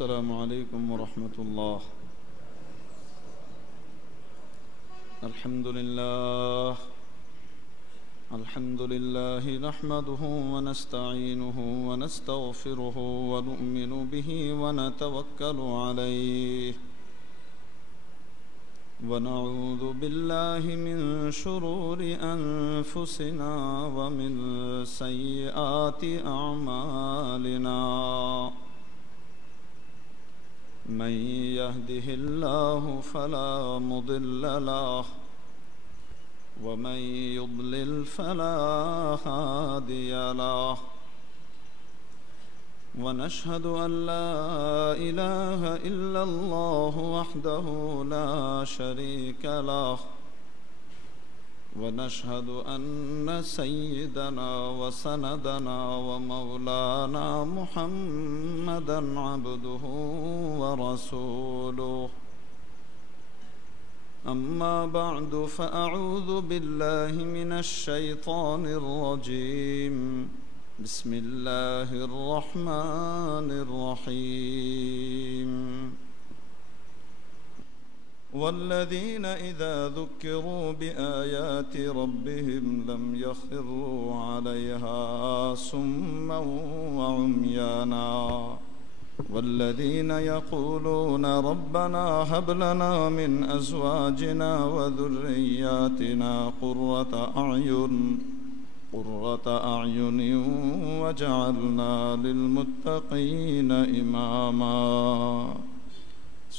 السلام عليكم ورحمة الله. الحمد لله نحمده ونستعينه ونستغفره ونؤمن به ونتوكل عليه ونعوذ بالله من شرور أنفسنا ومن سيئات أعمالنا. من يهده الله فلا مضل له ومن يضلل فلا هادي له. ونشهد أن لا إله إلا الله وحده لا شريك له. ونشهد أن سيدنا وسندنا ومولانا محمدا عبده ورسوله. أما بعد فأعوذ بالله من الشيطان الرجيم. بسم الله الرحمن الرحيم. والذين إذا ذكروا بآيات ربهم لم يخروا عليها صما وعميانا. والذين يقولون ربنا هب لنا من أزواجنا وذرياتنا قرة أعين واجعلنا للمتقين إماما.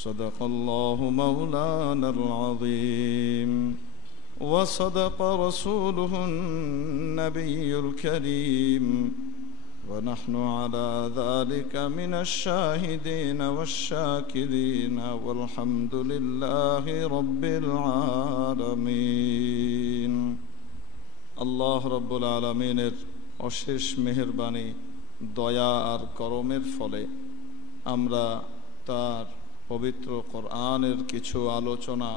صدق الله مولانا العظيم وصدق رسوله النبي الكريم ونحن على ذلك من الشاهدين والشاكرين والحمد لله رب العالمين. আল্লাহ রব্বুল আলামিনের অশেষ মেহেরবানি, দয়া আর করমের ফলে আমরা তার পবিত্র কোরআনের কিছু আলোচনা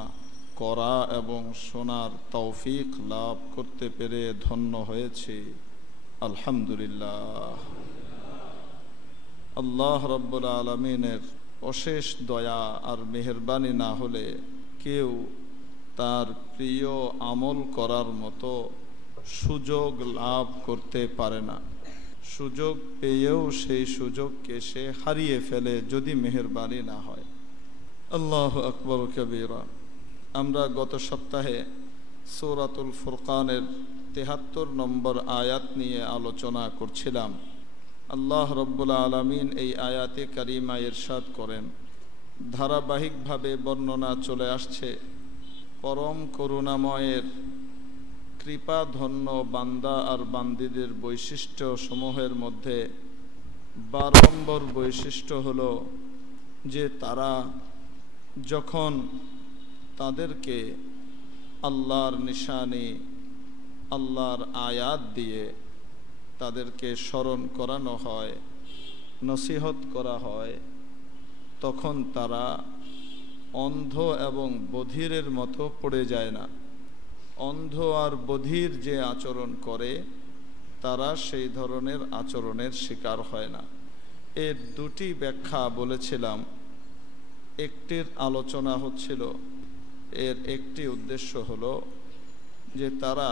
করা এবং শোনার তৌফিক লাভ করতে পেরে ধন্য হয়েছি। আলহামদুলিল্লাহ। আল্লাহ রব্বুল আলামিনের অশেষ দয়া আর মেহেরবানি না হলে কেউ তার প্রিয় আমল করার মতো সুযোগ লাভ করতে পারে না। সুযোগ পেয়েও সেই সুযোগকে সে হারিয়ে ফেলে যদি মেহেরবানি না হয়। আল্লাহু আকবার কবীরা। আমরা গত সপ্তাহে সূরাতুল ফুরকানের ৭৩ নম্বর আয়াত নিয়ে আলোচনা করছিলাম। আল্লাহ রব্বুল আলামিন এই আয়াতে কারিমা ইরশাদ করেন, ধারাবাহিকভাবে বর্ণনা চলে আসছে পরম করুণাময়ের কৃপাধন্য বান্দা আর বান্দীদের বৈশিষ্ট্য সমূহের মধ্যে 12 নম্বর বৈশিষ্ট্য হলো যে তারা যখন তাদেরকে আল্লাহর নিশানি, আল্লাহর আয়াত দিয়ে তাদেরকে স্মরণ করানো হয়, নসিহত করা হয়, তখন তারা অন্ধ এবং বধিরের মতো পড়ে যায় না। অন্ধ আর বধির যে আচরণ করে তারা সেই ধরনের আচরণের শিকার হয় না। এর দুটি ব্যাখ্যা বলেছিলাম। একটির আলোচনা হচ্ছিল, এর একটি উদ্দেশ্য হলো যে তারা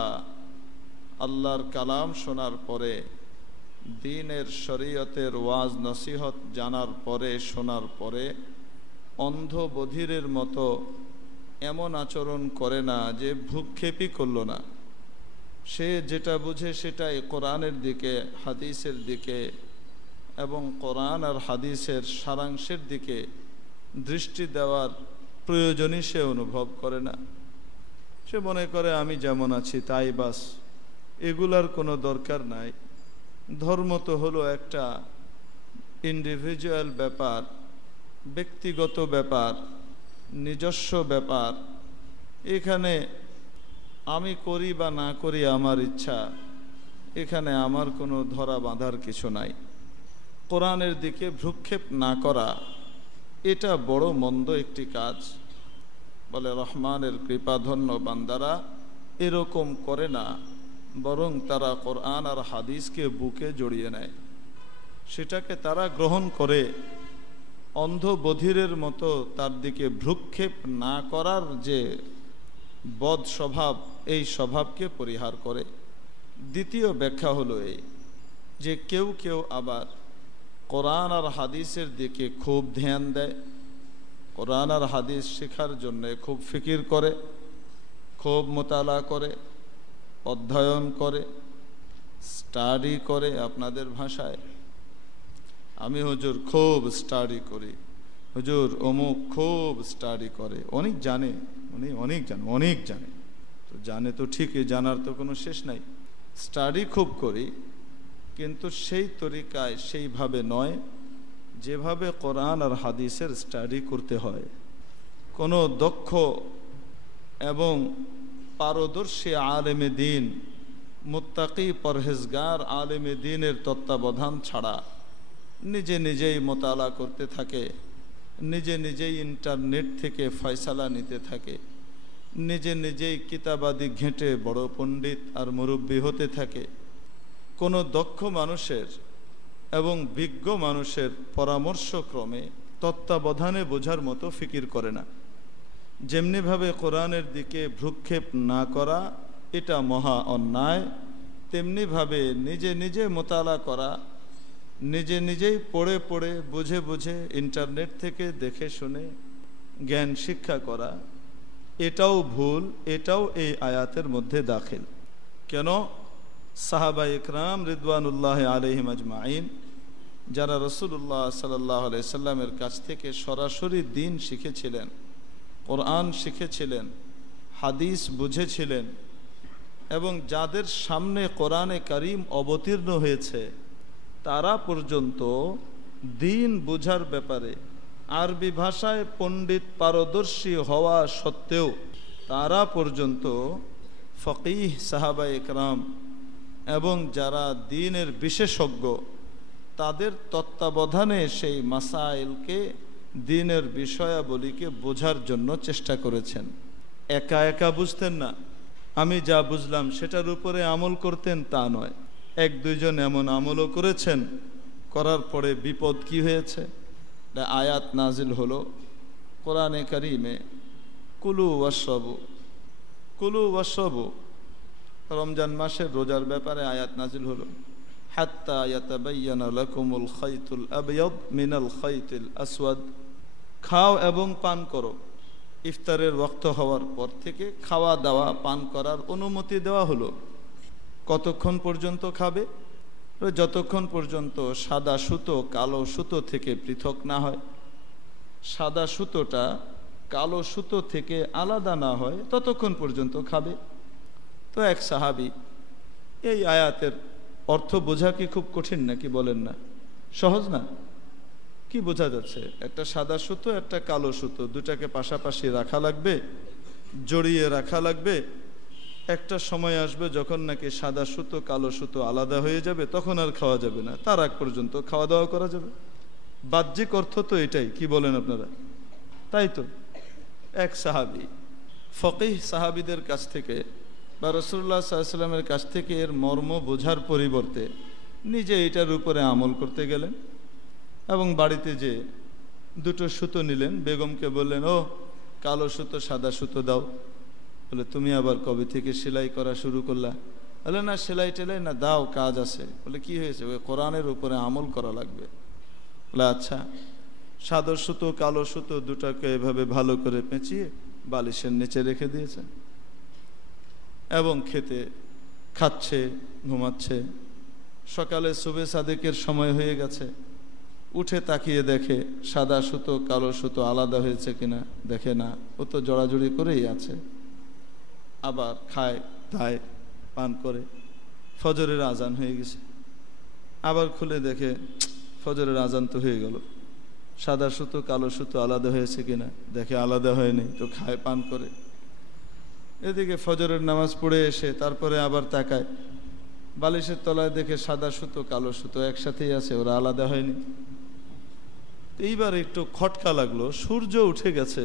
আল্লাহর কালাম শোনার পরে, দ্বীনের শরীয়তের ওয়াজ নসিহত জানার পরে, শোনার পরে অন্ধ বধিরের মতো এমন আচরণ করে না যে ভ্রুক্ষেপই করলো না। সে যেটা বুঝে সেটাই কোরআনের দিকে, হাদিসের দিকে এবং কোরআন আর হাদিসের সারাংশের দিকে দৃষ্টি দেওয়ার প্রয়োজনই সে অনুভব করে না। সে মনে করে আমি যেমন আছি তাই বাস, এগুলার কোনো দরকার নাই। ধর্ম তো হলো একটা ইন্ডিভিজুয়াল ব্যাপার, ব্যক্তিগত ব্যাপার, নিজস্ব ব্যাপার। এখানে আমি করি বা না করি আমার ইচ্ছা, এখানে আমার কোনো ধরা বাঁধার কিছু নাই। কোরআনের দিকে ভ্রুক্ষেপ না করা এটা বড় মন্দ একটি কাজ। বলে রহমানের কৃপাধন্য বান্দারা এরকম করে না, বরং তারা কোরআন আর হাদিসকে বুকে জড়িয়ে নেয়, সেটাকে তারা গ্রহণ করে অন্ধ বধিরের মতো তার দিকে ভ্রুক্ষেপ না করার যে বদ স্বভাব, এই স্বভাবকে পরিহার করে। দ্বিতীয় ব্যাখ্যা হলো এই যে কেউ কেউ আবার কোরআন আর হাদিসের দিকে খুব ধ্যান দেয়, কোরআন আর হাদিস শেখার জন্য খুব ফিকির করে, খুব মোতালা করে, অধ্যয়ন করে, স্টাডি করে। আপনাদের ভাষায়, আমি হুজুর খুব স্টাডি করি, হুজুর অমুক খুব স্টাডি করে। অনেক জানে, উনি অনেক জানে। তো জানে তো ঠিকই, জানার তো কোনো শেষ নাই। স্টাডি খুব করি, কিন্তু সেই তরিকায়, সেইভাবে নয় যেভাবে কোরআন আর হাদিসের স্টাডি করতে হয়। কোনো দক্ষ এবং পারদর্শী আলেমে দিন, মুত্তাকি পরহেজগার আলেমে দিনের তত্ত্বাবধান ছাড়া নিজে নিজেই মোতালা করতে থাকে, নিজে নিজেই ইন্টারনেট থেকে ফয়সালা নিতে থাকে, নিজে নিজেই কিতাবাদি ঘেঁটে বড় পণ্ডিত আর মুরব্বী হতে থাকে। কোনো দক্ষ মানুষের এবং বিজ্ঞ মানুষের পরামর্শক্রমে তত্ত্বাবধানে বোঝার মতো ফিকির করে না। যেমনিভাবে কোরআনের দিকে ভ্রুক্ষেপ না করা এটা মহা অন্যায়, তেমনিভাবে নিজে নিজে মোতালা করা, নিজে নিজেই পড়ে পড়ে বুঝে বুঝে ইন্টারনেট থেকে দেখে শুনে জ্ঞান শিক্ষা করা, এটাও ভুল, এটাও এই আয়াতের মধ্যে দাখিল। কেন? সাহাবা ইকরাম রিদওয়ানুল্লাহ আলাইহিম আজমাইন, যারা রাসূলুল্লাহ সাল্লাল্লাহু আলাইহি সাল্লামের কাছ থেকে সরাসরি দ্বীন শিখেছিলেন, কোরআন শিখেছিলেন, হাদিস বুঝেছিলেন, এবং যাদের সামনে কোরআনে কারীম অবতীর্ণ হয়েছে, তারা পর্যন্ত দ্বীন বুঝার ব্যাপারে আরবি ভাষায় পণ্ডিত পারদর্শী হওয়া সত্ত্বেও তারা পর্যন্ত ফকিহ সাহাবা ইকরাম এবং যারা দ্বীনের বিশেষজ্ঞ, তাদের তত্ত্বাবধানে সেই মাসাইলকে, দ্বীনের বিষয়াবলীকে বোঝার জন্য চেষ্টা করেছেন। একা একা বুঝতেন না, আমি যা বুঝলাম সেটার উপরে আমল করতেন তা নয়। এক দুইজন এমন আমলও করেছেন, করার পরে বিপদ কি হয়েছে? আয়াত নাজিল হলো কোরআনে কারীমে, কুলু ওয়াশরাবু, রমজান মাসের রোজার ব্যাপারে আয়াত নাজিল হলো, হাত্তা ইয়াতাবায়্যানা লাকুমুল খাইতুল আবয়াদ মিনাল খাইতিল আসওয়াদ, খাও এবং পান করো। ইফতারের ওয়াক্ত হওয়ার পর থেকে খাওয়া দাওয়া পান করার অনুমতি দেওয়া হলো। কতক্ষণ পর্যন্ত খাবে? যতক্ষণ পর্যন্ত সাদা সুতো কালো সুতো থেকে পৃথক না হয়, সাদা সুতোটা কালো সুতো থেকে আলাদা না হয়, ততক্ষণ পর্যন্ত খাবে। তো এক সাহাবী, এই আয়াতের অর্থ বোঝা কি খুব কঠিন নাকি বলেন না? সহজ না? কি বোঝা যাচ্ছে? একটা সাদা সুতো, একটা কালো সুতো, দুটাকে পাশাপাশি রাখা লাগবে, জড়িয়ে রাখা লাগবে। একটা সময় আসবে যখন নাকি সাদা সুতো কালো সুতো আলাদা হয়ে যাবে, তখন আর খাওয়া যাবে না, তার আগ পর্যন্ত খাওয়া দাওয়া করা যাবে। বাহ্যিক অর্থ তো এটাই, কি বলেন আপনারা? তাই তো। এক সাহাবী ফকিহ সাহাবীদের কাছ থেকে বা রাসূলুল্লাহ সাল্লাল্লাহু আলাইহি ওয়াসাল্লামের কাছ থেকে এর মর্ম বোঝার পরিবর্তে নিজে এটার উপরে আমল করতে গেলেন, এবং বাড়িতে যে দুটো সুতো নিলেন, বেগমকে বললেন, ও কালো সুতো সাদা সুতো দাও। বলে, তুমি আবার কবে থেকে সেলাই করা শুরু করলা? বলে, না সেলাই টেলাই না, দাও, কাজ আছে। বলে, কি হয়েছে? ওই কোরআনের উপরে আমল করা লাগবে। বলে, আচ্ছা। সাদা সুতো কালো সুতো দুটাকে এভাবে ভালো করে পেঁচিয়ে বালিশের নিচে রেখে দিয়েছে, এবং খাচ্ছে, ঘুমাচ্ছে। সকালে সুবে সাদেকের সময় হয়ে গেছে, উঠে তাকিয়ে দেখে সাদা সুতো কালো সুতো আলাদা হয়েছে কিনা, দেখে না, ও তো জড়াজড়ি করেই আছে। আবার খায় দায় পান করে, ফজরের আজান হয়ে গেছে। আবার খুলে দেখে ফজরের আজান তো হয়ে গেল, সাদা সুতো কালো সুতো আলাদা হয়েছে কিনা, দেখে আলাদা হয়নি, তো খায় পান করে। এদিকে ফজরের নামাজ পড়ে এসে তারপরে আবার তাকায়, বালিশের তলায় দেখে সাদা সুতো কালো সুতো একসাথেই আছে, ওরা আলাদা হয়নি। এইবার একটু খটকা লাগলো, সূর্য উঠে গেছে,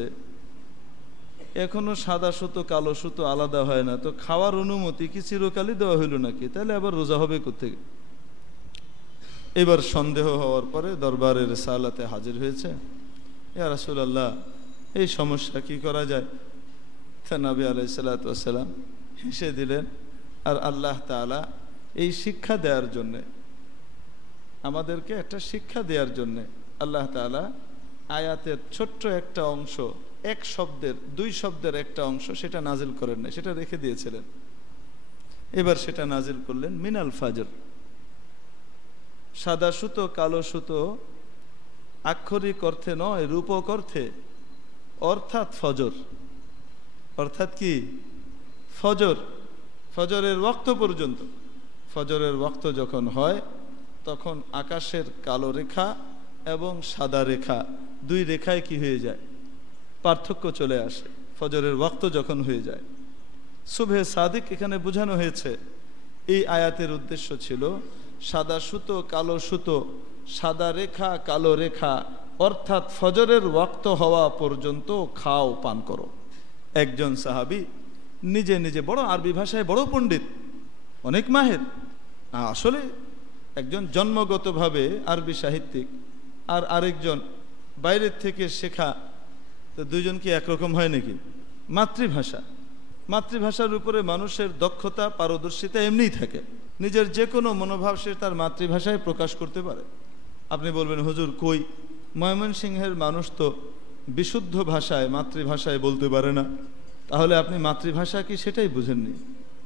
এখনো সাদা সুতো কালো সুতো আলাদা হয় না, তো খাওয়ার অনুমতি কি চিরকালই দেওয়া হইল নাকি? তাহলে আবার রোজা হবে কোত্থেকে? এবার সন্দেহ হওয়ার পরে দরবারে রিসালাতে হাজির হয়েছে, ইয়া রাসূলুল্লাহ, এই সমস্যা কি করা যায়? তা নবী আলাইহিস সালাতু ওয়াস সালাম হেসে দিলেন। আর আল্লাহ তাআলা এই শিক্ষা দেওয়ার জন্যে, আমাদেরকে একটা শিক্ষা দেওয়ার জন্যে আল্লাহ তাআলা আয়াতের ছোট্ট একটা অংশ, এক শব্দের, দুই শব্দের একটা অংশ, সেটা নাজিল করেন না, সেটা রেখে দিয়েছিলেন। এবার সেটা নাজিল করলেন মিনাল ফাজর। সাদা সুতো কালো সুতো আক্ষরিক অর্থে নয়, রূপক অর্থে, অর্থাৎ ফজর। অর্থাৎ কি? ফজর, ফজরের ওয়াক্ত পর্যন্ত। ফজরের ওয়াক্ত যখন হয় তখন আকাশের কালো রেখা এবং সাদা রেখা, দুই রেখায় কি হয়ে যায়? পার্থক্য চলে আসে ফজরের ওয়াক্ত যখন হয়ে যায়। সুবহে সাদিক এখানে বোঝানো হয়েছে। এই আয়াতের উদ্দেশ্য ছিল সাদা সুতো কালো সুতো, সাদা রেখা কালো রেখা, অর্থাৎ ফজরের ওয়াক্ত হওয়া পর্যন্ত খাও, পান করো। একজন সাহাবী নিজে নিজে, বড় আরবি ভাষায় বড় পণ্ডিত, অনেক মাহের, আসলে একজন জন্মগতভাবে আরবি সাহিত্যিক, আর আরেকজন বাইরের থেকে শেখা, তো দুইজন কি একরকম হয় নাকি? মাতৃভাষা, মাতৃভাষার উপরে মানুষের দক্ষতা পারদর্শিতা এমনিই থাকে। নিজের যে কোনো মনোভাব সে তার মাতৃভাষায় প্রকাশ করতে পারে। আপনি বলবেন, হুজুর কই, ময়মনসিংহের মানুষ তো বিশুদ্ধ ভাষায়, মাতৃভাষায় বলতে পারে না। তাহলে আপনি মাতৃভাষা কি সেটাই বুঝেননি।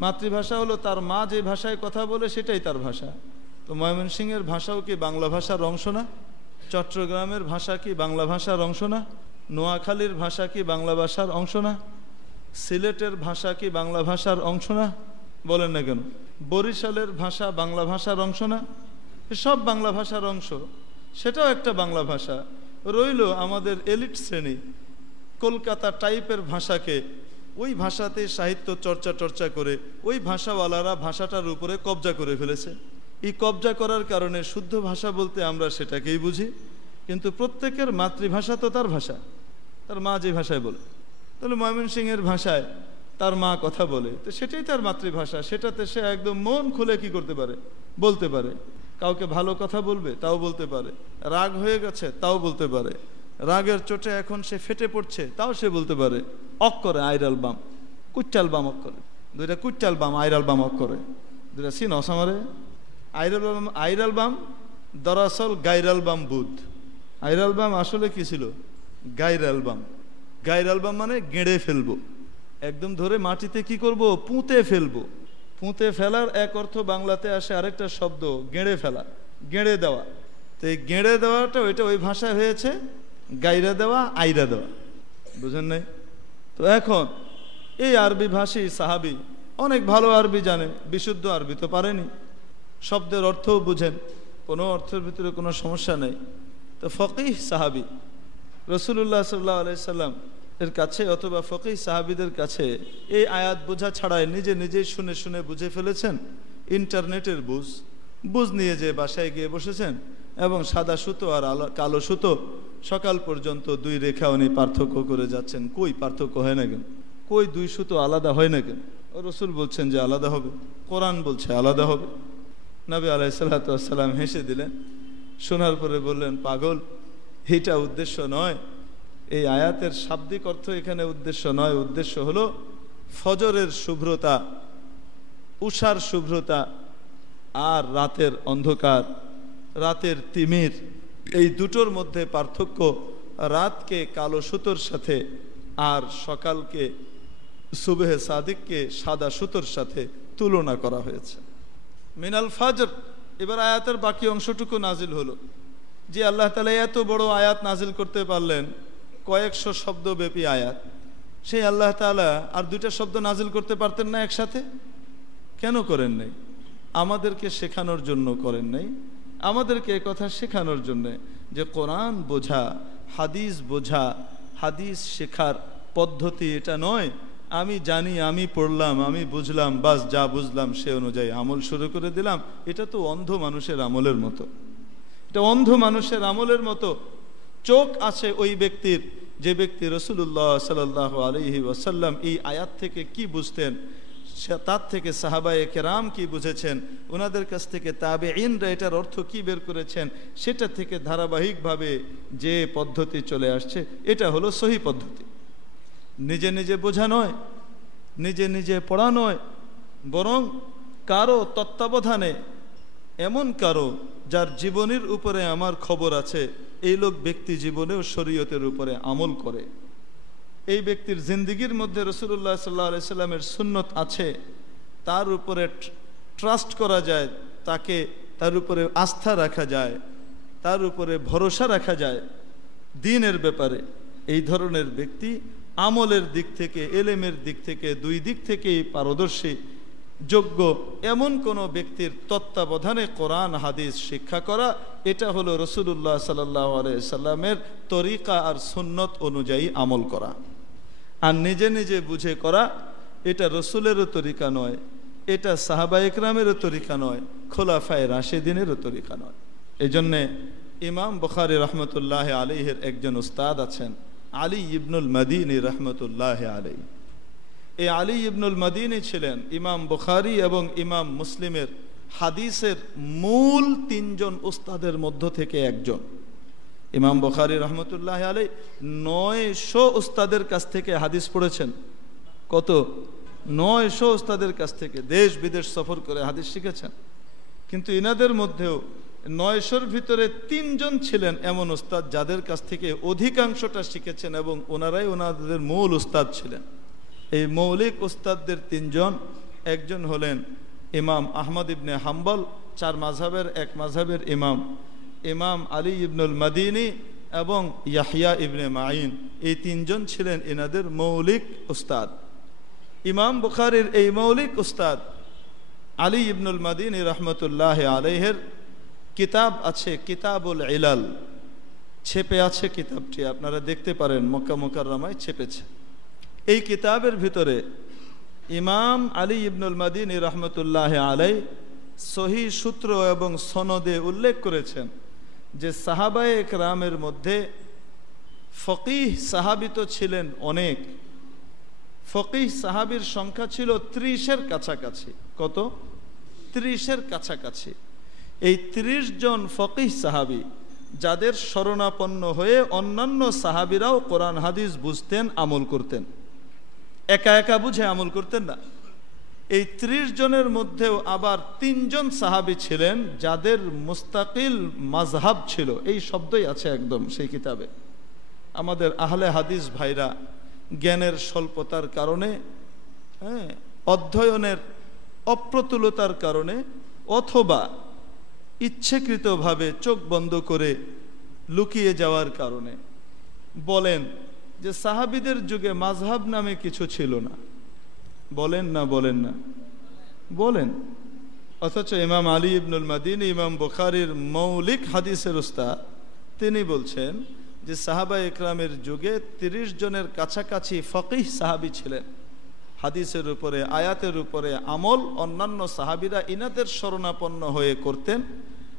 মাতৃভাষা হলো তার মা যে ভাষায় কথা বলে সেটাই তার ভাষা। তো ময়মনসিংহের ভাষাও কি বাংলা ভাষার অংশ না? চট্টগ্রামের ভাষা কি বাংলা ভাষার অংশ না? নোয়াখালীর ভাষা কি বাংলা ভাষার অংশ না? সিলেটের ভাষা কি বাংলা ভাষার অংশ না? বলেন না কেন? বরিশালের ভাষা বাংলা ভাষার অংশ না? সব বাংলা ভাষার অংশ, সেটাও একটা বাংলা ভাষা। রইল আমাদের এলিট শ্রেণী কলকাতা টাইপের ভাষাকে, ওই ভাষাতে সাহিত্য চর্চা করে ওই ভাষাওয়ালারা ভাষাটার উপরে কবজা করে ফেলেছে। এই কবজা করার কারণে শুদ্ধ ভাষা বলতে আমরা সেটাকেই বুঝি, কিন্তু প্রত্যেকের মাতৃভাষা তো তার ভাষা, তার মা যে ভাষায় বলে। তাহলে ময়মনসিংহের ভাষায় তার মা কথা বলে, তো সেটাই তার মাতৃভাষা, সেটাতে সে একদম মন খুলে কি করতে পারে? বলতে পারে। কাউকে ভালো কথা বলবে তাও বলতে পারে, রাগ হয়ে গেছে তাও বলতে পারে, রাগের চোটে এখন সে ফেটে পড়ছে তাও সে বলতে পারে। অক্ষরে আইরাল বাম, কুচ্চাল বাম অক্ষরে, দুইটা কুচ্চাল বাম, আইরাল বাম অক্ষরে, দুইটা সিন অসামারে। আইরাল বাম দরাসল গাইরাল বাম বুধ। আইরাল বাম আসলে কি ছিল? গাইরাল বাম। গাইরাল বাম মানে গেঁড়ে ফেলবো, একদম ধরে মাটিতে কি করব? পুঁতে ফেলবো। পুঁতে ফেলার এক অর্থ বাংলাতে আসে আরেকটা শব্দ, গেঁড়ে ফেলা, গেঁড়ে দেওয়া। তো এই গেঁড়ে দেওয়াটা ওইটা ওই ভাষায় হয়েছে গাইরা দেওয়া, আইরা দেওয়া। বুঝেন নাই? তো এখন এই আরবি ভাষী সাহাবি অনেক ভালো আরবি জানে, বিশুদ্ধ আরবি তো পারেনি, শব্দের অর্থও বুঝেন, কোনো অর্থের ভিতরে কোনো সমস্যা নেই। তো ফকিহ সাহাবি রাসূলুল্লাহ সাল্লাল্লাহু আলাইহি সাল্লাম এর কাছে অথবা ফকিহ সাহাবিদের কাছে এই আয়াত বোঝা ছাড়াই নিজে নিজেই শুনে শুনে বুঝে ফেলেছেন। ইন্টারনেটের বুঝ নিয়ে যে বাসায় গিয়ে বসেছেন এবং সাদা সুতো আর কালো সুতো সকাল পর্যন্ত দুই রেখা উনি পার্থক্য করে যাচ্ছেন। কই পার্থক্য হয় না কেন? কই দুই সুতো আলাদা হয় না কেন? রাসূল বলছেন যে আলাদা হবে, কোরআন বলছে আলাদা হবে। নবী আলাইহিস সালাতু ওয়াস সালাম হেসে দিলেন। শোনার পরে বললেন, পাগল, এটা উদ্দেশ্য নয়। এই আয়াতের শাব্দিক অর্থ এখানে উদ্দেশ্য নয়। উদ্দেশ্য হলো ফজরের শুভ্রতা, উষার শুভ্রতা আর রাতের অন্ধকার, রাতের তিমির, এই দুটোর মধ্যে পার্থক্য। রাতকে কালো সুতোর সাথে আর সকালকে, সুবহে সাদিককে সাদা সুতোর সাথে তুলনা করা হয়েছে। মিনাল ফাজর। এবার আয়াতের বাকি অংশটুকু নাজিল হলো। যে আল্লাহ তাআলা এত বড় আয়াত নাজিল করতে পারলেন, কয়েকশো শব্দব্যাপী আয়াত, সেই আল্লাহ তাআলা আর দুইটা শব্দ নাজিল করতে পারতেন না একসাথে? কেন করেন নাই? আমাদেরকে শেখানোর জন্য করেন নাই, আমাদেরকে কথা শেখানোর জন্য যে কোরআন বোঝা, হাদিস বোঝা, হাদিস শেখার পদ্ধতি এটা নয় আমি জানি, আমি পড়লাম, আমি বুঝলাম, বাস যা বুঝলাম সে অনুযায়ী আমল শুরু করে দিলাম। এটা তো অন্ধ মানুষের আমলের মতো। এটা অন্ধ মানুষের আমলের মতো। চোখ আছে ওই ব্যক্তির, যে ব্যক্তি রাসূলুল্লাহ সাল্লাল্লাহু আলাইহি ওয়াসাল্লাম এই আয়াত থেকে কি বুঝতেন, তার থেকে সাহাবায়ে কেরাম কি বুঝেছেন, ওনাদের কাছ থেকে তাবেঈনরা এটার অর্থ কি বের করেছেন, সেটা থেকে ধারাবাহিকভাবে যে পদ্ধতি চলে আসছে এটা হলো সহি পদ্ধতি। নিজে নিজে বোঝা নয়, নিজে নিজে পড়া নয়, বরং কারো তত্ত্বাবধানে, এমন কারো যার জীবনের উপরে আমার খবর আছে, এই লোক ব্যক্তি জীবনেও শরীয়তের উপরে আমল করে, এই ব্যক্তির জিন্দিগির মধ্যে রাসূলুল্লাহ সাল্লাল্লাহু আলাইহি সাল্লামের সুন্নত আছে, তার উপরে ট্রাস্ট করা যায়, তার উপরে আস্থা রাখা যায়, তার উপরে ভরসা রাখা যায় দ্বীনের ব্যাপারে, এই ধরনের ব্যক্তি আমলের দিক থেকে, এলেমের দিক থেকে, দুই দিক থেকেই পারদর্শী, যোগ্য এমন কোনো ব্যক্তির তত্ত্বাবধানে কোরআন হাদিস শিক্ষা করা, এটা হলো রাসূলুল্লাহ সাল্লাল্লাহু আলাইহি সাল্লামের তরিকা আর সুন্নত অনুযায়ী আমল করা। আর নিজে নিজে বুঝে করা, এটা রসুলেরও তরিকা নয়, এটা সাহাবায়ে কেরামেরও তরিকা নয়, খোলাফায়ে রাশিদিনেরও তরিকা নয়। এই জন্যে ইমাম বুখারী রহমতুল্লাহ আলাইহির একজন উস্তাদ আছেন, আলী ইবনুল মাদিনী রহমতুল্লাহ আলাইহি। এই আলী ইবনুল মাদিনী ছিলেন ইমাম বুখারী এবং ইমাম মুসলিমের হাদিসের মূল তিনজন উস্তাদের মধ্য থেকে একজন। ইমাম বুখারী রহমতুল্লাহ আলাইহি 900 উস্তাদের কাছ থেকে হাদিস পড়েছেন। কত? 900 উস্তাদের কাছ থেকে দেশ বিদেশ সফর করে হাদিস শিখেছেন। কিন্তু ইনাদের মধ্যেও 900-র ভিতরে 3 জন ছিলেন এমন উস্তাদ যাদের কাছ থেকে অধিকাংশটা শিখেছেন এবং ওনারাই ওনাদের মূল উস্তাদ ছিলেন। এই মৌলিক উস্তাদদের 3 জন, একজন হলেন ইমাম আহমদ ইবনে হাম্বল, 4 মাযহাবের এক মাযহাবের ইমাম, ইমাম আলী ইবনুল মাদিনী এবং ইয়াহইয়া ইবনে মাঈন। এই 3 জন ছিলেন এনাদের মৌলিক উস্তাদ। ইমাম বুখারীর এই মৌলিক উস্তাদ আলী ইবনুল মাদিনী রহমতুল্লাহ আলাইহির কিতাব আছে, কিতাবুল ইলাল, ছেপে আছে কিতাবটি, আপনারা দেখতে পারেন, মক্কা মুকাররমায় ছেপেছে। এই কিতাবের ভিতরে ইমাম আলী ইবনুল মাদিনী রহমতুল্লাহ আলাইহি সহি সূত্র এবং সনদে উল্লেখ করেছেন যে সাহাবায়ে কেরামের মধ্যে ফকিহ সাহাবী তো ছিলেন অনেক, ফকিহ সাহাবীর সংখ্যা ছিল 30-এর কাছাকাছি। কত? 30-এর কাছাকাছি। এই 30 জন ফকিহ সাহাবী যাদের শরণাপন্ন হয়ে অন্যান্য সাহাবীরাও কোরআন হাদিস বুঝতেন, আমল করতেন, একা একা বুঝে আমল করতেন না। এই 30 জনের মধ্যেও আবার 3 জন সাহাবী ছিলেন যাদের মুস্তাকিল মাযহাব ছিল। এই শব্দই আছে একদম সেই কিতাবে। আমাদের আহলে হাদিস ভাইরা জ্ঞানের স্বল্পতার কারণে, অধ্যয়নের অপ্রতুলতার কারণে, অথবা ইচ্ছাকৃতভাবে চোখ বন্ধ করে লুকিয়ে যাওয়ার কারণে বলেন যে সাহাবীদের যুগে মাযহাব নামে কিছু ছিল না। বলেন না? বলেন না? বলেন। অথচ ইমাম আলী ইবনুল মাদিনী, ইমাম বুখারীর মৌলিক হাদিসের উস্তাদ, তিনি বলছেন যে সাহাবায়ে কেরামের যুগে 30 জনের কাছাকাছি ফকিহ সাহাবী ছিলেন। হাদিসের উপরে, আয়াতের উপরে আমল অন্যান্য সাহাবীরা ইনাদের শরণাপন্ন হয়ে করতেন।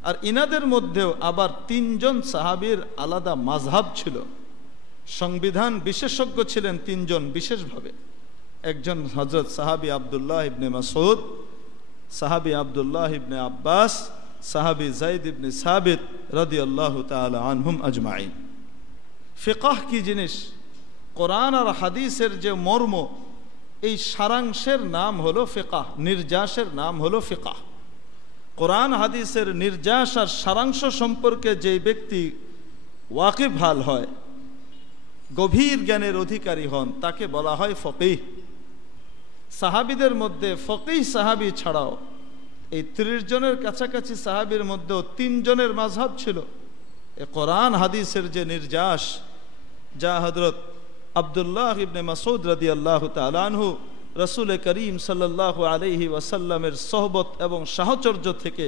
আর ইনাদের মধ্যেও আবার 3 জন সাহাবীর আলাদা মাযহাব ছিল। সংবিধান বিশেষজ্ঞ ছিলেন 3 জন বিশেষভাবে। একজন হযরত সাহাবী আব্দুল্লাহ ইবনে মাসউদ, সাহাবী আব্দুল্লাহ ইবনে আব্বাস, সাহাবী যায়েদ ইবনে সাবিত রাদিয়াল্লাহু তাআলা আনহুম আজমাইন। ফিকহ কি জিনিস, কোরআন আর হাদিসের যে মর্ম, এই সারাংশের নাম হলো ফিকহ, নির্যাসের নাম হলো ফিকহ। কোরআন হাদিসের নির্যাস আর সারাংশ সম্পর্কে যে ব্যক্তি ওয়াকিবহাল হয়, গভীর জ্ঞানের অধিকারী হন, তাকে বলা হয় ফকিহ। সাহাবীদের মধ্যে ফকিহ সাহাবী ছাড়াও এই 30 জনের কাছাকাছি সাহাবীর মধ্যেও 3 জনের মাযহাব ছিল। এ কোরআন হাদিসের যে নির্যাস, যা হযরত আব্দুল্লাহ ইবনে মাসউদ রাদিয়াল্লাহু তাআলা আনহু রাসূল করিম সাল্লাল্লাহু আলাইহি ওয়াসাল্লামের সোহবত এবং সাহচর্য থেকে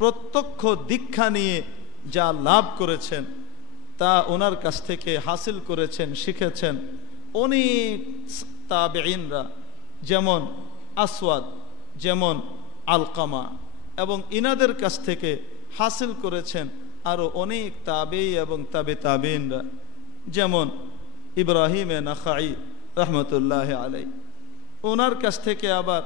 প্রত্যক্ষ দীক্ষা নিয়ে যা লাভ করেছেন, তা ওনার কাছ থেকে হাসিল করেছেন, শিখেছেন অনেক তাবেঈনরা, যেমন আসওয়াদ, যেমন আলকামা, এবং ইনাদের কাছ থেকে হাসিল করেছেন আরও অনেক তাবেঈ এবং তাবেঈনরা, যেমন ইব্রাহিম নাখাই রহমতুল্লাহ আলাইহি। ওনার কাছ থেকে আবার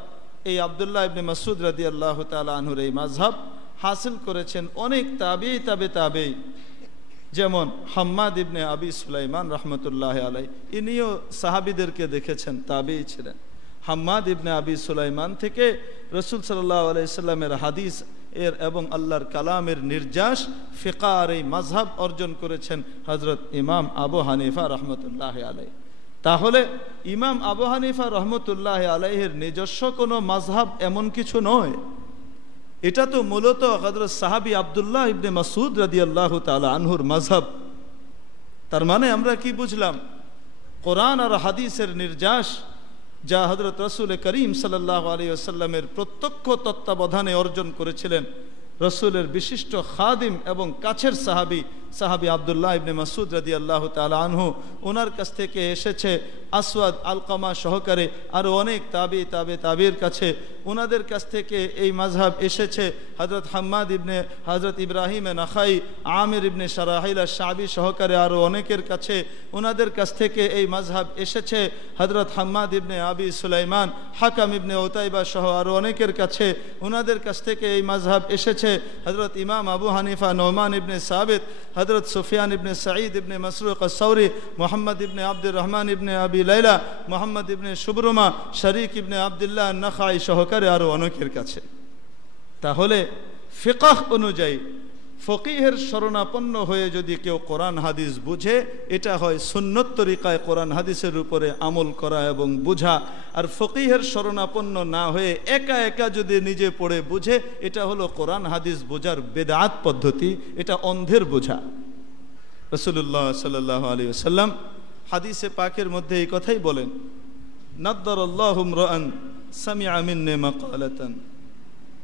এই আব্দুল্লাহ ইবনে মাসউদ রাদিয়াল্লাহু তাআলা আনহুর এই মাযহাব হাসিল করেছেন অনেক তাবেঈ তাবেঈ, যেমন হাম্মাদ ইবনে আবি সুলাইমান রহমতুল্লাহ আলাই, ইনিও সাহাবীদেরকে দেখেছেন, তাবেঈ ছিলেন। হাম্মাদ ইবনে আবি সুলাইমান থেকে রাসূল সাল্লাল্লাহু আলাইহি সাল্লামের হাদিস এর এবং আল্লাহর কালামের নির্যাস ফিকার এই মাযহাব অর্জন করেছেন হযরত ইমাম আবু হানিফা রহমতুল্লাহ আলাই। তাহলে ইমাম আবু হানিফা রহমতুল্লাহ আলাইহির নিজস্ব কোনো মাযহাব এমন কিছু নয়, এটা তো মূলত হযরত সাহাবী আব্দুল্লাহ ইবনে মাসউদ রাদিয়াল্লাহু তাআলা আনহুর মাযহাব। তার মানে আমরা কি বুঝলাম? কোরআন আর হাদিসের নির্যাস যা হযরত রাসূল করিম সাল্লাল্লাহু আলাইহি ওয়াসাল্লামের প্রত্যক্ষ তত্ত্বাবধানে অর্জন করেছিলেন রাসূলের বিশিষ্ট খাদিম এবং কাছের সাহাবী আব্দুল্লাহ ইবনে মাসউদ রাদিয়াল্লাহু তাআলা আনহু, ওনার কাছ থেকে এসেছে আসওয়াদ আলকামা সহকারে আরও অনেক তাবির কাছে, ওনাদের কাছ থেকে এই মাযহাব এসেছে হযরত হাম্মাদ ইবনে হযরত ইব্রাহিম নাখাই, আমির ইবনে শারাহিল আশ-শাবি সহকারে আরও অনেকের কাছে, ওনাদের কাছ থেকে এই মাযহাব এসেছে হযরত হাম্মাদ ইবনে আবি সুলাইমান, হাকাম ইবনে উতাইবা সহ আরও অনেকের কাছে, ওনাদের কাছ থেকে এই মাযহাব এসেছে হযরত ইমাম আবু হানিফা, নোমান ইবনে সাবিত, হযরত সুফিয়ান ইবনে সাঈদ ইবনে মাসরুক আস-সাওরি, মুহাম্মদ ইবনে আব্দুর রহমান ইবনে আবি লাইলা, মুহাম্মদ ইবনে শুবরুমা, শরীক ইবনে আব্দুল্লাহ নাখাই সহকারে আরও অনেকের কাছে। তাহলে ফিকহ অনুযায়ী ফকিহের শরণাপন্ন হয়ে যদি কেউ কোরআন হাদিস বুঝে, এটা হয় সুন্নত তরিকায় কোরআন হাদিসের উপরে আমল করা এবং বুঝা। আর ফকিহের শরণাপন্ন না হয়ে একা একা যদি নিজে পড়ে বুঝে, এটা হলো কোরআন হাদিস বোঝার বেদাত পদ্ধতি, এটা অন্ধের বোঝা। রাসূলুল্লাহ সাল্লাল্লাহু আলাইহি ওয়াসাল্লাম হাদিসে পাকের মধ্যে এই কথাই বলেন, নাদ্দারাল্লাহু ইমরাআন সামিআ মিন্নি মাকালাতান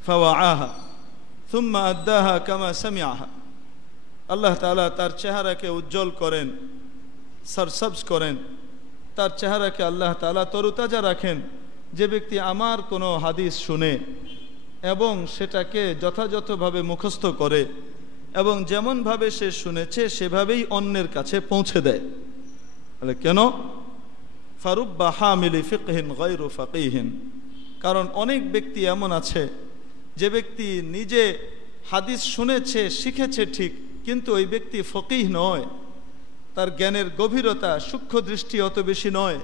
ফাওয়াআহা থুম্মা আদ্দাহা কামা সামিআহা। আল্লাহ তাআলা তার চেহারাকে উজ্জ্বল করেন, সরসবজ করেন, তার চেহারাকে আল্লাহ তাআলা তরুতাজা রাখেন। যে ব্যক্তি আমার কোনো হাদিস শুনে এবং সেটাকে যথাযথভাবে মুখস্থ করে এবং যেমনভাবে সে শুনেছে সেভাবেই অন্যের কাছে পৌঁছে দেয়। তাহলে কেন? ফারুব্বা হামিলি ফিকহিন গায়রু ফাকিহিন, কারণ অনেক ব্যক্তি এমন আছে যে ব্যক্তি নিজে হাদিস শুনেছে, শিখেছে ঠিক, কিন্তু ওই ব্যক্তি ফকিহ নয়, তার জ্ঞানের গভীরতা, সূক্ষ্ম দৃষ্টি অত বেশি নয়,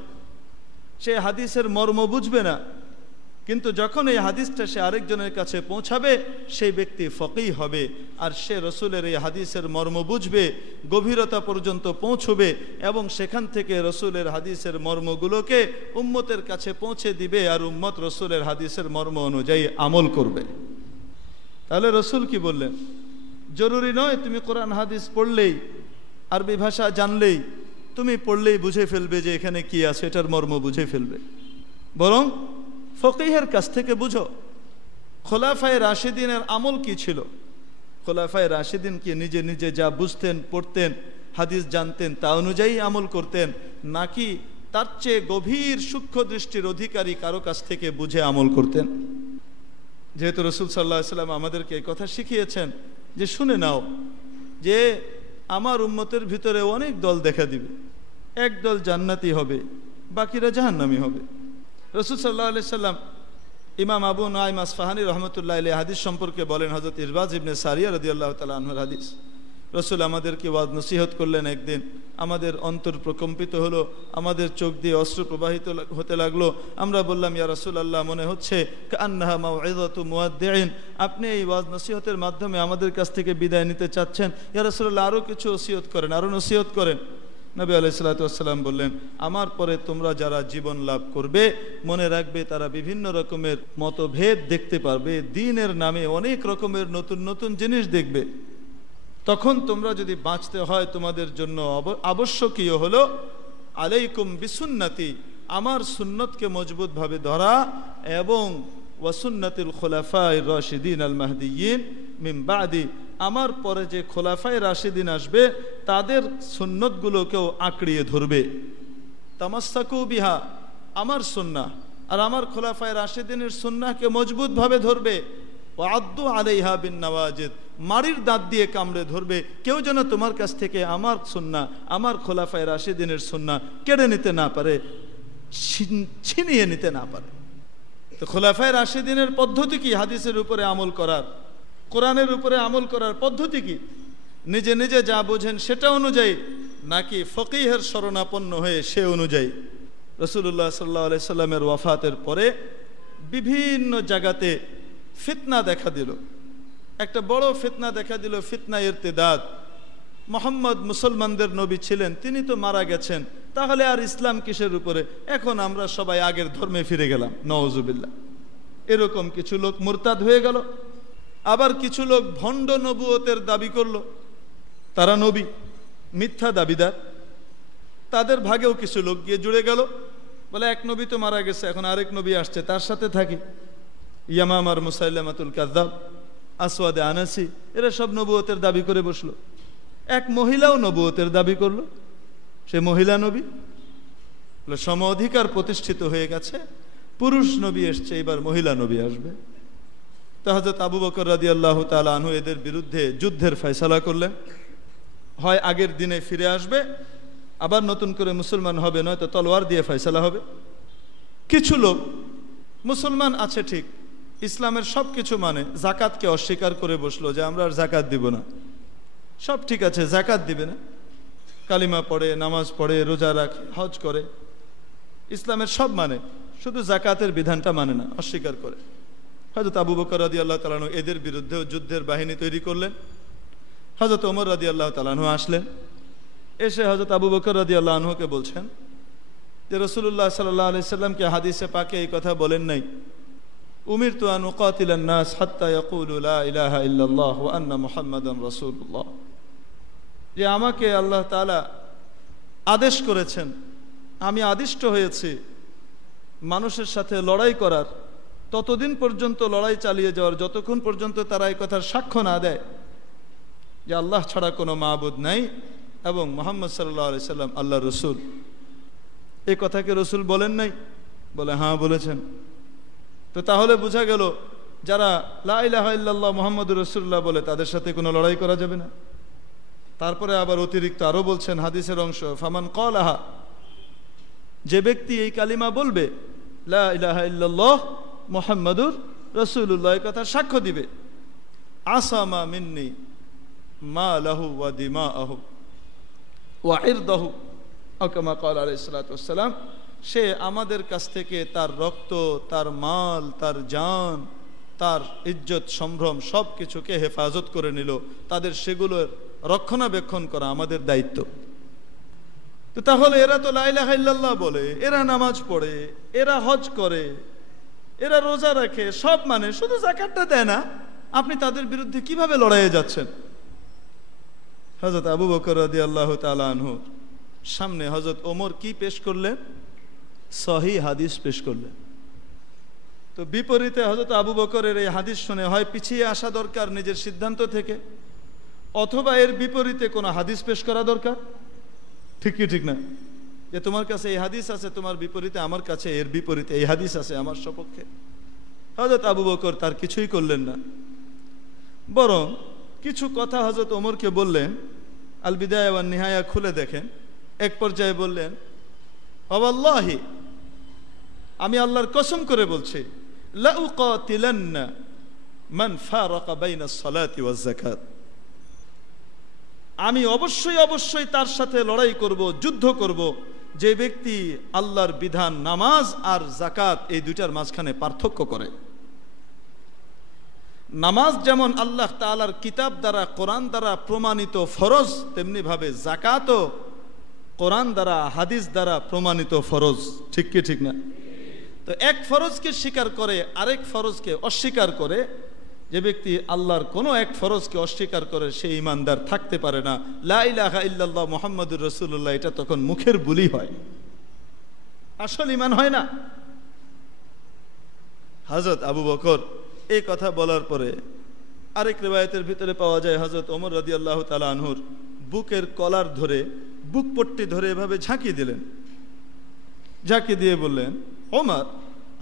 সে হাদিসের মর্ম বুঝবে না। কিন্তু যখন এই হাদিসটা সে আরেকজনের কাছে পৌঁছাবে, সেই ব্যক্তি ফকিহ হবে, আর সে রসুলের এই হাদিসের মর্ম বুঝবে, গভীরতা পর্যন্ত পৌঁছবে এবং সেখান থেকে রসুলের হাদিসের মর্মগুলোকে উম্মতের কাছে পৌঁছে দিবে, আর উম্মত রসুলের হাদিসের মর্ম অনুযায়ী আমল করবে। তাহলে রসুল কি বললেন? জরুরি নয় তুমি কোরআন হাদিস পড়লেই, আরবি ভাষা জানলেই, তুমি পড়লেই বুঝে ফেলবে যে এখানে কি আছে, এটার মর্ম বুঝে ফেলবে। বরং ফকিহের কাছ থেকে বুঝো। খোলাফায়ে রাশিদিনের আমল কি ছিল? খোলাফায়ে রাশিদিন কি নিজে নিজে যা বুঝতেন, পড়তেন, হাদিস জানতেন, তা অনুযায়ী আমল করতেন, নাকি তার চেয়ে গভীর সূক্ষ্ম দৃষ্টির অধিকারী কারো কাছ থেকে বুঝে আমল করতেন? যেহেতু রাসূল সাল্লাল্লাহু আলাইহি ওয়াসাল্লাম আমাদেরকে এই কথা শিখিয়েছেন যে শুনে নাও যে আমার উম্মতের ভিতরে অনেক দল দেখা দিবে, এক দল জান্নাতি হবে, বাকিরা জাহান্নামী হবে। রাসূল সাল্লাল্লাহু আলাইহি ওয়াসাল্লাম ইমাম আবু নুআইম আসফাহানি রহমতুল্লাহ আলাইহি হাদিস সম্পর্কে বলেন, হযরত ইরবাজ ইবনে সারিয়া রাদিয়াল্লাহু তাআলা আনহুর হাদিস, রাসূল আমাদেরকে ওয়াজ নসিহত করলেন। একদিন আমাদের অন্তর প্রকম্পিত হলো, আমাদের চোখ দিয়ে অশ্রু প্রবাহিত হতে লাগলো। আমরা বললাম, ইয়া রাসূলুল্লাহ, মনে হচ্ছে কান্নাহা মাউইযাতু মুওয়াদ্দিইন, আপনি এই ওয়াজ নসিহতের মাধ্যমে আমাদের কাছ থেকে বিদায় নিতে চাচ্ছেন। ইয়া রাসূলুল্লাহ, আরও কিছু ওসিয়ত করেন, আরও নসিহত করেন। নবী আলাইহিস সালাতু ওয়াস সালাম বললেন, আমার পরে তোমরা যারা জীবন লাভ করবে, মনে রাখবে তারা বিভিন্ন রকমের মতভেদ দেখতে পারবে, দ্বীনের নামে অনেক রকমের নতুন নতুন জিনিস দেখবে। তখন তোমরা যদি বাঁচতে হয়, তোমাদের জন্য আবশ্যকীয় হলো আলাইকুম বিসুন্নতি, আমার সুন্নতকে মজবুতভাবে ধরা, এবং ওয়াসুন্নাতুল খুলাফায়ে রাশিদিন আল মাহদিয়িন মিন বাদি, আমার পরে যে খোলাফায়ে রাশিদিন আসবে তাদের সুন্নতগুলোকেও আঁকড়িয়ে ধরবে। তামাসসাকু বিহা, আমার সুন্নাহ আর আমার খোলাফায়ে রাশিদিনের সুন্নাহকে মজবুতভাবে ধরবে। ওয়াদ্দু আলাইহা বিন নওয়াজিদ, মাড়ির দাঁত দিয়ে কামড়ে ধরবে। কেউ যেন তোমার কাছ থেকে আমার সুন্নাহ, আমার খোলাফায়ে রাশিদিনের সুন্নাহ কেড়ে নিতে না পারে, ছিনিয়ে নিতে না পারে। তো খোলাফায়ে রাশিদিনের পদ্ধতি কি? হাদিসের উপরে আমল করার, কোরআনের উপরে আমল করার পদ্ধতি কি? নিজে নিজে যা বোঝেন সেটা অনুযায়ী, নাকি ফকিহের শরণাপন্ন হয়ে সে অনুযায়ী? রাসূলুল্লাহ সাল্লাল্লাহু আলাইহি সাল্লামের ওয়াফাতের পরে বিভিন্ন জায়গাতে ফিতনা দেখা দিল। একটা বড় ফিতনা দেখা দিল, ফিতনা ইরতিদাদ। মুহাম্মদ মুসলমানদের নবী ছিলেন, তিনি তো মারা গেছেন, তাহলে আর ইসলাম কিসের উপরে? এখন আমরা সবাই আগের ধর্মে ফিরে গেলাম, নাউজুবিল্লাহ। এরকম কিছু লোক মুরতাদ হয়ে গেল। আবার কিছু লোক ভণ্ড নবুয়তের দাবি করলো, তারা নবী, মিথ্যা দাবিদার। তাদের ভাগেও কিছু লোক গিয়ে জুড়ে গেল, বলে এক নবী তো মারা গেছে, এখন আরেক নবী আসছে, তার সাথে থাকি। ইয়ামাম আর মুসাইলামাতুল কাযযাব, আসওয়াদে আনাসি, এরা সব নবুয়তের দাবি করে বসলো। এক মহিলাও নবুয়তের দাবি করলো, সে মহিলা নবী। সম অধিকার প্রতিষ্ঠিত হয়ে গেছে, পুরুষ নবী এসছে, এবার মহিলা নবী আসবে। তো হযরত আবু বকর রাদিয়াল্লাহু তাআলা আনহু এদের বিরুদ্ধে যুদ্ধের ফয়সালা করলেন। হয় আগের দিনে ফিরে আসবে, আবার নতুন করে মুসলমান হবে, নয়তো তলোয়ার দিয়ে ফয়সালা হবে। কিছু লোক মুসলমান আছে ঠিক, ইসলামের সব কিছু মানে, জাকাতকে অস্বীকার করে বসলো যে আমরা আর জাকাত দিব না। সব ঠিক আছে, জাকাত দিবে না, কালিমা পড়ে, নামাজ পড়ে, রোজা রাখে, হজ করে, ইসলামের সব মানে, শুধু জাকাতের বিধানটা মানে না, অস্বীকার করে। হযরত আবু বকর রাদিয়াল্লাহু তাআলা আনহু এদের বিরুদ্ধেও যুদ্ধের বাহিনী তৈরি করলেন। হযরত ওমর রাদিয়াল্লাহু তাআলা আনহু আসলেন, এসে হযরত আবু বকর রাদিয়াল্লাহু আনহুকে বলছেন যে রাসূলুল্লাহ সাল্লাল্লাহু আলাইহি সাল্লামকে হাদিসে পাকে এই কথা বলেন নাই, উমিরতু আন উকাতিলান নাস হাত্তা ইয়াকুলু লা ইলাহা ইল্লাল্লাহ ওয়া আন্না মুহাম্মাদান রাসূলুল্লাহ, যে আমাকে আল্লাহ তাআলা আদেশ করেছেন, আমি আদিষ্ট হয়েছি মানুষের সাথে লড়াই করার, ততদিন পর্যন্ত লড়াই চালিয়ে যাওয়ার যতক্ষণ পর্যন্ত তারা এই কথার সাক্ষ্য না দেয় যে আল্লাহ ছাড়া কোনো মাবুদ নাই এবং মুহাম্মদ সাল্লাল্লাহু আলাইহি সাল্লাম আল্লাহর রাসূল। এই কথাকে রাসূল বলেন নাই? বলে হ্যাঁ বলেছেন। তো তাহলে বোঝা গেল যারা লা ইলাহা ইল্লাল্লাহ মুহাম্মাদুর রাসূলুল্লাহ বলে তাদের সাথে কোনো লড়াই করা যাবে না। তারপরে আবার অতিরিক্ত আরো বলছেন হাদিসের অংশ, ফামান ক্বালাহা, যে ব্যক্তি এই কালিমা বলবে লা ইলাহা ইল্লাল্লাহ মুহাম্মাদুর রাসূলুল্লাহ, এই কথা সাক্ষ্য দিবে, আসামা মিন্নি মা লাহু ওয়া দিমাআহু ওয়া ইরদাহু আও কামা ক্বালা আলাইহিস সালাতু ওয়াস সালাম, সে আমাদের কাছ থেকে তার রক্ত, তার মাল, তার জান, তার ইজ্জত সম্ভ্রম সব কিছুকে হেফাজত করে নিল, তাদের সেগুলোর রক্ষণাবেক্ষণ করা আমাদের দায়িত্ব। তো তাহলে এরা তো লা ইলাহা ইল্লাল্লাহ বলে, এরা নামাজ পড়ে, এরা হজ করে, এরা রোজা রাখে, সব মানে, শুধু যাকাতটা দেয় না, আপনি তাদের বিরুদ্ধে কিভাবে লড়াইয়ে যাচ্ছেন? হযরত আবু বকর রাদিয়াল্লাহু তাআলা আনহু সামনে হযরত ওমর কি পেশ করলেন? সহিহ হাদিস পেশ করলেন। তো বিপরীতে হযরত আবু বকরের এই হাদিস শুনে হয় পিছিয়ে আসা দরকার নিজের সিদ্ধান্ত থেকে, অথবা এর বিপরীতে কোনো হাদিস পেশ করা দরকার। ঠিক কি ঠিক না? যে তোমার কাছে এই হাদিস আছে, তোমার বিপরীতে আমার কাছে এর বিপরীতে এই হাদিস আছে আমার সপক্ষে। হযরত আবু বকর তার কিছুই করলেন না, বরং কিছু কথা হযরত ওমরকে বললেন। আল বিদায়া ওয়ান নিহায়া খুলে দেখেন, এক পর্যায়ে বললেন, ওয়াল্লাহি, আমি আল্লাহর কসম করে বলছি, লা উকাতিলান্না মান ফারাকা বাইনা সলাতি ওয়াজ যাকাত, আমি অবশ্যই অবশ্যই তার সাথে লড়াই করব, যুদ্ধ করব, যে ব্যক্তি আল্লাহর বিধান নামাজ আর যাকাত এই দুইটার মাঝখানে পার্থক্য করে। নামাজ যেমন আল্লাহ তাআলার কিতাব দ্বারা, কোরআন দ্বারা প্রমাণিত ফরজ, তেমনি ভাবে যাকাতও কোরআন দ্বারা, হাদিস দ্বারা প্রমাণিত ফরজ। ঠিক কি ঠিক না? তো এক ফরজকে স্বীকার করে আরেক ফরজকে অস্বীকার করে, যে ব্যক্তি আল্লাহর কোনো এক ফরজকে অস্বীকার করে সে ঈমানদার থাকতে পারে না। লা ইলাহা ইল্লাল্লাহ মুহাম্মাদুর রাসূলুল্লাহ, এটা তখন মুখের বুলি হয়, আসল ঈমান হয় না। হযরত আবু বকর এই কথা বলার পরে আরেক রিওয়ায়াতের ভিতরে পাওয়া যায় হযরত ওমর রাদিয়াল্লাহু তাআলা আনহুর বুকের কলার ধরে, বুক পট্টি ধরে এভাবে ঝাঁকিয়ে দিলেন। ঝাঁকি দিয়ে বললেন, ওমর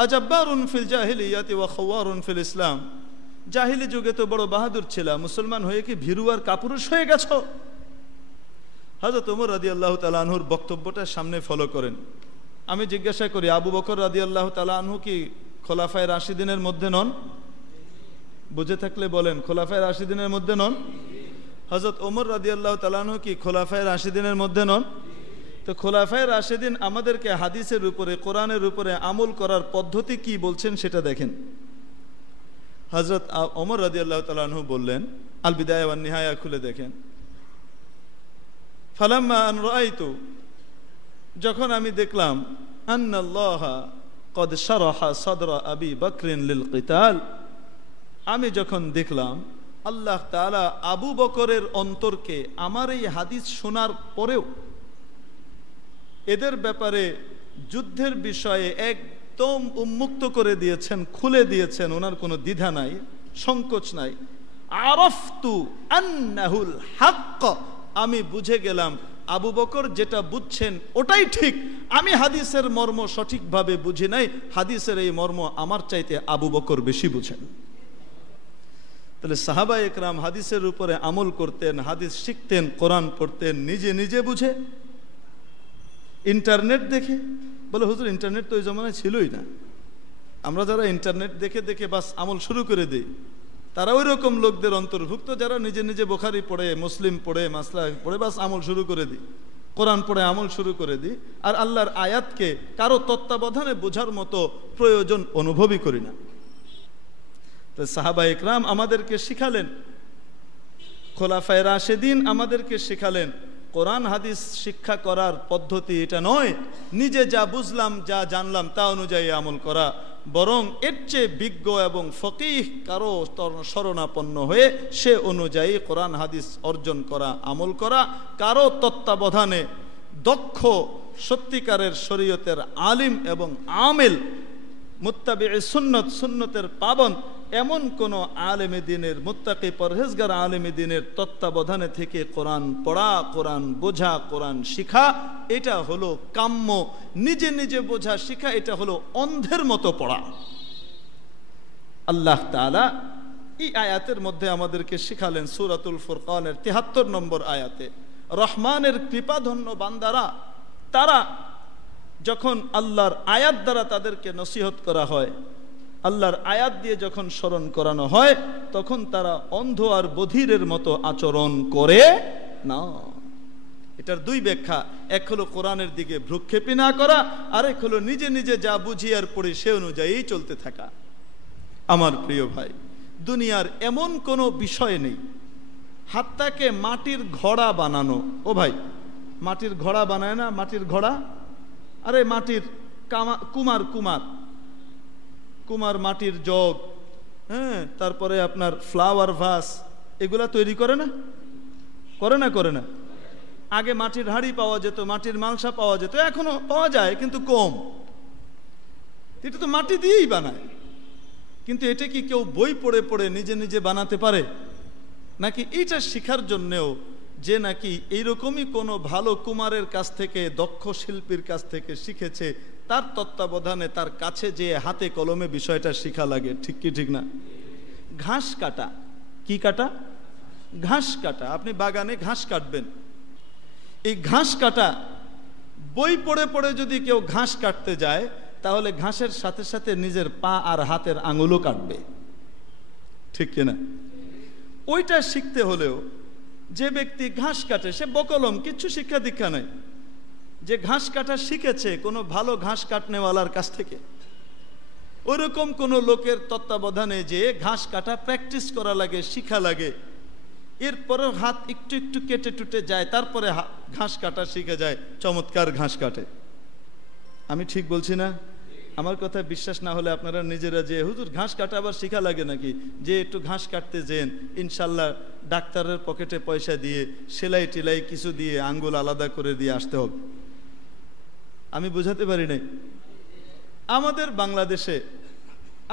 আজাব্বারুন ফিল জাহিলিয়াতি ওয়া খাওয়ারুন ফিল ইসলাম, জাহিলি যুগে তো বড় বাহাদুর ছিলা, মুসলমান হয়ে কি ভীরু আর কাপুরুষ হয়ে গেছো? হযরত ওমর রাদিয়াল্লাহু তাআলা আনহুর বক্তব্যটা সামনে ফলো করেন। আমি জিজ্ঞাসা করি, আবু বকর রাদিয়াল্লাহু তাআলা আনহু কি খোলাফায়ে রাশিদিনের মধ্যে নন? বুঝে থাকলে বলেন, খোলাফায়ে রাশিদিনের মধ্যে নন? হযরত ওমর রাদিয়াল্লাহু তাআলা আনহু কি খোলাফায়ে রাশিদিনের মধ্যে নন? তো খোলাফায়ে রাশিদিন আমাদেরকে হাদিসের উপরে, কোরআনের উপরে আমল করার পদ্ধতি কি বলছেন সেটা দেখেন। হযরত ওমর রাদিয়াল্লাহু তাআলা আনহু বললেন, আল বিদায়া ওয়ান নিহায়া খুলে দেখেন, ফালাম্মা আন রাআইতু, যখন আমি দেখলাম, আন্নাল্লাহা কদ শারাহা সাদরা আবি বকরিন লিল কিতাল, আমি যখন দেখলাম আল্লাহ তাআলা আবু বকরের অন্তরকে আমার এই হাদিস শোনার পরেও এদের ব্যাপারে যুদ্ধের বিষয়ে একদম উন্মুক্ত করে দিয়েছেন, খুলে দিয়েছেন, ওনার কোনো দ্বিধা নাই, সংকোচ নাই। আরাফতু আন্নাহুল হক, আমি বুঝে গেলাম আবু বকর যেটা বুঝছেন ওটাই ঠিক। আমি হাদিসের মর্ম সঠিকভাবে বুঝি নাই, হাদিসের এই মর্ম আমার চাইতে আবু বকর বেশি বুঝেন। তাহলে সাহাবায়ে একরাম হাদিসের উপরে আমল করতেন, হাদিস শিখতেন, কোরআন পড়তেন নিজে নিজে বুঝে, ইন্টারনেট দেখে। বলে হুজুর ইন্টারনেট তো ওই জমানায় ছিলই না, আমরা যারা ইন্টারনেট দেখে দেখে বাস আমল শুরু করে দিই, তারা ওই রকম লোকদের অন্তর্ভুক্ত যারা নিজে নিজে বুখারী পড়ে, মুসলিম পড়ে, মাসলা পড়ে বাস আমল শুরু করে দিই, কোরআন পড়ে আমল শুরু করে দিই, আর আল্লাহর আয়াতকে কারো তত্ত্বাবধানে বোঝার মতো প্রয়োজন অনুভবই করি না। তো সাহাবায়ে একরাম আমাদেরকে শিখালেন, খোলাফায়ে রাশিদিন আমাদেরকে শিখালেন, কোরআন হাদিস শিক্ষা করার পদ্ধতি এটা নয় নিজে যা বুঝলাম যা জানলাম তা অনুযায়ী আমল করা, বরং এর চেয়ে বিজ্ঞ এবং ফকিহ কারো শরণাপন্ন হয়ে সে অনুযায়ী কোরআন হাদিস অর্জন করা, আমল করা, কারো তত্ত্বাবধানে দক্ষ সত্যিকারের শরীয়তের আলিম এবং আমেল, মুত্তাবিয়ে সুন্নত, সুন্নতের পাবন এমন কোন আলেমে দ্বীনের, মুত্তাকি পরহেজগার আলেমে দ্বীনের তত্ত্বাবধানে থেকে কোরআন পড়া, কোরআন বোঝা, কোরআন শিখা, এটা হলো কাম্য। নিজে নিজে বোঝা শিখা এটা হলো অন্ধের মতো পড়া। আল্লাহ তাআলা এই আয়াতের মধ্যে আমাদেরকে শিখালেন, সূরাতুল ফুরকানের ৭৩ নম্বর আয়াতে, রহমানের কৃপাধন্য বান্দারা তারা যখন আল্লাহর আয়াত দ্বারা তাদেরকে নসিহত করা হয়, আল্লাহর আয়াত দিয়ে যখন স্মরণ করানো হয়, তখন তারা অন্ধ আর বধিরের মতো আচরণ করে না। এটার দুই ব্যাখ্যা, এক হলো কোরআনের দিকে ভ্রুক্ষেপই না করা, আরেক হলো নিজে নিজে যা বুঝি আর পড়ি সে অনুযায়ী চলতে থাকা। আমার প্রিয় ভাই, দুনিয়ার এমন কোনো বিষয় নেই, হাত্তাকে মাটির ঘোড়া বানানো, ও ভাই মাটির ঘোড়া বানায় না, মাটির ঘোড়া, আরে মাটির কুমার কুমার কুমার মাটির জগ, হ্যাঁ, তারপরে আপনার ফ্লাওয়ার ভাস, এগুলা তৈরি করে না, করে না, করে না। আগে মাটির হাঁড়ি পাওয়া যেত, মাটির মালসা পাওয়া যেত, এখনো পাওয়া যায় কিন্তু কম। এটা তো মাটি দিয়েই বানায়, কিন্তু এটা কি কেউ বই পড়ে পড়ে নিজে নিজে বানাতে পারে? নাকি এটা শিখার জন্যেও যে নাকি এইরকমই কোনো ভালো কুমারের কাছ থেকে, দক্ষ শিল্পীর কাছ থেকে শিখেছে, তার তত্ত্বাবধানে তার কাছে যে হাতে কলমে বিষয়টা শিখা লাগে, ঠিক কি ঠিক না? ঘাস কাটা, কি কাটা? ঘাস কাটা। আপনি বাগানে ঘাস কাটবেন, এই ঘাস কাটা বই পড়ে পড়ে যদি কেউ ঘাস কাটতে যায়, তাহলে ঘাসের সাথে সাথে নিজের পা আর হাতের আঙুলও কাটবে, ঠিক কিনা? ওইটা শিখতে হলেও যে ব্যক্তি ঘাস কাটে সে বকলম, কিচ্ছু শিক্ষা দীক্ষা নাই, যে ঘাস কাটা শিখেছে কোনো ভালো ঘাস কাটনেওয়ালার কাছ থেকে, ওইরকম কোনো লোকের তত্ত্বাবধানে যে ঘাস কাটা প্র্যাকটিস করা লাগে, শিখা লাগে, এরপরেও হাত একটু একটু কেটে টুটে যায়, তারপরে ঘাস কাটা শিখে যায়, চমৎকার ঘাস কাটে। আমি ঠিক বলছি না? আমার কথা বিশ্বাস না হলে আপনারা নিজেরা যে হুজুর ঘাস কাটা আবার শিখা লাগে নাকি, যে একটু ঘাস কাটতে যেন, ইনশাল্লাহ ডাক্তারের পকেটে পয়সা দিয়ে, সেলাই টেলাই কিছু দিয়ে, আঙ্গুল আলাদা করে দিয়ে আসতে হবে। আমি বোঝাতে পারি নাই। আমাদের বাংলাদেশে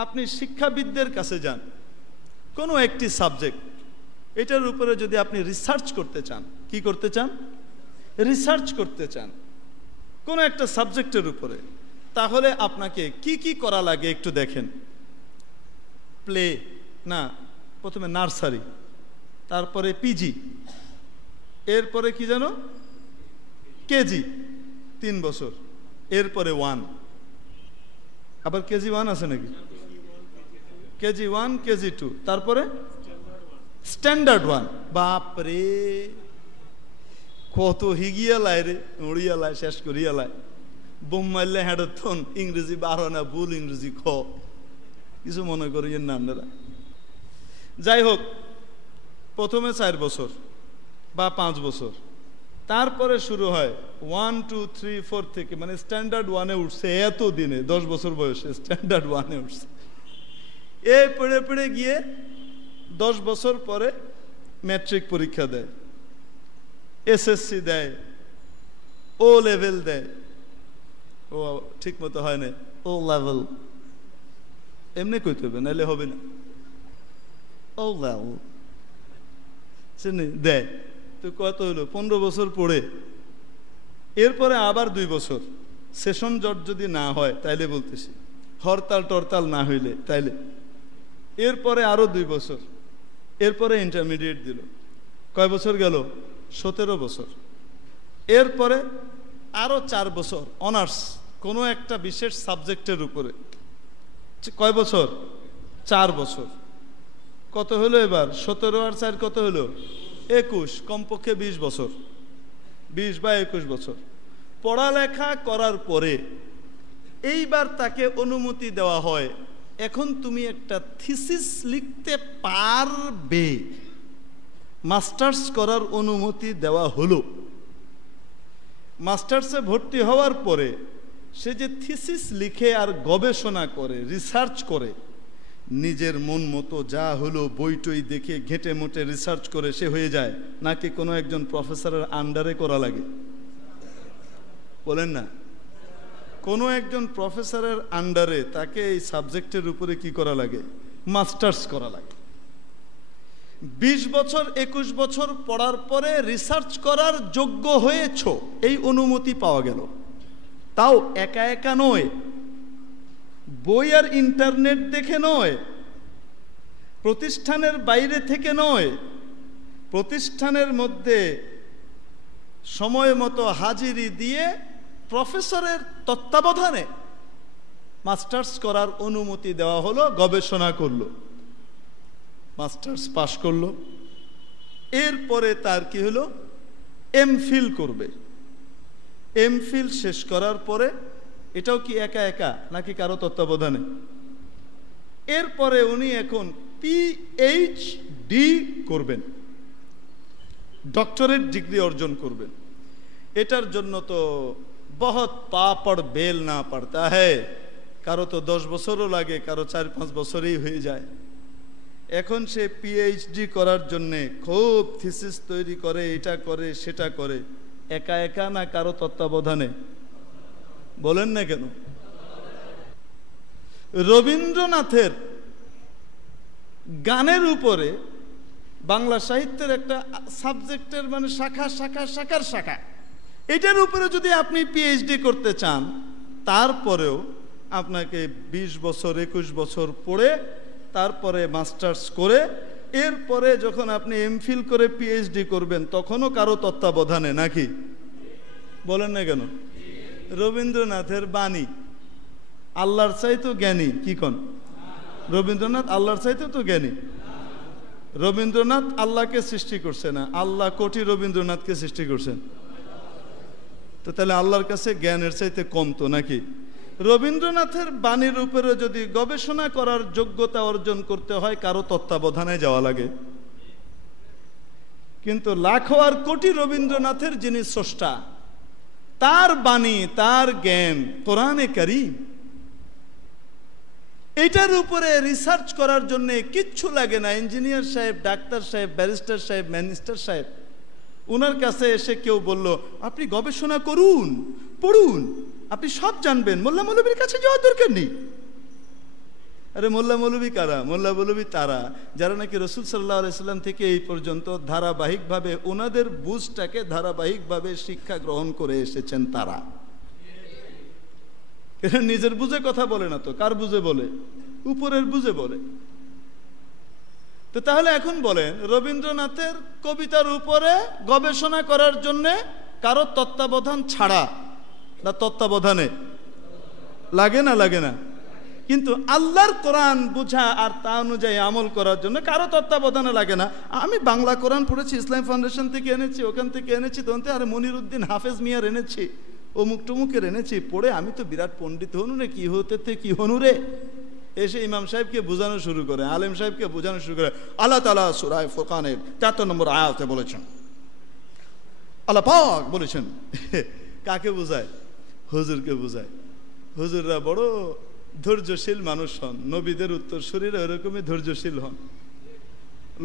আপনি শিক্ষাবিদদের কাছে যান, কোনো একটি সাবজেক্ট, এটার উপরে যদি আপনি রিসার্চ করতে চান, কি করতে চান? রিসার্চ করতে চান কোনো একটা সাবজেক্টের উপরে, তাহলে আপনাকে কি কি করা লাগে একটু দেখেন। প্লে না, প্রথমে নার্সারি, তারপরে পিজি, এরপরে কি জানো, কেজি 3 বছর, এরপরে 1, আবার কেজি 1 আছে নাকি? কেজি 1, কেজি 2, তারপরে স্ট্যান্ডার্ড 1। বাপরে, কত হিগিয়ালায় রে, উড়িয়ালায়, শেষ করিয়ালায়। বোম মারলে হেডথন ইংরেজি 12 না, ভুল ইংরেজি খ, কিছু মনে করিয়েন না আপনারা। যাই হোক, প্রথমে 4 বছর বা 5 বছর, তারপরে শুরু হয় 1, 2, 3, 4 থেকে, মানে স্ট্যান্ডার্ড 1-এ উঠছে এত দিনে, 10 বছর বয়সে স্ট্যান্ডার্ড 1-এ উঠছে। এই পড়ে পড়ে গিয়ে 10 বছর পরে ম্যাট্রিক পরীক্ষা দেয়, এসএসসি দেয়, ও লেভেল দেয়। ও ঠিক মতো হয় না, ও লেভেল এমনি কইতে হবে, নাহলে হবে না। ও লেভেল দেয় তো কত হলো, 15 বছর পড়ে। এরপরে আবার 2 বছর সেশন জট যদি না হয় তাইলে বলতেছি, হরতাল টরতাল না হইলে তাইলে। এরপরে আরো 2 বছর, এরপরে ইন্টারমিডিয়েট দিল। কয় বছর গেল? 17 বছর। এরপরে আরো 4 বছর অনার্স কোনো একটা বিশেষ সাবজেক্টের উপরে। কয় বছর? 4 বছর। কত হলো এবার? 17 আর 4 কত হলো? 21, কমপক্ষে 20 বছর, 20 বা 21 বছর পড়ালেখা করার পরে এইবার তাকে অনুমতি দেওয়া হয়, এখন তুমি একটা থিসিস লিখতে পারবে। মাস্টার্স করার অনুমতি দেওয়া হলো। মাস্টার্সে ভর্তি হওয়ার পরে সে যে থিসিস লিখে আর গবেষণা করে, রিসার্চ করে, নিজের মন মতো যা হলো বইটই দেখে ঘেঁটে মোটে রিসার্চ করে সে হয়ে যায়, নাকি কোনো একজন প্রফেসরের আন্ডারে করা লাগে? বলেন না, কোনো একজন প্রফেসরের আন্ডারে তাকে এই সাবজেক্টের উপরে কি করা লাগে? মাস্টার্স করা লাগে। 20 বছর 21 বছর পড়ার পরে রিসার্চ করার যোগ্য হয়েছ, এই অনুমতি পাওয়া গেল। তাও একা একা নয়, বই আর ইন্টারনেট দেখে নয়, প্রতিষ্ঠানের বাইরে থেকে নয়, প্রতিষ্ঠানের মধ্যে সময় মতো হাজিরি দিয়ে প্রফেসরের তত্ত্বাবধানে মাস্টার্স করার অনুমতি দেওয়া হলো। গবেষণা করলো, মাস্টার্স পাশ করলো। এরপরে তার কি হলো? এমফিল করবে। এমফিল শেষ করার পরে, এটাও কি একা একা নাকি কারো তত্ত্বাবধানে? এরপরে উনি এখন পিএইচডি করবেন, ডক্টরেট ডিগ্রি অর্জন করবেন। এটার জন্য তো বহুত পাপড় বেল না পড়তা হ্যায়, কারো তো 10 বছরও লাগে, কারো 4-5 বছরেই হয়ে যায়। এখন সে পিএইচডি করার জন্যে খুব থিসিস তৈরি করে, এটা করে সেটা করে, একা একা না কারো তত্ত্বাবধানে? বলেন না কেন? রবীন্দ্রনাথের গানের উপরে বাংলা সাহিত্যের একটা সাবজেক্টের মানে শাখা শাখা শাখার শাখা, এটার উপরে যদি আপনি পিএইচডি করতে চান, তারপরেও আপনাকে 20 বছর 21 বছর পড়ে তারপরে মাস্টার্স করে, এরপরে যখন আপনি এমফিল করে পিএইচডি করবেন তখনও কারো তত্ত্বাবধানে, নাকি? বলেন না কেন? রবীন্দ্রনাথের বাণী আল্লাহর চাইতেও জ্ঞানী, কি কোন? রবীন্দ্রনাথ আল্লাহর চাইতেও তো জ্ঞানী। রবীন্দ্রনাথ আল্লাহকে সৃষ্টি করছে না, আল্লাহ কোটি রবীন্দ্রনাথকে সৃষ্টি করছেন। তো তাহলে আল্লাহর কাছে জ্ঞানের চাইতে কম তো, নাকি? রবীন্দ্রনাথের বাণীর উপরে যদি গবেষণা করার যোগ্যতা অর্জন করতে হয়, কারো তত্ত্বাবধানে যাওয়া লাগে। কিন্তু লাখো আর কোটি রবীন্দ্রনাথের যিনি স্রষ্টা, তার বাণী, তার জ্ঞান কোরআনে কারীম, এটার উপরে রিসার্চ করার জন্য কিচ্ছু লাগে না। ইঞ্জিনিয়ার সাহেব, ডাক্তার সাহেব, ব্যারিস্টার সাহেব, মিনিস্টার সাহেব, উনার কাছে এসে কেউ বলল আপনি গবেষণা করুন, পড়ুন, আপনি সব জানবেন, মোল্লা মৌলবীর কাছে যাওয়ার দরকার নেই। আরে মোল্লা মৌলবী কারা? মোল্লা মৌলবী তারা যারা নাকি রাসূল সাল্লাল্লাহু আলাইহি সাল্লাম থেকে এই পর্যন্ত ধারাবাহিকভাবে ওনাদের বুঝটাকে ধারাবাহিকভাবে শিক্ষা গ্রহণ করে এসেছেন। তারা নিজের বুঝে কথা বলে না তো, কার বুঝে বলে? উপরের বুঝে বলে। তো তাহলে এখন বলেন, রবীন্দ্রনাথের কবিতার উপরে গবেষণা করার জন্য কারো তত্ত্বাবধান ছাড়া না তত্ত্বাবধানে? লাগে না লাগে না? কিন্তু আল্লাহর কোরআন বোঝা আর তা অনুযায়ী আমল করার জন্য কারো তত্ত্বাবধানে লাগে না। আমি বাংলা কোরআন পড়েছি, ইসলাম ফাউন্ডেশন থেকে এনেছি, ওখান থেকে এনেছি, তখন আরে মনিরুদ্দিন হাফেজ মিয়ার এনেছি, অমুক টুমুকের এনেছি, পড়ে আমি তো বিরাট পণ্ডিত হনু রে, কি হতে কি হনু রে। এসে ইমাম সাহেবকে বোঝানো শুরু করে, আলেম সাহেবকে বোঝানো শুরু করে। আল্লাহ তাআলা সূরা ফুরকানের ৭৪ নম্বর আয়াতে বলেছেন, আল্লাহ পাক বলেছেন। কাকে বোঝায়? হুজুরকে বোঝায়। হুজুররা বড় ধৈর্যশীল মানুষ হন, নবীদের উত্তরসূরিরা এরকমই ধৈর্যশীল হন।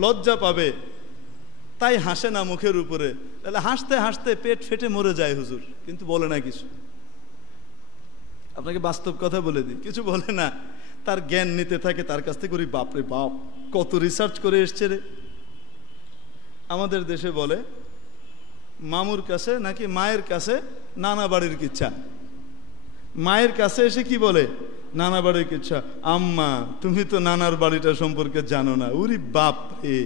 লজ্জা পাবে তাই হাসে না মুখের উপরে, তাহলে হাসতে হাসতে পেট ফেটে মরে যায় হুজুর, কিন্তু বলে না কিছু। আপনাকে বাস্তব কথা বলে দিই, কিছু বলে না, তার জ্ঞান নিতে থাকে তার কাছ থেকে। করি বাপরে বাপ, কত রিসার্চ করে এসছে রে। আমাদের দেশে বলে মামুর কাছে নাকি মায়ের কাছে নানা বাড়ির কিচ্ছা। মায়ের কাছে এসে কি বলে? নানা বাড়ির কিচ্ছা। আম্মা তুমি তো নানার বাড়িটা সম্পর্কে জানো না। উরি বাপ রে,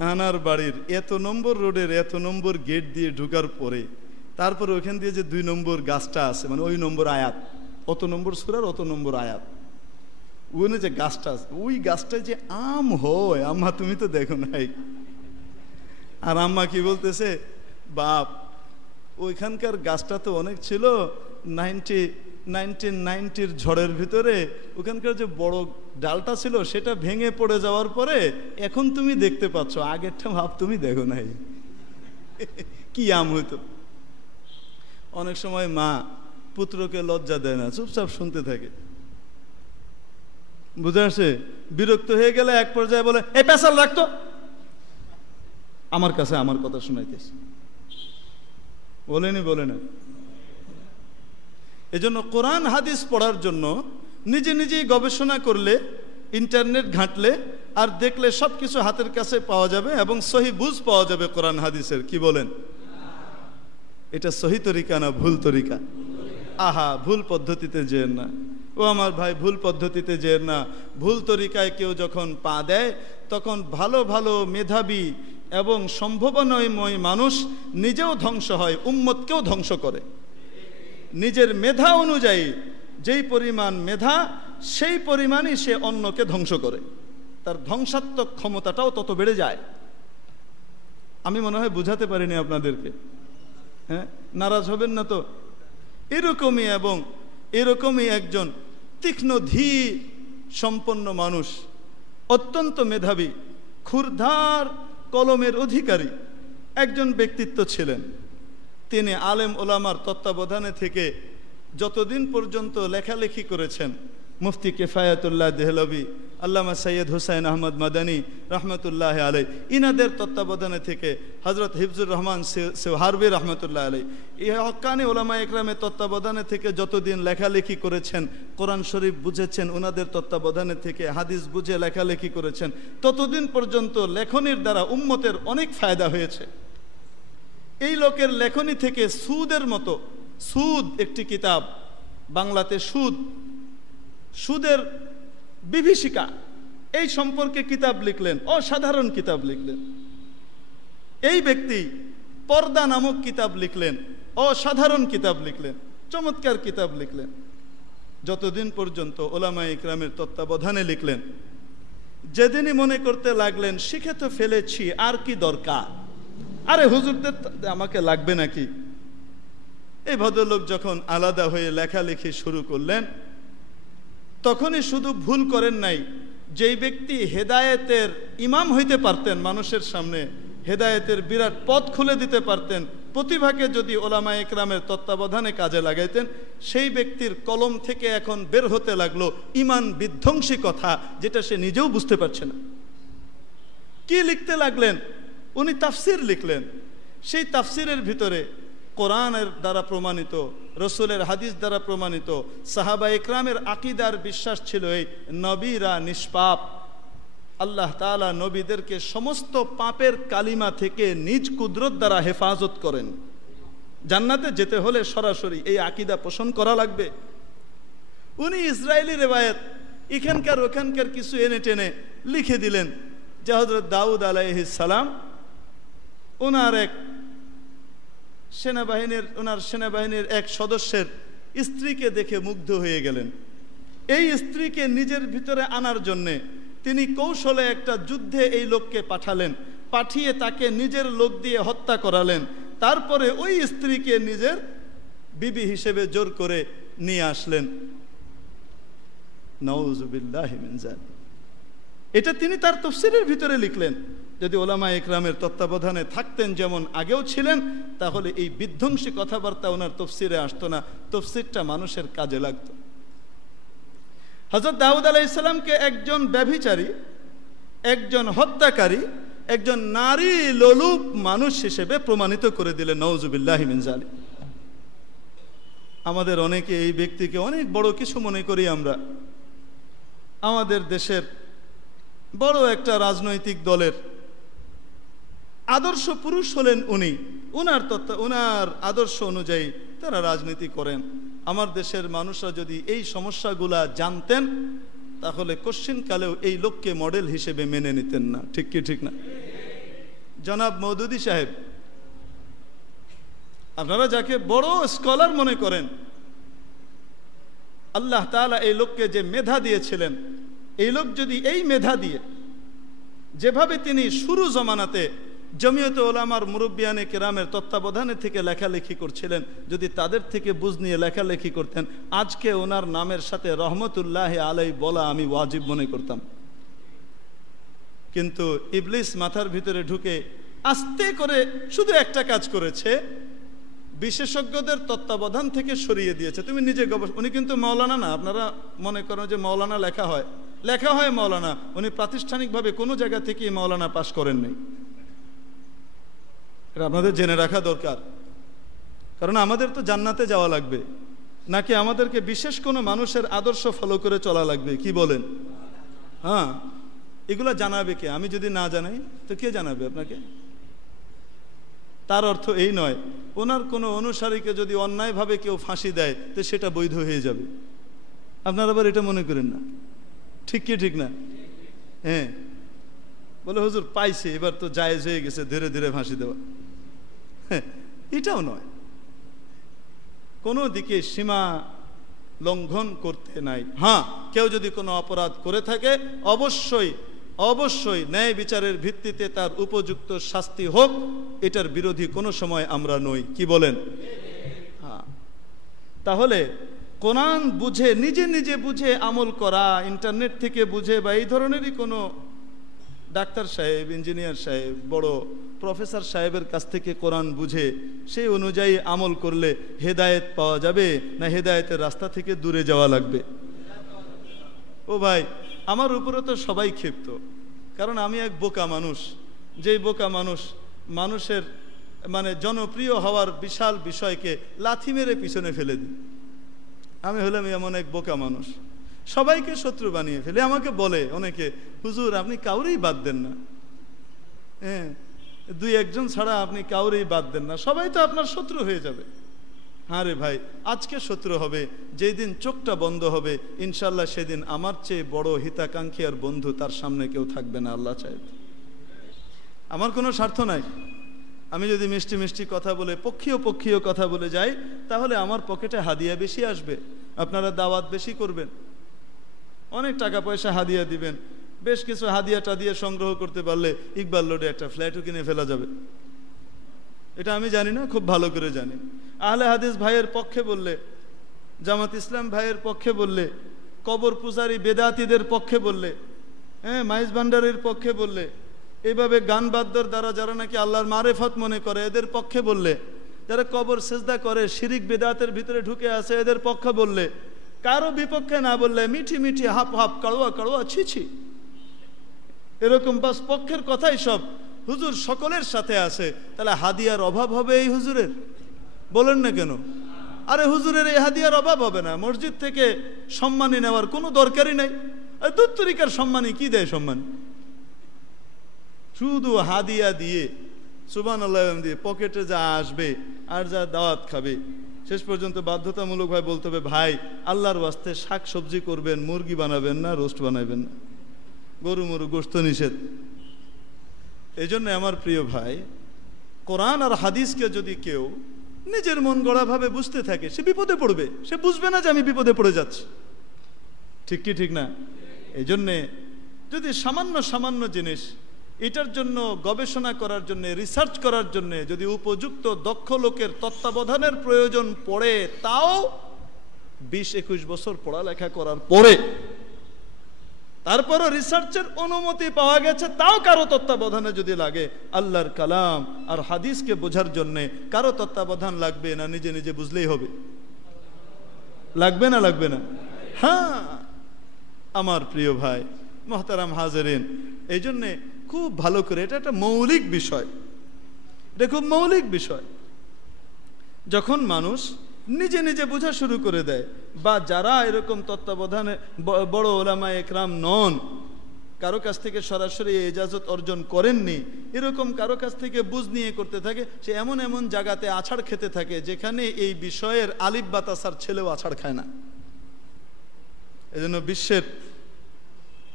নানার বাড়ির এত নম্বর রোডের এত নম্বর গেট দিয়ে ঢুকার পরে তারপর ওখান দিয়ে যে 2 নম্বর গাছটা আছে, মানে ওই নম্বর আয়াত, অত নম্বর সূরার অত নম্বর আয়াত, ওখানে যে গাছটা আছে, ওই গাছটায় যে আম হয়, আম্মা তুমি তো দেখো নাই। আর আম্মা কি বলতেছে? বাপ ওইখানকার গাছটা তো অনেক ছিল, 1990 ঝড়ের ভিতরে ওখানকার যে বড় ডালটা ছিল সেটা ভেঙে পড়ে যাওয়ার পরে এখন তুমি দেখতে পাচ্ছ, আগেরটা ভাব তুমি দেখো নাই। কি আম হইতো। অনেক সময় মা পুত্রকে লজ্জা দেয় না, চুপচাপ শুনতে থাকে। বুঝে আসে? বিরক্ত হয়ে গেলে এক পর্যায়ে বলে, এই পেশাল রাখতো, আমার কাছে আমার কথা শোনাইতেছে। বলে না? এজন্য কোরআন হাদিস পড়ার জন্য নিজে নিজেই গবেষণা করলে, ইন্টারনেট ঘাঁটলে আর দেখলে সবকিছু হাতের কাছে পাওয়া যাবে এবং সহি বুঝ পাওয়া যাবে কোরআন হাদিসের। কি বলেন? এটা সহি তরিকা না ভুল তরিকা? আহা, ভুল পদ্ধতিতে যেন না ও আমার ভাই, ভুল পদ্ধতিতে যেন না। ভুল তরিকায় কেউ যখন পা দেয় তখন ভালো ভালো মেধাবী এবং সম্ভাবনাময় মানুষ নিজেও ধ্বংস হয়, উম্মতকেও ধ্বংস করে। নিজের মেধা অনুযায়ী যেই পরিমাণ মেধা সেই পরিমাণই সে অন্যকে ধ্বংস করে, তার ধ্বংসাত্মক ক্ষমতাটাও তত বেড়ে যায়। আমি মনে হয় বুঝাতে পারিনি আপনাদেরকে, হ্যাঁ? নারাজ হবেন না তো? এরকমই, এবং এরকমই একজন তীক্ষ্ণ ধী সম্পন্ন মানুষ, অত্যন্ত মেধাবী, ক্ষুরধার কলমের অধিকারী একজন ব্যক্তিত্ব ছিলেন। তিনি আলেম ওলামার তত্ত্বাবধানে থেকে যতদিন পর্যন্ত লেখালেখি করেছেন, মুফতি কিফায়াতুল্লাহ দেহলভী, আল্লামা সৈয়দ হুসাইন আহমদ মাদানী রহমতুল্লাহ আলাই, ইনাদের তত্ত্বাবধানে থেকে হজরত হিফজুর রহমান সেওহারবী রহমতুল্লাহ আলাই, এই হক্কানি ওলামা একরামের তত্ত্বাবধানে থেকে যতদিন লেখালেখি করেছেন, কোরআন শরীফ বুঝেছেন, ওনাদের তত্ত্বাবধানে থেকে হাদিস বুঝে লেখালেখি করেছেন, ততদিন পর্যন্ত লেখনির দ্বারা উম্মতের অনেক ফায়দা হয়েছে। এই লোকের লেখনী থেকে সুদের মতো, সুদ একটি কিতাব, বাংলাতে সুদের বিভীষিকা, এই সম্পর্কে কিতাব লিখলেন, অসাধারণ কিতাব লিখলেন। এই ব্যক্তি পর্দা নামক কিতাব লিখলেন, অসাধারণ কিতাব লিখলেন, চমৎকার কিতাব লিখলেন। যতদিন পর্যন্ত ওলামায়ে ইকরামের তত্ত্বাবধানে লিখলেন, যেদিনই মনে করতে লাগলেন শিখে তো ফেলেছি, আর কি দরকার, আরে হুজুরদের আমাকে লাগবে নাকি, এই ভদ্রলোক যখন আলাদা হয়ে লেখালেখি শুরু করলেন, তখনই শুধু ভুল করেন নাই, যেই ব্যক্তি হেদায়েতের ইমাম হইতে পারতেন, মানুষের সামনে হেদায়েতের বিরাট পথ খুলে দিতে পারতেন, প্রতিভাকে যদি ওলামায়ে ইকরামের তত্ত্বাবধানে কাজে লাগাইতেন, সেই ব্যক্তির কলম থেকে এখন বের হতে লাগলো ইমান বিধ্বংসী কথা, যেটা সে নিজেও বুঝতে পারছে না। কি লিখতে লাগলেন? উনি তাফসির লিখলেন। সেই তাফসিরের ভিতরে কোরআনের দ্বারা প্রমাণিত, রসুলের হাদিস দ্বারা প্রমাণিত, সাহাবা ইকরামের আকীদার বিশ্বাস ছিল এই নবীরা নিষ্পাপ। আল্লাহ তাআলা নবীদেরকে সমস্ত পাপের কালিমা থেকে নিজ কুদরত দ্বারা হেফাজত করেন। জান্নাতে যেতে হলে সরাসরি এই আকীদা পোষণ করা লাগবে। উনি ইসরায়েলি রেওয়ায়েত এখানকার ওখানকার কিছু এনে টেনে লিখে দিলেন যে হযরত দাউদ আলাইহিস সালাম ওনার এক ওনার সেনাবাহিনীর এক সদস্যের স্ত্রীকে দেখে মুগ্ধ হয়ে গেলেন। এই স্ত্রীকে নিজের ভিতরে আনার জন্যে তিনি কৌশলে একটা যুদ্ধে এই লোককে পাঠালেন, পাঠিয়ে তাকে নিজের লোক দিয়ে হত্যা করালেন। তারপরে ওই স্ত্রীকে নিজের বিবি হিসেবে জোর করে নিয়ে আসলেন। নাউযুবিল্লাহি মিন যালিক। এটা তিনি তার তাফসীরের ভিতরে লিখলেন। যদি ওলামা ইকরামের তত্ত্বাবধানে থাকতেন, যেমন আগেও ছিলেন, তাহলে এই বিধ্বংসী কথাবার্তা ওনার তাফসীরে আসতো না, তাফসীরটা মানুষের কাজে লাগতো। হযরত দাউদ আলাইহিস সালামকে একজন ব্যভিচারী, একজন হত্যাকারী, একজন নারী লোলুপ মানুষ হিসেবে প্রমাণিত করে দিলেন। নাউযুবিল্লাহি মিন যালিক। আমাদের অনেকে এই ব্যক্তিকে অনেক বড় কিছু মনে করি আমরা। আমাদের দেশের বড় একটা রাজনৈতিক দলের আদর্শ পুরুষ হলেন উনি। উনার আদর্শ অনুযায়ী তারা রাজনীতি করেন। আমার দেশের মানুষরা যদি এই সমস্যাগুলা জানতেন, তাহলে কশ্চিনকালেও এই লোককে মডেল হিসেবে মেনে নিতেন না। ঠিক কি ঠিক না? জনাব মওদুদী সাহেব, আপনারা যাকে বড় স্কলার মনে করেন, আল্লাহ তাআলা এই লোককে যে মেধা দিয়েছিলেন, এই লোক যদি এই মেধা দিয়ে, যেভাবে তিনি শুরু জমানাতে জমিয়তে উলামার মুরব্বিয়ানে কেরামের তত্ত্বাবধানে থেকে লেখালেখি করছিলেন, যদি তাদের থেকে বুঝ নিয়ে লেখালেখি করতেন, আজকে ওনার নামের সাথে রহমতুল্লাহ আলাই বলা আমি ওয়াজিব মনে করতাম। কিন্তু ইবলিস মাথার ভিতরে ঢুকে আস্তে করে শুধু একটা কাজ করেছে, বিশেষজ্ঞদের তত্ত্বাবধান থেকে সরিয়ে দিয়েছে। তুমি নিজে উনি কিন্তু মাওলানা না, আপনারা মনে করেন যে মাওলানা লেখা হয় মাওলানা। উনি প্রাতিষ্ঠানিকভাবে কোনো জায়গা থেকে মাওলানা পাশ করেন নাই। এটা আপনাদের জেনে রাখা দরকার। কারণ আমাদের তো জান্নাতে যাওয়া লাগবে, নাকি আমাদেরকে বিশেষ কোনো মানুষের আদর্শ ফলো করে চলা লাগবে? কি বলেন? হ্যাঁ, এগুলা জানাবে কে? আমি যদি না জানাই তো কে জানাবে আপনাকে? তার অর্থ এই নয় ওনার কোনো অনুসারীকে যদি অন্যায়ভাবে কেউ ফাঁসি দেয় তো সেটা বৈধ হয়ে যাবে। আপনারা আবার এটা মনে করেন না। ঠিক কি ঠিক না? হ্যাঁ, বলে হুজুর পাইছে, এবার তো জায়েজ হয়ে গেছে ধীরে ধীরে ফাঁসি দেওয়া। হ্যাঁ, এটাও নয়। কোনো দিকে সীমা লঙ্ঘন করতে নাই। হ্যাঁ, কেউ যদি কোনো অপরাধ করে থাকে অবশ্যই ন্যায় বিচারের ভিত্তিতে তার উপযুক্ত শাস্তি হোক, এটার বিরোধী কোনো সময় আমরা নই। কি বলেন? হ্যাঁ, তাহলে কোরআন বুঝে, নিজে নিজে বুঝে আমল করা, ইন্টারনেট থেকে বুঝে বা এই ধরনেরই কোনো ডাক্তার সাহেব, ইঞ্জিনিয়ার সাহেব, বড় প্রফেসর সাহেবের কাছ থেকে কোরআন বুঝে সেই অনুযায়ী আমল করলে হেদায়েত পাওয়া যাবে না হেদায়েতের রাস্তা থেকে দূরে যাওয়া লাগবে? ও ভাই, আমার উপরে তো সবাই ক্ষিপ্ত, কারণ আমি এক বোকা মানুষ। যেই বোকা মানুষের মানে জনপ্রিয় হওয়ার বিশাল বিষয়কে লাথি মেরে পিছনে ফেলে দিই। আমি হলাম এমন এক বোকা মানুষ, সবাইকে শত্রু বানিয়ে ফেলে। আমাকে বলে অনেকে, হুজুর আপনি কাউরেই বাদ দেন না। হ্যাঁ, দুই একজন ছাড়া আপনি কাউরেই বাদ দেন না, সবাই তো আপনার শত্রু হয়ে যাবে। হ্যাঁ রে ভাই, আজকে শত্রু হবে, যেই দিন চোখটা বন্ধ হবে ইনশাল্লাহ সেদিন আমার চেয়ে বড় হিতাকাঙ্ক্ষী আর বন্ধু তার সামনে কেউ থাকবে না, আল্লাহ চায়। আমার কোনো স্বার্থ নাই। আমি যদি মিষ্টি মিষ্টি কথা বলে পক্ষীয় কথা বলে যাই, তাহলে আমার পকেটে হাদিয়া বেশি আসবে, আপনারা দাওয়াত বেশি করবেন, অনেক টাকা পয়সা হাদিয়া দিবেন। বেশ কিছু হাদিয়া টাদিয়া সংগ্রহ করতে পারলে ইকবাল রোডে একটা ফ্ল্যাটও কিনে ফেলা যাবে। এটা আমি জানি না, খুব ভালো করে জানি। আহলে হাদিস ভাইয়ের পক্ষে বললে, জামাত ইসলাম ভাইয়ের পক্ষে বললে, কবর পূজারী বেদাতীদের পক্ষে বললে, হ্যাঁ মাইজ ভান্ডারের পক্ষে বললে, এইভাবে গান বাদ্যর দ্বারা যারা নাকি আল্লাহর মারেফত মনে করে এদের পক্ষে বললে, যারা কবর সেজদা করে শিরিক বেদাতের ভিতরে ঢুকে আছে এদের পক্ষে বললে, কারো বিপক্ষে না বললে মিঠি মিঠি হাপ হাপ কাড়ুয়া ছি, এরকম বাস পক্ষের কথাই সব। হুজুর সকলের সাথে আছে, তাহলে হাদিয়ার অভাব হবে এই হুজুরের? বলেন না কেন? আরে হুজুরের এই হাদিয়ার অভাব হবে না। মসজিদ থেকে সম্মানী নেওয়ার কোনো দরকারই নাই। আর দুধ তরিকার সম্মানী কি দেয়? সম্মান শুধু হাদিয়া দিয়ে, সুবহানাল্লাহ দিয়ে পকেটে যা আসবে আর যা দাওয়াত খাবে, শেষ পর্যন্ত বাধ্যতামূলকভাবে বলতে হবে, ভাই আল্লাহর ওয়াস্তে শাক সবজি করবেন, মুরগি বানাবেন না, রোস্ট বানাবেন না, গরু মরু গোশত নিষেধ। এই জন্য আমার প্রিয় ভাই, কোরআন আর হাদিসকে যদি কেউ নিজের মন গড়াভাবে বুঝতে থাকে, সে বিপদে পড়বে, সে বুঝবে না যে আমি বিপদে পড়ে যাচ্ছি। ঠিক কি ঠিক না? এই জন্যে যদি সামান্য সামান্য জিনিস এটার জন্য গবেষণা করার জন্য, রিসার্চ করার জন্য যদি উপযুক্ত দক্ষ লোকের তত্ত্বাবধানের প্রয়োজন পড়ে, তাও 20-21 বছর পড়ালেখা করার পরে, তারপরও রিসার্চের অনুমতি পাওয়া গেছে, তাও কারো তত্ত্বাবধানে যদি লাগে, আল্লাহর কালাম আর হাদিসকে বোঝার জন্য কারো তত্ত্বাবধান লাগবে না, নিজে নিজে বুঝলেই হবে? লাগবে না? লাগবে না? হ্যাঁ আমার প্রিয় ভাই মুহতারাম হাজেরিন, এই জন্যে খুব ভালো করে, এটা একটা মৌলিক বিষয়, এটা খুব মৌলিক বিষয়। যখন মানুষ নিজে নিজে বোঝা শুরু করে দেয়, বা যারা এরকম তত্ত্বাবধানে বড় ওলামা একরাম নন, কারো কাছ থেকে সরাসরি ইজাজত অর্জন করেননি, এরকম কারো কাছ থেকে বুঝ নিয়ে করতে থাকে, সে এমন এমন জায়গাতে আছাড় খেতে থাকে যেখানে এই বিষয়ের আলিফ বাতাসার ছেলেও আছাড় খায় না। এজন্য বিশ্বের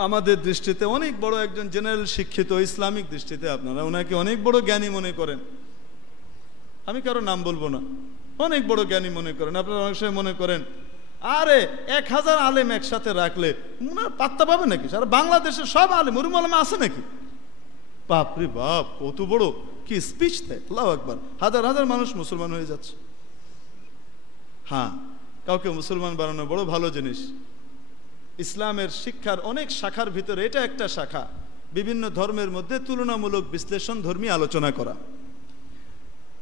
আমাদের দৃষ্টিতে অনেক বড় একজন জেনারেল শিক্ষিত, ইসলামিক দৃষ্টিতে আপনারা ওনাকে অনেক বড় জ্ঞানী মনে করেন, আমি কারো নাম বলবো না, অনেক বড় জ্ঞানী মনে করেন আপনারা, অনেক সময় মনে করেন আরে 1000 আলেম একসাথে রাখলে ওনার পাত্তা পাবে নাকি? সারা বাংলাদেশের সব আলেম উরুম আলেম আছে নাকি? বাপরে বাপ, কত বড় কি স্পিচ দেয়, আল্লাহু আকবার, হাজার হাজার মানুষ মুসলমান হয়ে যাচ্ছে। হ্যাঁ, কাউকে মুসলমান বানানো বড় ভালো জিনিস। ইসলামের শিক্ষার অনেক শাখার ভিতরে এটা একটা শাখা, বিভিন্ন ধর্মের মধ্যে তুলনামূলক বিশ্লেষণ ধর্মী আলোচনা করা।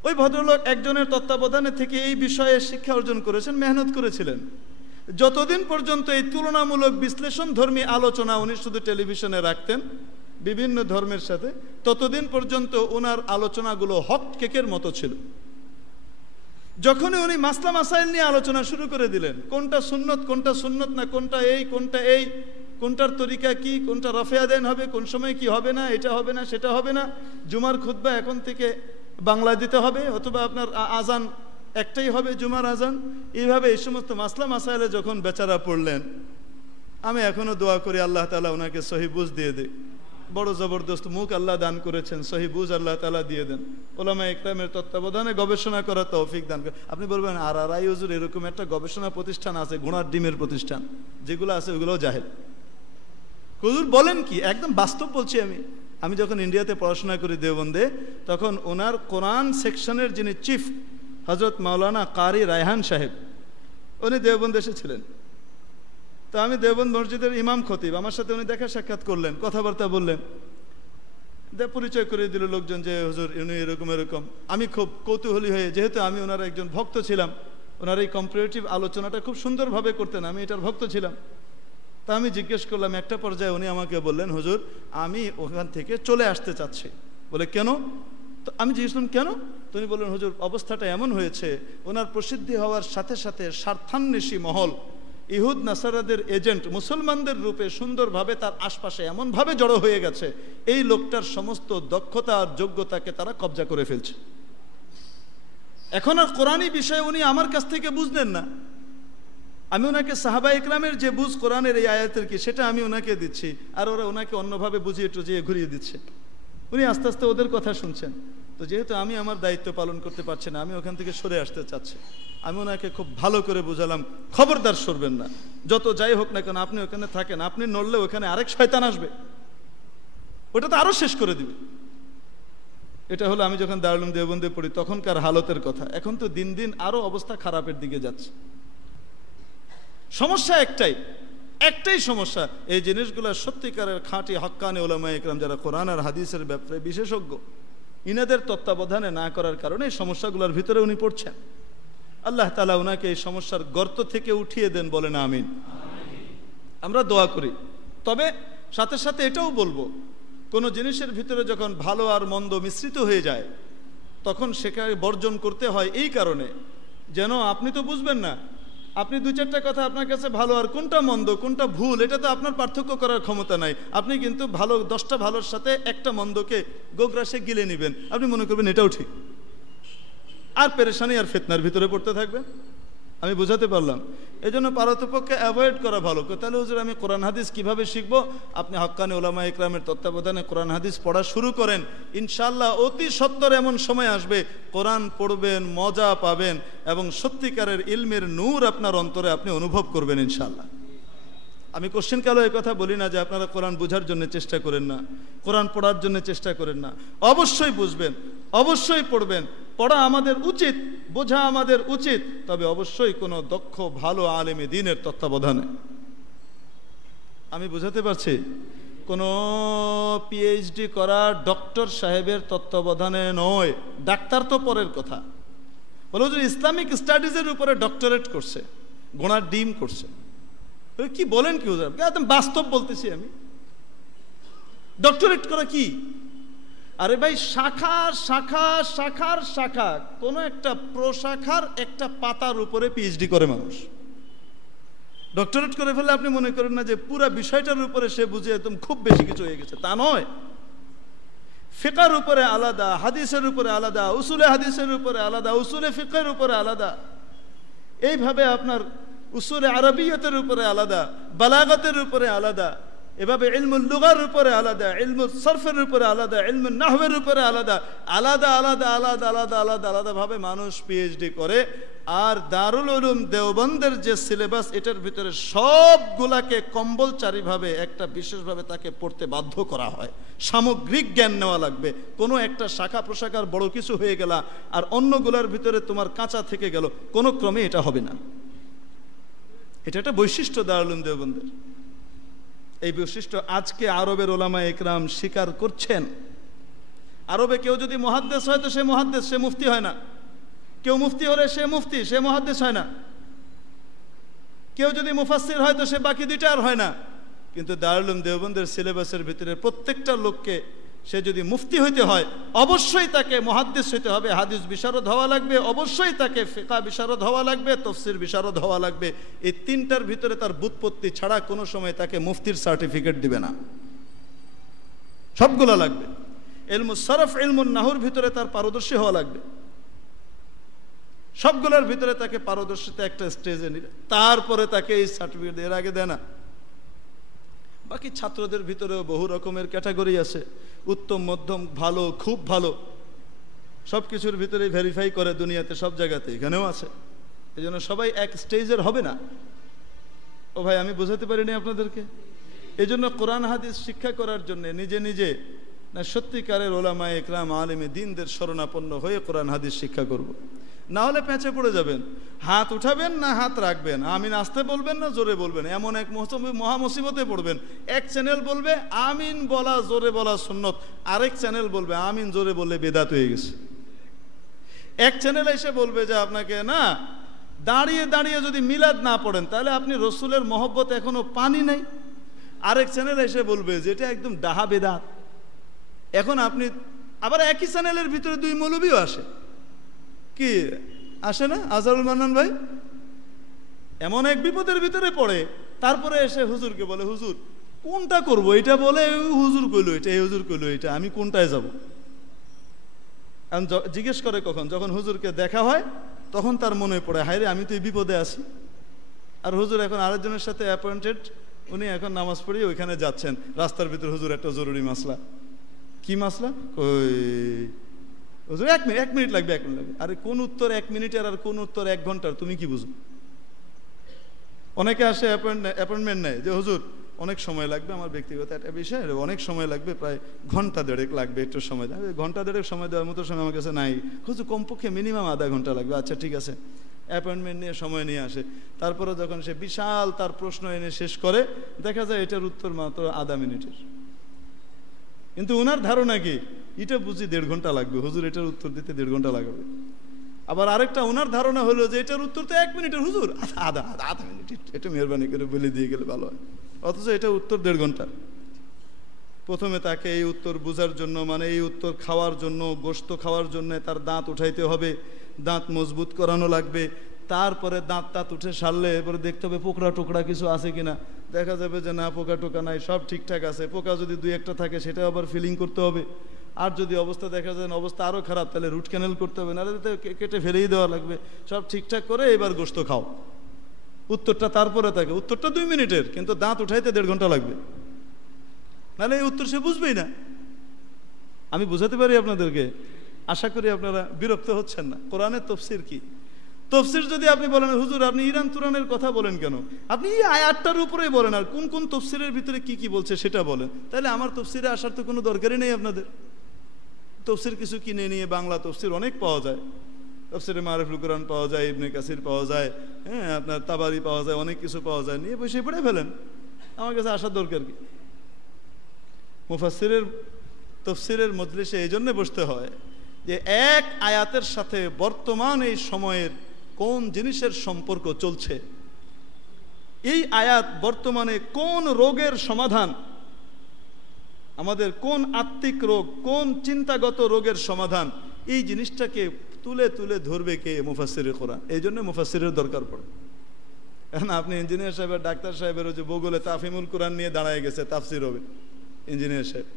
ওই ভদ্রলোক একজনের তত্ত্বাবধানে থেকে এই বিষয়ে শিক্ষা অর্জন করেছেন, মেহনত করেছিলেন। যতদিন পর্যন্ত এই তুলনামূলক বিশ্লেষণ ধর্মী আলোচনা উনি শুধু টেলিভিশনে রাখতেন বিভিন্ন ধর্মের সাথে, ততদিন পর্যন্ত ওনার আলোচনাগুলো হক কেকের মতো ছিল। যখনই উনি মাসলা মাসাইল নিয়ে আলোচনা শুরু করে দিলেন, কোনটা সুন্নত না, কোনটা এই, কোনটার তরিকা কি, কোনটা রফে আদান হবে, কোন সময় কি হবে না, এটা হবে না, সেটা হবে না, জুমার খুতবা এখন থেকে বাংলা দিতে হবে, অথবা আপনার আজান একটাই হবে, জুমার আজান, এইভাবে এই সমস্ত মাসলা মাসাইলে যখন বেচারা পড়লেন, আমি এখনো দোয়া করি আল্লাহ তাআলা ওনাকে সহি বুঝ দিয়ে দেয়। বড় জবরদস্ত মুখ আল্লাহ দান করেছেন, সহি বুঝ আল্লাহ তাআলা দিয়ে দেন, ওলামা ইকরামের তত্ত্বাবধানে গবেষণা করার তৌফিক দান করেন। আপনি বলবেন আর হুজুর এরকম একটা গবেষণা প্রতিষ্ঠান আছে, ঘোড়ার ডিমের প্রতিষ্ঠান, যেগুলো আছে ওগুলোও জাহেল। হুজুর বলেন কি? একদম বাস্তব বলছি। আমি যখন ইন্ডিয়াতে পড়াশোনা করি দেওবন্দে, তখন ওনার কোরআন সেকশনের যিনি চিফ হজরত মাওলানা কারি রায়হান সাহেব, উনি দেওবন্দে এসেছিলেন। তো আমি দেওবন্দ মসজিদের ইমাম খতিব, আমার সাথে উনি দেখা সাক্ষাৎ করলেন, কথাবার্তা বললেন, পরিচয় করে দিল লোকজন যে হুজুর উনি এরকম এরকম। আমি খুব কৌতূহলী হয়ে, যেহেতু আমি ওনার একজন ভক্ত ছিলাম, ওনার এই কম্পারেটিভ আলোচনাটা খুব সুন্দরভাবে করতেন, আমি এটার ভক্ত ছিলাম। তা আমি জিজ্ঞেস করলাম, একটা পর্যায়ে উনি আমাকে বললেন, হুজুর আমি ওখান থেকে চলে আসতে চাচ্ছি। বলে কেন? তো আমি জিজ্ঞেস করলাম কেন? তো উনি বললেন, হুজুর অবস্থাটা এমন হয়েছে, ওনার প্রসিদ্ধি হওয়ার সাথে সাথে স্বার্থান্বেষী মহল, ইহুদ নাসারাদের এজেন্ট, মুসলমানদের রূপে সুন্দরভাবে তার আশপাশে এমনভাবে জড়ো হয়ে গেছে, এই লোকটার সমস্ত দক্ষতা আর যোগ্যতাকে তারা কবজা করে ফেলছে। এখন আর কোরআনী বিষয়ে উনি আমার কাছ থেকে বুঝলেন না, আমি ওনাকে সাহাবা ইকরামের যে বুঝ কোরআনের এই আয়াতের কি, সেটা আমি ওনাকে দিচ্ছি, আর ওরা ওনাকে অন্যভাবে বুঝিয়ে টুজিয়ে ঘুরিয়ে দিচ্ছে। উনি আস্তে আস্তে ওদের কথা শুনছেন। তো যেহেতু আমি আমার দায়িত্ব পালন করতে পারছি না, আমি ওখান থেকে সরে আসতে চাচ্ছি। আমি ওনাকে খুব ভালো করে বুঝালাম, খবরদার সরবেন না, যত যাই হোক না কেন আপনি ওখানে থাকেন, আপনি নড়লে ওখানে আরেক শয়তান আসবে, ওটা তো আরো শেষ করে দিবে। এটা হলো আমি যখন দারুল উলুম দেওবন্দে পড়ি তখনকার হালতের কথা। এখন তো দিন দিন আরো অবস্থা খারাপের দিকে যাচ্ছে। সমস্যা একটাই সমস্যা, এই জিনিসগুলো সত্যিকারের খাঁটি হক্কানি ওলামা ইকরাম যারা কোরআন আর হাদিসের ব্যাপারে বিশেষজ্ঞ, ইনাদের তত্ত্বাবধানে না করার কারণে এই সমস্যাগুলোর ভিতরে উনি পড়ছেন। আল্লাহ তাআলা উনাকে এই সমস্যার গর্ত থেকে উঠিয়ে দেন, বলেন আমিন। আমরা দোয়া করি। তবে সাথে সাথে এটাও বলবো, কোনো জিনিসের ভিতরে যখন ভালো আর মন্দ মিশ্রিত হয়ে যায়, তখন সেখানে বর্জন করতে হয় এই কারণে, যেন আপনি তো বুঝবেন না, আপনি 2-4টা কথা আপনার কাছে ভালো, আর কোনটা মন্দ কোনটা ভুল এটা তো আপনার পার্থক্য করার ক্ষমতা নাই। আপনি কিন্তু ভালো 10টা ভালোর সাথে একটা মন্দকে গোগ্রাসে গিলে নেবেন, আপনি মনে করবেন এটাও ঠিক, আর পেরেশানি আর ফিতনার ভিতরে পড়তে থাকবেন। আমি বোঝাতে পারলাম? এই জন্য পারতপক্ষে অ্যাভয়েড করা ভালো। তাহলে হুজুর আমি কোরআন হাদিস কিভাবে শিখবো? আপনি হক্কানি উলামা ইকরামের তত্ত্বাবধানে কোরআন হাদিস পড়া শুরু করেন। ইনশাআল্লাহ অতি সত্বর এমন সময় আসবে, কোরআন পড়বেন, মজা পাবেন এবং সত্যিকারের ইলমের নূর আপনার অন্তরে আপনি অনুভব করবেন ইনশাআল্লাহ। আমি কোশ্চেন কালো এই কথা বলি না যে আপনারা কোরআন বোঝার জন্য চেষ্টা করেন না, কোরআন পড়ার জন্য চেষ্টা করেন না। অবশ্যই বুঝবেন, অবশ্যই পড়বেন, পড়া আমাদের উচিত, বোঝা আমাদের উচিত, তবে অবশ্যই কোনো দক্ষ ভালো আলেমে দ্বীনের তত্ত্বাবধানে। আমি বোঝাতে পারছি? কোনো পিএইচডি করা ডক্টর সাহেবের তত্ত্বাবধানে নয়। ডাক্তার তো পরের কথা, বলো যে ইসলামিক স্টাডিজের উপরে ডক্টরেট করছে, গোড়ার ডিম করছে। কি বলেন কি হুজুর? একদম বাস্তব বলতেছি আমি। ডক্টরেট করা কি? আরে ভাই, শাখা শাখা শাখার শাখা, কোন একটা প্রশাখার একটা পাতার উপরে পিএইচডি করে মানুষ। ডক্টরেট করে ফেলে আপনি মনে করেন না যে পুরো বিষয়টার উপরে সে বুঝে একদম খুব বেশি কিছু হয়ে গেছে, তা নয়। ফিকার উপরে আলাদা, হাদিসের উপরে আলাদা, উসুলে হাদিসের উপরে আলাদা, উসুলে ফিকের উপরে আলাদা, এইভাবে আপনার উসুলে আরবিয়তের উপরে আলাদা, বালাগতের উপরে আলাদা, এভাবে ইলমুল লুগার উপরে আলাদা, ইলমুল সরফের উপরে আলাদা, ইলমুল নাহওয়ের উপরে আলাদা, আলাদা আলাদা আলাদা আলাদা আলাদা আলাদা ভাবে মানুষ পিএইচডি করে। আর দারুল উলুম দেওবন্দের যে সিলেবাস, এটার ভিতরে সবগুলাকে কম্বলচারীভাবে একটা বিশেষভাবে তাকে পড়তে বাধ্য করা হয়। সামগ্রিক জ্ঞান নেওয়া লাগবে। কোনো একটা শাখা প্রশাখার বড় কিছু হয়ে গেল আর অন্যগুলার ভিতরে তোমার কাঁচা থেকে গেল, কোনো ক্রমে এটা হবে না। এটা একটা বৈশিষ্ট্য দারুল উলুম দেওবন্দের। এই বৈশিষ্ট্য আজকে আরবের ওলামা ইকরাম স্বীকার করছেন। আরবে কেউ যদি মুহাদ্দিস হয় তো সে মুহাদ্দিস, সে মুফতি হয় না। কেউ মুফতি হলে সে মুফতি, সে মুহাদ্দিস হয় না। কেউ যদি মুফাসসির হয় তো সে বাকি দুইটা আর হয় না। কিন্তু দারুল উলুম দেওবন্দের সিলেবাসের ভিতরে প্রত্যেকটা লোককে, সে যদি মুফতি হইতে হয় অবশ্যই তাকে মুহাদ্দিস হইতে হবে, হাদিস বিশারদ হওয়া লাগবে, অবশ্যই তাকে ফিকহ বিশারদ হওয়া লাগবে, তাফসীর বিশারদ হওয়া লাগবে। এই তিনটার ভিতরে তার বুৎপত্তি ছাড়া কোনো সময় তাকে মুফতির সার্টিফিকেট দিবে না। সবগুলো লাগবে। ইলমুস সরফ, ইলমুন নাহর ভিতরে তার পারদর্শী হওয়া লাগবে। সবগুলোর ভিতরে তাকে পারদর্শিতা একটা স্টেজে নিলে তারপরে তাকে এই সার্টিফিকেট এর আগে দেয় না। বাকি ছাত্রদের ভিতরেও বহু রকমের ক্যাটাগরি আছে, উত্তম, মধ্যম, ভালো, খুব ভালো, সব কিছুর ভিতরে ভেরিফাই করে দুনিয়াতে, সব জায়গাতে, এখানেও আছে। এই জন্য সবাই এক স্টেজের হবে না। ও ভাই, আমি বোঝাতে পারিনি আপনাদেরকে। এই জন্য কোরআন হাদিস শিক্ষা করার জন্য নিজে নিজে না সত্যিকারের ওলামায়ে ইকরাম আলেমে দ্বীনদের শরণাপন্ন হয়ে কোরআন হাদিস শিক্ষা করব। না হলে পেঁচে পড়ে যাবেন। হাত উঠাবেন না হাত রাখবেন, আমিন আসতে বলবেন না জোরে বলবেন, এমন এক মহা মুসিবতে পড়বেন। এক চ্যানেল বলবে আমিন বলা জোরে বলা সুন্নত, আরেক চ্যানেল বলবে আমিন জোরে বললে বেদাত হয়ে গেছে। এক চ্যানেল এসে বলবে যে আপনাকে না দাঁড়িয়ে দাঁড়িয়ে যদি মিলাদ না পড়েন তাহলে আপনি রসুলের মহব্বত এখনো পানি নাই। আরেক চ্যানেল এসে বলবে যে এটা একদম ডাহা বেদাত। এখন আপনি আবার একই চ্যানেলের ভিতরে দুই মৌলবীও আসে, কি আসে না? আজহারুল মান্নান ভাই এমন এক বিপদের ভিতরে পড়ে, তারপরে এসে হুজুরকে বলে হুজুর কোনটা করব, এটা বলে হুজুর কইলো এটা, এই হুজুর কইলো এটা, আমি কোনটায় যাব? এখন জিজ্ঞেস করে কখন? যখন হুজুরকে দেখা হয় তখন তার মনে পড়ে, হায় রে আমি তো এই বিপদে আছি। আর হুজুর এখন আরেকজনের সাথে অ্যাপয়েন্টেড, উনি এখন নামাজ পড়িয়ে ওইখানে যাচ্ছেন। রাস্তার ভিতরে হুজুর একটা জরুরি মাসলা। কি মাসলা? হুজুর 1 মিনিট লাগবে, 1 মিনিট লাগবে। আরে কোন উত্তর 1 মিনিটের আর কোন উত্তর 1 ঘন্টার, তুমি কি বুঝো? অনেকে আসে অ্যাপয়েন্টমেন্ট নেয় যে হুজুর অনেক সময় লাগবে, আমার ব্যক্তিগত একটা বিষয়, অনেক সময় লাগবে, প্রায় ঘন্টা দেড়েক লাগবে, একটু সময় দেয়। ঘন্টা দেড়েক সময় দেওয়ার মতো সময় আমার কাছে নাই হুজুর, কমপক্ষে মিনিমাম আধা ঘন্টা লাগবে। আচ্ছা ঠিক আছে, অ্যাপয়েন্টমেন্ট নিয়ে সময় নিয়ে আসে। তারপরে যখন সে বিশাল তার প্রশ্ন এনে শেষ করে, দেখা যায় এটার উত্তর মাত্র আধা মিনিটের। কিন্তু ওনার ধারণা কি, এটা বুঝি 1.5 ঘন্টা লাগবে, হুজুর এটার উত্তর দিতে 1.5 ঘন্টা লাগবে। আবার আরেকটা ওনার ধারণা হলো যে এটার উত্তর তো 1 মিনিটের, হুজুর আধা মিনিট, এটা মেহরবানি করে বলে দিয়ে গেলে ভালো হয়। অথচ এটা উত্তর 1.5 ঘন্টা। প্রথমে তাকে এই উত্তর বোঝার জন্য, মানে এই উত্তর খাওয়ার জন্য, গোশত খাওয়ার জন্য তার দাঁত উঠাইতে হবে, দাঁত মজবুত করানো লাগবে। তারপরে দাঁত উঠে সারলে এবারে দেখতে হবে পোকরা টোকরা কিছু আছে কিনা। দেখা যাবে যে না, পোকা টোকা নাই, সব ঠিকঠাক আছে। পোকা যদি 2-1টা থাকে সেটা আবার ফিলিং করতে হবে। আর যদি অবস্থা দেখা যায় অবস্থা আরও খারাপ, তাহলে রুট ক্যানেল করতে হবে, নাহলে তো কেটে ফেলেই দেওয়া লাগবে। সব ঠিকঠাক করে এবার গোশত খাও। উত্তরটা তারপরে থাকে, উত্তরটা 2 মিনিটের, কিন্তু দাঁত উঠাইতে 1.5 ঘন্টা লাগবে, নাহলে এই উত্তর সে বুঝবেই না। আমি বুঝাতে পারি আপনাদেরকে, আশা করি আপনারা বিরক্ত হচ্ছেন না। কোরআনের তফসির কি? তফসির যদি আপনি বলেন হুজুর আপনি ইরান তুরানের কথা বলেন কেন, আপনি এই আয়াতটার উপরেই বলেন, আর কোন কোন তফসিরের ভিতরে কি কি বলছে সেটা বলেন, তাহলে আমার তফসিরে আসার তো কোনো দরকারই নেই আপনাদের। তফসির কিছু কিনে নিয়ে বাংলা তফসির অনেক পাওয়া যায়, তফসিরে মারিফুল কোরআন পাওয়া যায়, ইবনে কাসির পাওয়া যায়, হ্যাঁ আপনার তাবারি পাওয়া যায়, অনেক কিছু পাওয়া যায়, নিয়ে বসে পড়ে ফেলেন। আমার কাছে আসার দরকার কি? মুফাসসিরের তফসিরের মজলিসে এই জন্য বসতে হয় যে এক আয়াতের সাথে বর্তমান এই সময়ের কোন জিনিসের সম্পর্ক চলছে, এই আয়াত বর্তমানে কোন রোগের সমাধান, আমাদের কোন আত্মিক রোগ, কোন চিন্তাগত রোগের সমাধান, এই জিনিসটাকে তুলে তুলে ধরবে কে? মুফাসসিরে কোরআন। এই জন্য মুফাসসিরের দরকার পড়ে। এখন আপনি ইঞ্জিনিয়ার সাহেবের, ডাক্তার সাহেবের যে বগুলে তাফহিমুল কোরআন নিয়ে দাঁড়ায় গেছে, তাফসির হবে, ইঞ্জিনিয়ার সাহেব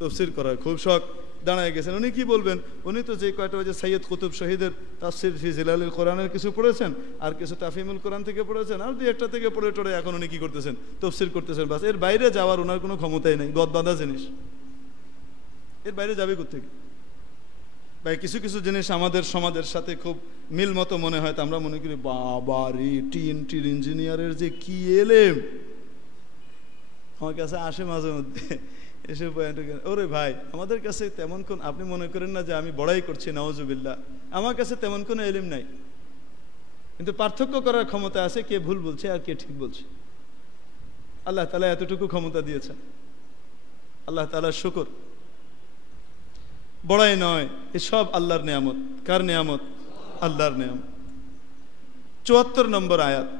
তফসির করার খুব শখ, দাঁড়ায় গেছেন, উনি কি বলবেন? উনি তো যে কয়টা যে সৈয়দ কুতুব শহীদের তাফসির ফি জিলালিল কোরআনের কিছু পড়েছেন, আর কিছু তাফহিমুল কোরআন থেকে পড়েছেন, আর 2-1টা থেকে পড়ে টড়ে এখন উনি কি করতেছেন? তফসির করতেছেন। বাস, এর বাইরে যাওয়ার ওনার কোনো ক্ষমতাই নেই, গদবাঁধা জিনিস, এর বাইরে যাবে কোত্থেকে? ভাই কিছু কিছু জিনিস আমাদের সমাজের সাথে খুব মিল মতো মনে হয়, তো আমরা মনে করি বাবা রে, টিএনটির ইঞ্জিনিয়ারের যে কি এলেম। আমার কাছে আসে মাঝে মধ্যে এসে, ওরে ভাই আমাদের কাছে তেমন কোন, আপনি মনে করেন না যে আমি বড়াই করছি, নাউজুবিল্লাহ, আমার কাছে তেমন কোনো এলিম নাই, কিন্তু পার্থক্য করার ক্ষমতা আছে, কে ভুল বলছে আর কে ঠিক বলছে। আল্লাহ তাআলা এতটুকু ক্ষমতা দিয়েছেন, আল্লাহ তাআলার শুকর। বড়াই নয়, এসব আল্লাহর নিয়ামত। কার নিয়ামত? আল্লাহর নিয়ামত। 74 নম্বর আয়াত,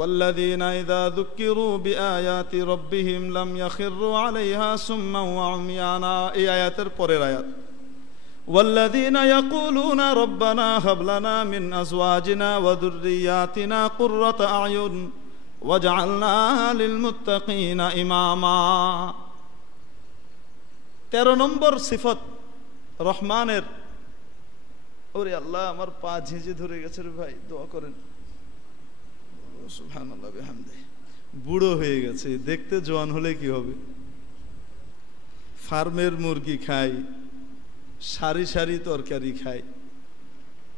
والذين إذا ذكروا بآيات ربهم لم يخروا عليها سما وعميانا। এই আয়াতের পরের আয়াত, والذين يقولون ربنا هب لنا من أزواجنا وذرياتنا قرة أعين واجعلنا للمتقين إماما। 13 নম্বর সিফত রহমানের। ওরে আল্লাহ আমার পা ঝেঁঝে ধরে গেছে রে ভাই, দোয়া করেন। সুবহানাল্লাহ বিহামদিহি। বুড়ো হয়ে গেছে, দেখতে জওয়ান হলে কি হবে? ফার্মের মুরগি খাই, সারি সারি তরকারি খাই,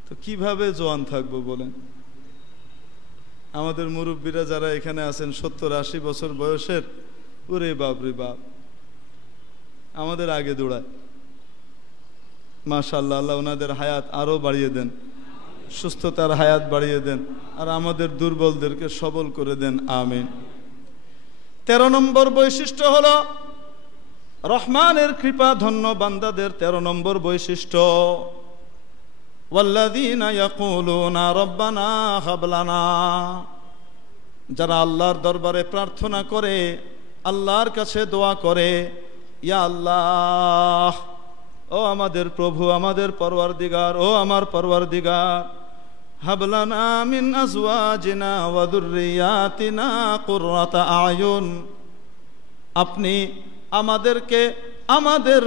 তো কিভাবে জওয়ান থাকবো বলেন? আমাদের মুরব্বীরা যারা এখানে আছেন 70-80 বছর বয়সের, ওরে বাপ রে বাপ, আমাদের আগে দৌড়ায়। মাশাআল্লাহ, আল্লাহ ওনাদের হায়াত আরো বাড়িয়ে দেন, সুস্থতার হায়াত বাড়িয়ে দেন, আর আমাদের দুর্বলদেরকে সবল করে দেন, আমিন। 13 নম্বর বৈশিষ্ট্য হলো রহমানের কৃপা ধন্য বান্দাদের 13 নম্বর বৈশিষ্ট্য, ওয়াল্লাযীনা ইয়াকুলুনা রব্বানা হাব লানা। যারা আল্লাহর দরবারে প্রার্থনা করে, আল্লাহর কাছে দোয়া করে, ইয়া আল্লাহ, ও আমাদের প্রভু, আমাদের পরওয়ারদিগার, ও আমার পরওয়ারদিগার, হাব লানা মিন আজওয়াজিনা ওয়া যুররিয়াতিনা কুররাতা আয়ুন। আপনি আমাদেরকে আমাদের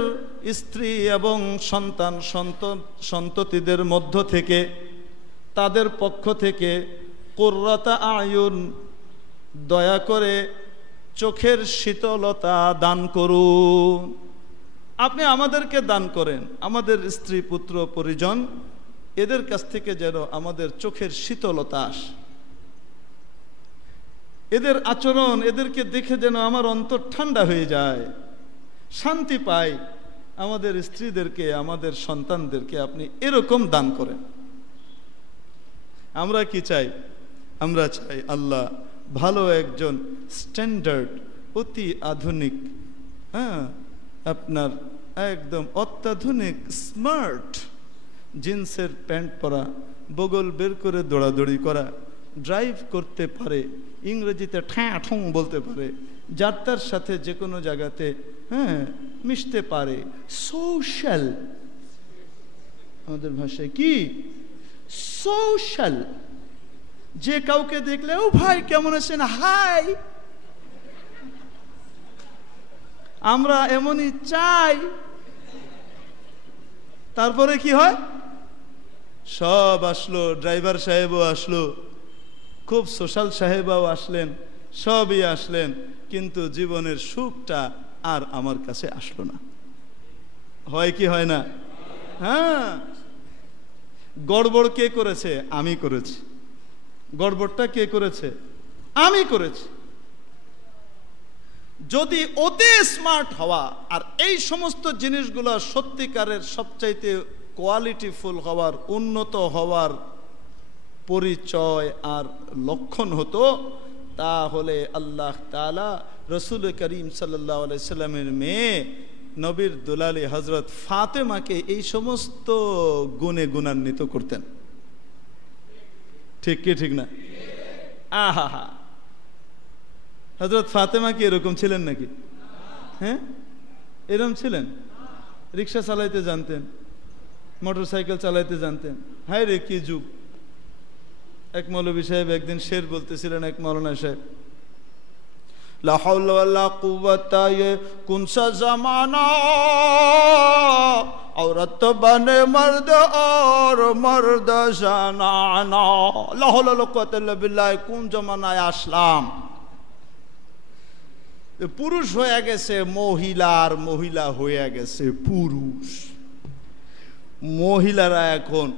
স্ত্রী এবং সন্ততিদের মধ্য থেকে, তাদের পক্ষ থেকে কুররাতা আয়ুন, দয়া করে চোখের শীতলতা দান করুন। আপনি আমাদেরকে দান করেন, আমাদের স্ত্রী পুত্র পরিজন এদের কাছ থেকে যেন আমাদের চোখের শীতলতা আসে, এদের আচরণ, এদেরকে দেখে যেন আমার অন্তর ঠান্ডা হয়ে যায়, শান্তি পাই। আমাদের স্ত্রীদেরকে, আমাদের সন্তানদেরকে আপনি এরকম দান করেন। আমরা কি চাই? আমরা চাই আল্লাহ ভালো একজন স্ট্যান্ডার্ড, অতি আধুনিক, হ্যাঁ আপনার একদম অত্যাধুনিক স্মার্ট জিন্সের প্যান্ট পরা, বগল বের করে দৌড়াদৌড়ি করা, ড্রাইভ করতে পারে, ইংরেজিতে ঠ্যাঁ ঠুঁ বলতে পারে, যাত্রার সাথে যে কোনো জায়গাতে হ্যাঁ মিশতে পারে, সোশ্যাল, আমাদের ভাষায় কি সোশ্যাল, যে কাউকে দেখলে ও ভাই কেমন আছেন, হাই। আমরা এমনই চাই, তারপরে কি হয়, সব আসলো, ড্রাইভার সাহেবও আসলো, খুব সোশ্যাল সাহেবাও আসলেন, সবই আসলেন, কিন্তু জীবনের সুখটা আর আমার কাছে আসলো না। হয় কি হয় না? হ্যাঁ। গড়বড় কে করেছে? আমি করেছি। গড়বড়টা কে করেছে? আমি করেছি। যদি অতি স্মার্ট হওয়া আর এই সমস্ত জিনিসগুলো সত্যিকারের সবচাইতে কোয়ালিটিফুল হওয়ার, উন্নত হওয়ার পরিচয় আর লক্ষণ হতো, তাহলে আল্লাহ তাআলা রসুল করিম সাল্লাল্লাহু আলাইহি সাল্লামের মেয়ে নবীর দুলালি হযরত ফাতেমাকে এই সমস্ত গুণে গুণান্বিত করতেন। ঠিক কি ঠিক না? আহা হা, হযরত ফাতেমা কি এরকম ছিলেন নাকি? হ্যাঁ, এরকম ছিলেন? রিক্সা চালাইতে জানতেন, মোটরসাইকেল চালাইতে জানতেন। হায় রে কি যুগ! এক মৌলভী সাহেব একদিন শের বলতেছিলেন, এক মৌলানা সাহেব, লা হাওলা ওয়ালা কুওয়াতা, ये कौन सा जमाना, औरत बने मर्द और मर्द जनाना, ला हाওলা ওয়ালা কুওয়াতা ইল্লা বিল্লাহ, কোন জমানায় আসলাম? পুরুষ হয়ে গেছে মহিলা, আর মহিলা হয়ে গেছে পুরুষ। মহিলারা এখন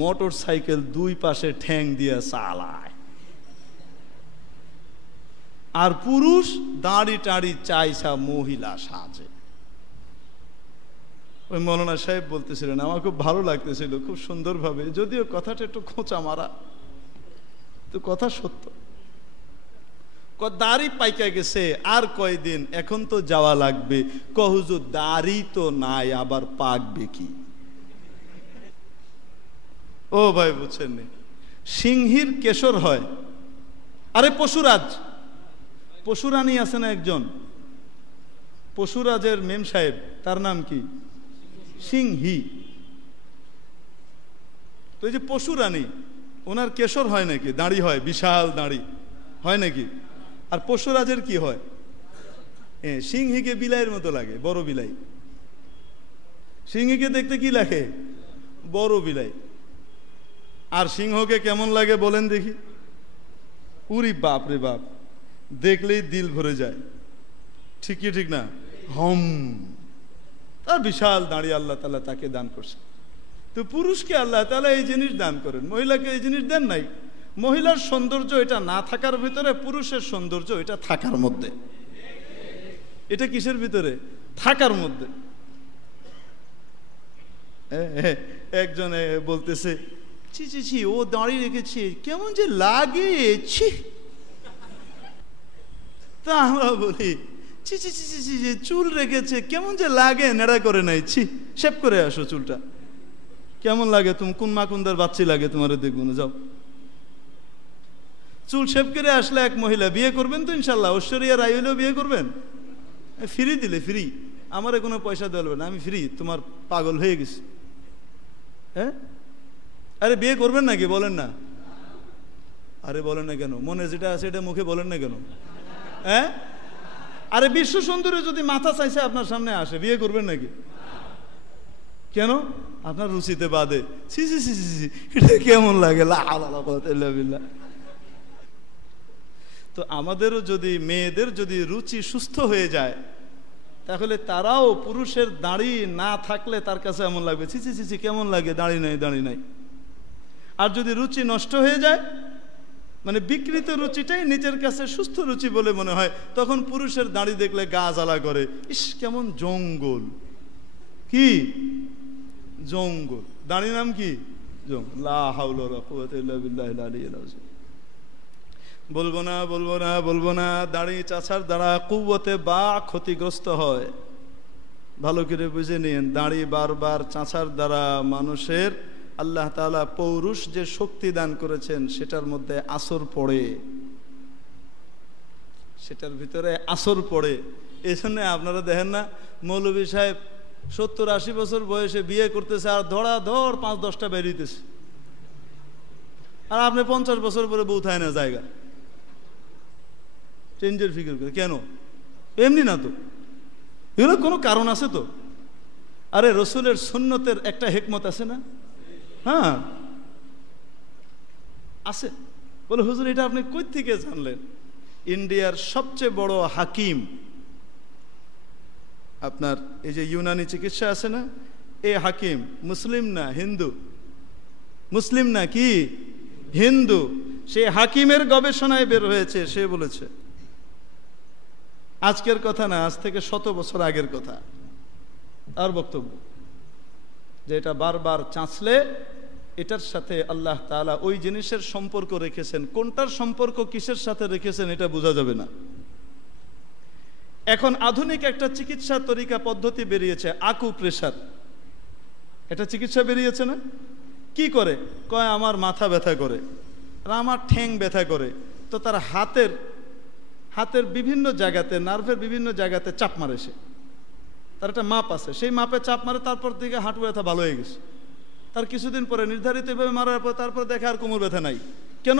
মোটর সাইকেল দুই পাশে ঠ্যাং দিয়ে চালায়, আর পুরুষ দাড়ি টাড়ি চাইছা মহিলা সাজে। ওই মৌলানা সাহেব বলতেছিলেন, আমার খুব ভালো লাগতেছিল, খুব সুন্দরভাবে, যদিও কথাটা একটু খোঁচা মারা, তো কথা সত্য। দাড়ি পাইকা গেছে, আর কয়দিন, এখন তো যাওয়া লাগবে। হুজুর দাড়ি তো নাই, আবার পাকবে কি? ও ভাই বুঝছেন নি, সিংহীর কেশর হয়। আরে পশুরাজ, পশুরানী আছে না একজন, পশুরাজের মেম সাহেব, তার নাম কি? সিংহী। তো এই যে পশুরানী, ওনার কেশর হয় নাকি? দাড়ি হয়, বিশাল দাড়ি হয় নাকি? আর পশুরাজের কি হয়? সিংহীকে বিলাইয়ের মতো লাগে, বড় বিলাই। সিংহীকে দেখতে কি লাগে? বড় বিলাই। আর সিংহকে কেমন লাগে বলেন দেখি? উরি বাপ রে বাপ, দেখলেই দিল ভরে যায়। ঠিক কি ঠিক না? হম, তার বিশাল দাঁড়িয়ে আল্লাহ তাআলা তাকে দান করছে। তো পুরুষকে আল্লাহ তাআলা এই জিনিস দান করেন, মহিলাকে এই জিনিস দেন নাই। মহিলার সৌন্দর্য এটা না থাকার ভিতরে, পুরুষের সৌন্দর্য এটা থাকার মধ্যে। এটা কিসের ভিতরে? থাকার মধ্যে। একজনে বলতেছে, ছি ছি ছি, ও দাঁড়িয়ে রেখেছে, কেমন যে লাগে, ছি। তা আমরা বলি, ছি ছি ছি ছি ছি, চুল রেখেছে, কেমন যে লাগে, নেড়া করে নাই, ছি, শেভ করে আসো চুলটা। কেমন লাগে? তুমি কোন মাকুন্দার বাচ্চি লাগে, তোমার দেখবো না, যাও। চুল শেভ করে আসলে এক মহিলা, বিয়ে করবেন তো ইনশাল্লাহ? ঐশ্বরিয়া রায় হলেও বিয়ে করবেন? ফ্রি দিলে, ফ্রি, আমারে কোনো পয়সা দেওয়া না, আমি ফ্রি, তোমার পাগল হয়ে গেছি। হ্যাঁ, আরে বিয়ে করবেন নাকি? বলেন না। আরে বলেন না কেন? মনে যেটা আছে এটা মুখে বলেন না কেন? হ্যাঁ, আরে বিশ্ব সুন্দরী যদি মাথা চাইছে আপনার সামনে আসে, বিয়ে করবেন নাকি? কেন? আপনার রুচিতে বাদে। সি সি সি সি, এটা কেমন লাগে? তো আমাদেরও যদি, মেয়েদের যদি রুচি সুস্থ হয়ে যায়, তাহলে তারাও পুরুষের দাড়ি না থাকলে তার কাছে এমন লাগবে, ছি ছি ছি ছি, কেমন লাগে, দাড়ি নাই, দাড়ি নাই। আর যদি রুচি নষ্ট হয়ে যায়, মানে বিকৃত রুচিটাই নিজের কাছে সুস্থ রুচি বলে মনে হয়, তখন পুরুষের দাড়ি দেখলে গা জ্বালা করে, ইস কেমন জঙ্গল। কি জঙ্গল? দাড়ি নাম কি? জঙ্গল। লা হাওলা ওয়ালা কুওয়াতা ইল্লা বিল্লাহিল আলিয়্যিল আযীম। বলবো না, বলবো না, বলবো না, দাড়ি চাচার দ্বারা কুওয়াতে বা ক্ষতিগ্রস্ত হয়। ভালো করে বুঝে নিন, দাড়ি বারবার চাচার দ্বারা মানুষের আল্লাহ তাআলা পৌরুষ যে শক্তি দান করেছেন সেটার মধ্যে আসর পড়ে, সেটার ভিতরে আসর পড়ে। এই জন্য আপনারা দেখেন না, মৌলভী সাহেব 70-80 বছর বয়সে বিয়ে করতেছে, আর ধড়াধড় 5-10টা বেরিয়েছে, আর আপনি 50 বছর পরে বউ থায় না জায়গা। চেঞ্জের ফিকির করে কেন? এমনি না তো, এগুলো কোনো কারণ আছে তো। আরে রসুলের সুন্নতের একটা হিকমত আছে না? হ্যাঁ আছে। বলে হুজুর এটা আপনি কই থেকে জানলেন? ইন্ডিয়ার সবচেয়ে বড় হাকিম, আপনার এই যে ইউনানি চিকিৎসা আছে না, এই হাকিম মুসলিম না হিন্দু? মুসলিম না কি হিন্দু? সে হাকিমের গবেষণায় বের হয়েছে, সে বলেছে, আজকের কথা না, আজ থেকে 100 বছর আগের কথা, তার বক্তব্য যে এটা বারবার চাঁচলে এটার সাথে আল্লাহ তাআলা ওই জিনিসের সম্পর্ক রেখেছেন। কোনটার সম্পর্ক কিসের সাথে রেখেছেন এটা বোঝা যাবে না। এখন আধুনিক একটা চিকিৎসা তরিকা পদ্ধতি বেরিয়েছে, আকুপ্রেশার। এটা চিকিৎসা বেরিয়েছে না? কি করে? কয় আমার মাথা ব্যথা করে, আর আমার ঠ্যাং ব্যথা করে, তো তার হাতের বিভিন্ন জায়গাতে, নার্ভের বিভিন্ন জায়গাতে চাপ মারে সে। তার একটা মাপ আছে, সেই মাপে চাপ মারে, তারপর থেকে হাঁটু ব্যথা ভালো হয়ে গেছে। তার কিছুদিন পরে নির্ধারিত এভাবে মারার পর তারপর দেখে আর কোমর ব্যথা নাই। কেন?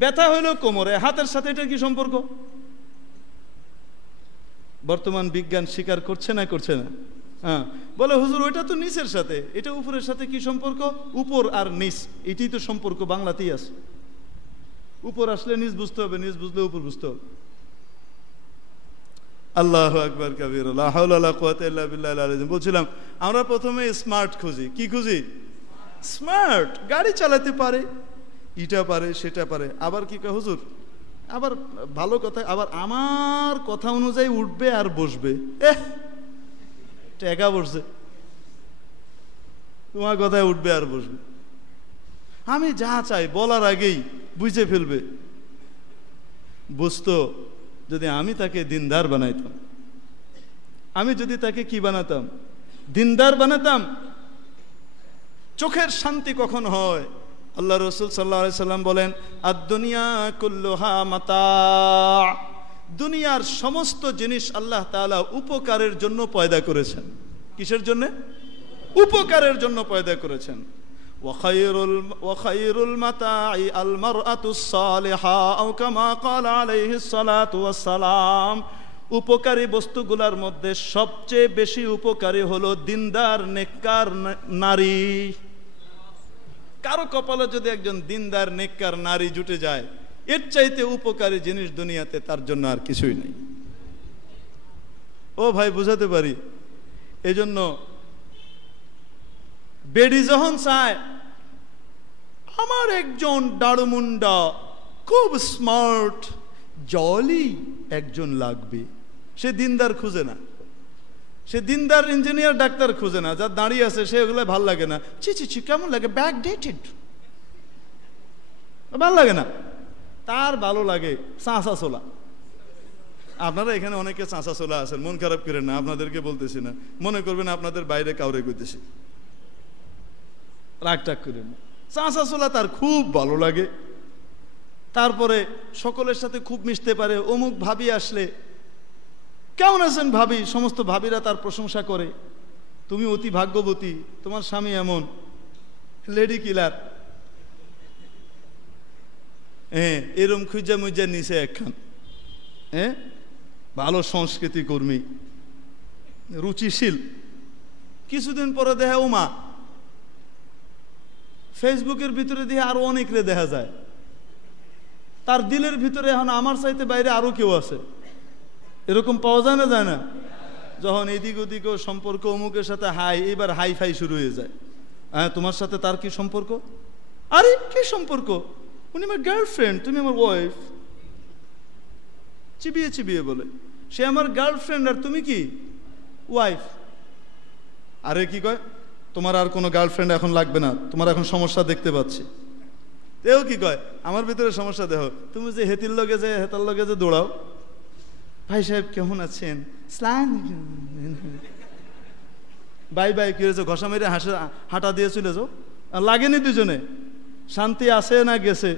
ব্যথা হইলো কোমরে, হাতের সাথে এটার কি সম্পর্ক? বর্তমান বিজ্ঞান স্বীকার করছে না, করছে না? হ্যাঁ, বলে হুজুর ওইটা তো নিচের সাথে, এটা উপরের সাথে কি সম্পর্ক? উপর আর নিচ এটাই তো সম্পর্ক, বাংলাতেই আছে। উপর আসলে নিচ বুঝতে হবে, নিচ বুঝলে উপর বুঝতে হবে। আল্লাহু আকবার কাবীরা, লা হাওলা ওয়ালা কুওয়াতা ইল্লা বিল্লাহিল আলিয়্যিল আযীম। বলছিলাম আমরা প্রথমে স্মার্ট খুঁজি। কি খুঁজি? স্মার্ট, গাড়ি চালাতে পারে, এটা পারে, সেটা পারে। আবার কি কয় হুজুর, আবার ভালো কথা, আবার আমার কথা অনুযায়ী উঠবে আর বসবে। টাকা বসছে, তোমার কথায় উঠবে আর বসবে। আমি যা চাই বলার আগেই বুঝে ফেলবে। বুঝতো যদি আমি তাকে দিনদার বানাইতাম, আমি যদি তাকে কি বানাতাম? দিনদার বানাতাম। চোখের শান্তি কখন হয়? আল্লাহ রাসূল সাল্লাল্লাহু আলাইহি সাল্লাম বলেন, আদ-দুনিয়া কুল্লুহা মাতা'। দুনিয়ার সমস্ত জিনিস আল্লাহ তাআলা উপকারের জন্য পয়দা করেছেন। কিসের জন্য? উপকারের জন্য পয়দা করেছেন। ওয়া খায়রুল মাতা'i আল মারআতুস সালিহা আও কামা ক্বালা আলাইহিস সালাতু ওয়াস সালাম। উপকারী বস্তুগুলোর মধ্যে সবচেয়ে বেশি উপকারী হলো দিনদার নেককার নারী। কারো কপালে যদি একজন দিনদার নেককার নারী জুটে যায়, এর চাইতে উপকারী জিনিস দুনিয়াতে তার জন্য আর কিছুই নেই। ও ভাই, বুঝাতে পারি? এজন্য বেডি যখন চায় আমার একজন দাড়ুমুন্ডা খুব স্মার্ট জলি একজন লাগবে, সে দিনদার খুঁজে না। সে দিনদার ইঞ্জিনিয়ার ডাক্তার খুঁজে না। যার দাঁড়িয়ে আছে সে ওগুলো ভাল লাগে না। ছি কেমন লাগে, ব্যাক ডেটেড, ভাল লাগে না। তার ভালো লাগে চাঁচা ছোলা। আপনারা এখানে অনেকে চাঁচা ছোলা আছেন, মন খারাপ করেন না, আপনাদেরকে বলতেছি না, মনে করবেন আপনাদের বাইরে কাউরে কইতেছি, রাগ টাগ করেন না। চাঁচা ছোলা তার খুব ভালো লাগে। তারপরে সকলের সাথে খুব মিশতে পারে। অমুক ভাবি আসলে, কেমন আছেন ভাবি, সমস্ত ভাবিরা তার প্রশংসা করে, তুমি অতি ভাগ্যবতী, তোমার স্বামী এমন লেডি কিলার। হ্যাঁ, এরম খুঁজা মুজা নিচে একখান, হ্যাঁ, ভালো সংস্কৃতি কর্মী, রুচিশীল। কিছুদিন পরে দেখা ওমা ফেসবুকের ভিতরে দিয়ে আরো অনেকরে দেখা যায়। তার দিলের ভিতরে এখন আমার চাইতে বাইরে আরো কেউ আছে, এরকম পাওয়া যায় না, যায় না? যখন এদিক ওদিকেও সম্পর্ক, অমুকের সাথে হাই, এবার হাই ফাই শুরু হয়ে যায়। হ্যাঁ, তোমার সাথে তার কি সম্পর্ক? আরে কি সম্পর্ক? উনি আমার গার্লফ্রেন্ড, তুমি আমার ওয়াইফ। চিবিয়ে চিবিয়ে বলে, সে আমার গার্লফ্রেন্ড আর তুমি কি ওয়াইফ। আরে কি কয়, তোমার আর কোনো গার্লফ্রেন্ড এখন লাগবে না, তোমার এখন সমস্যা দেখতে পাচ্ছি। তেও কি কয়, আমার ভিতরে সমস্যা দেখো, তুমি যে হেতির লগে যে হেতার লগে যে দৌড়াও, ভাই সাহেব কেমন আছেন, বাই বাই কি হয়েছে, ঘষা মেরে হাঁটা দিয়ে চলে যাও, লাগেনি দুজনে, শান্তি আছে না গেছে?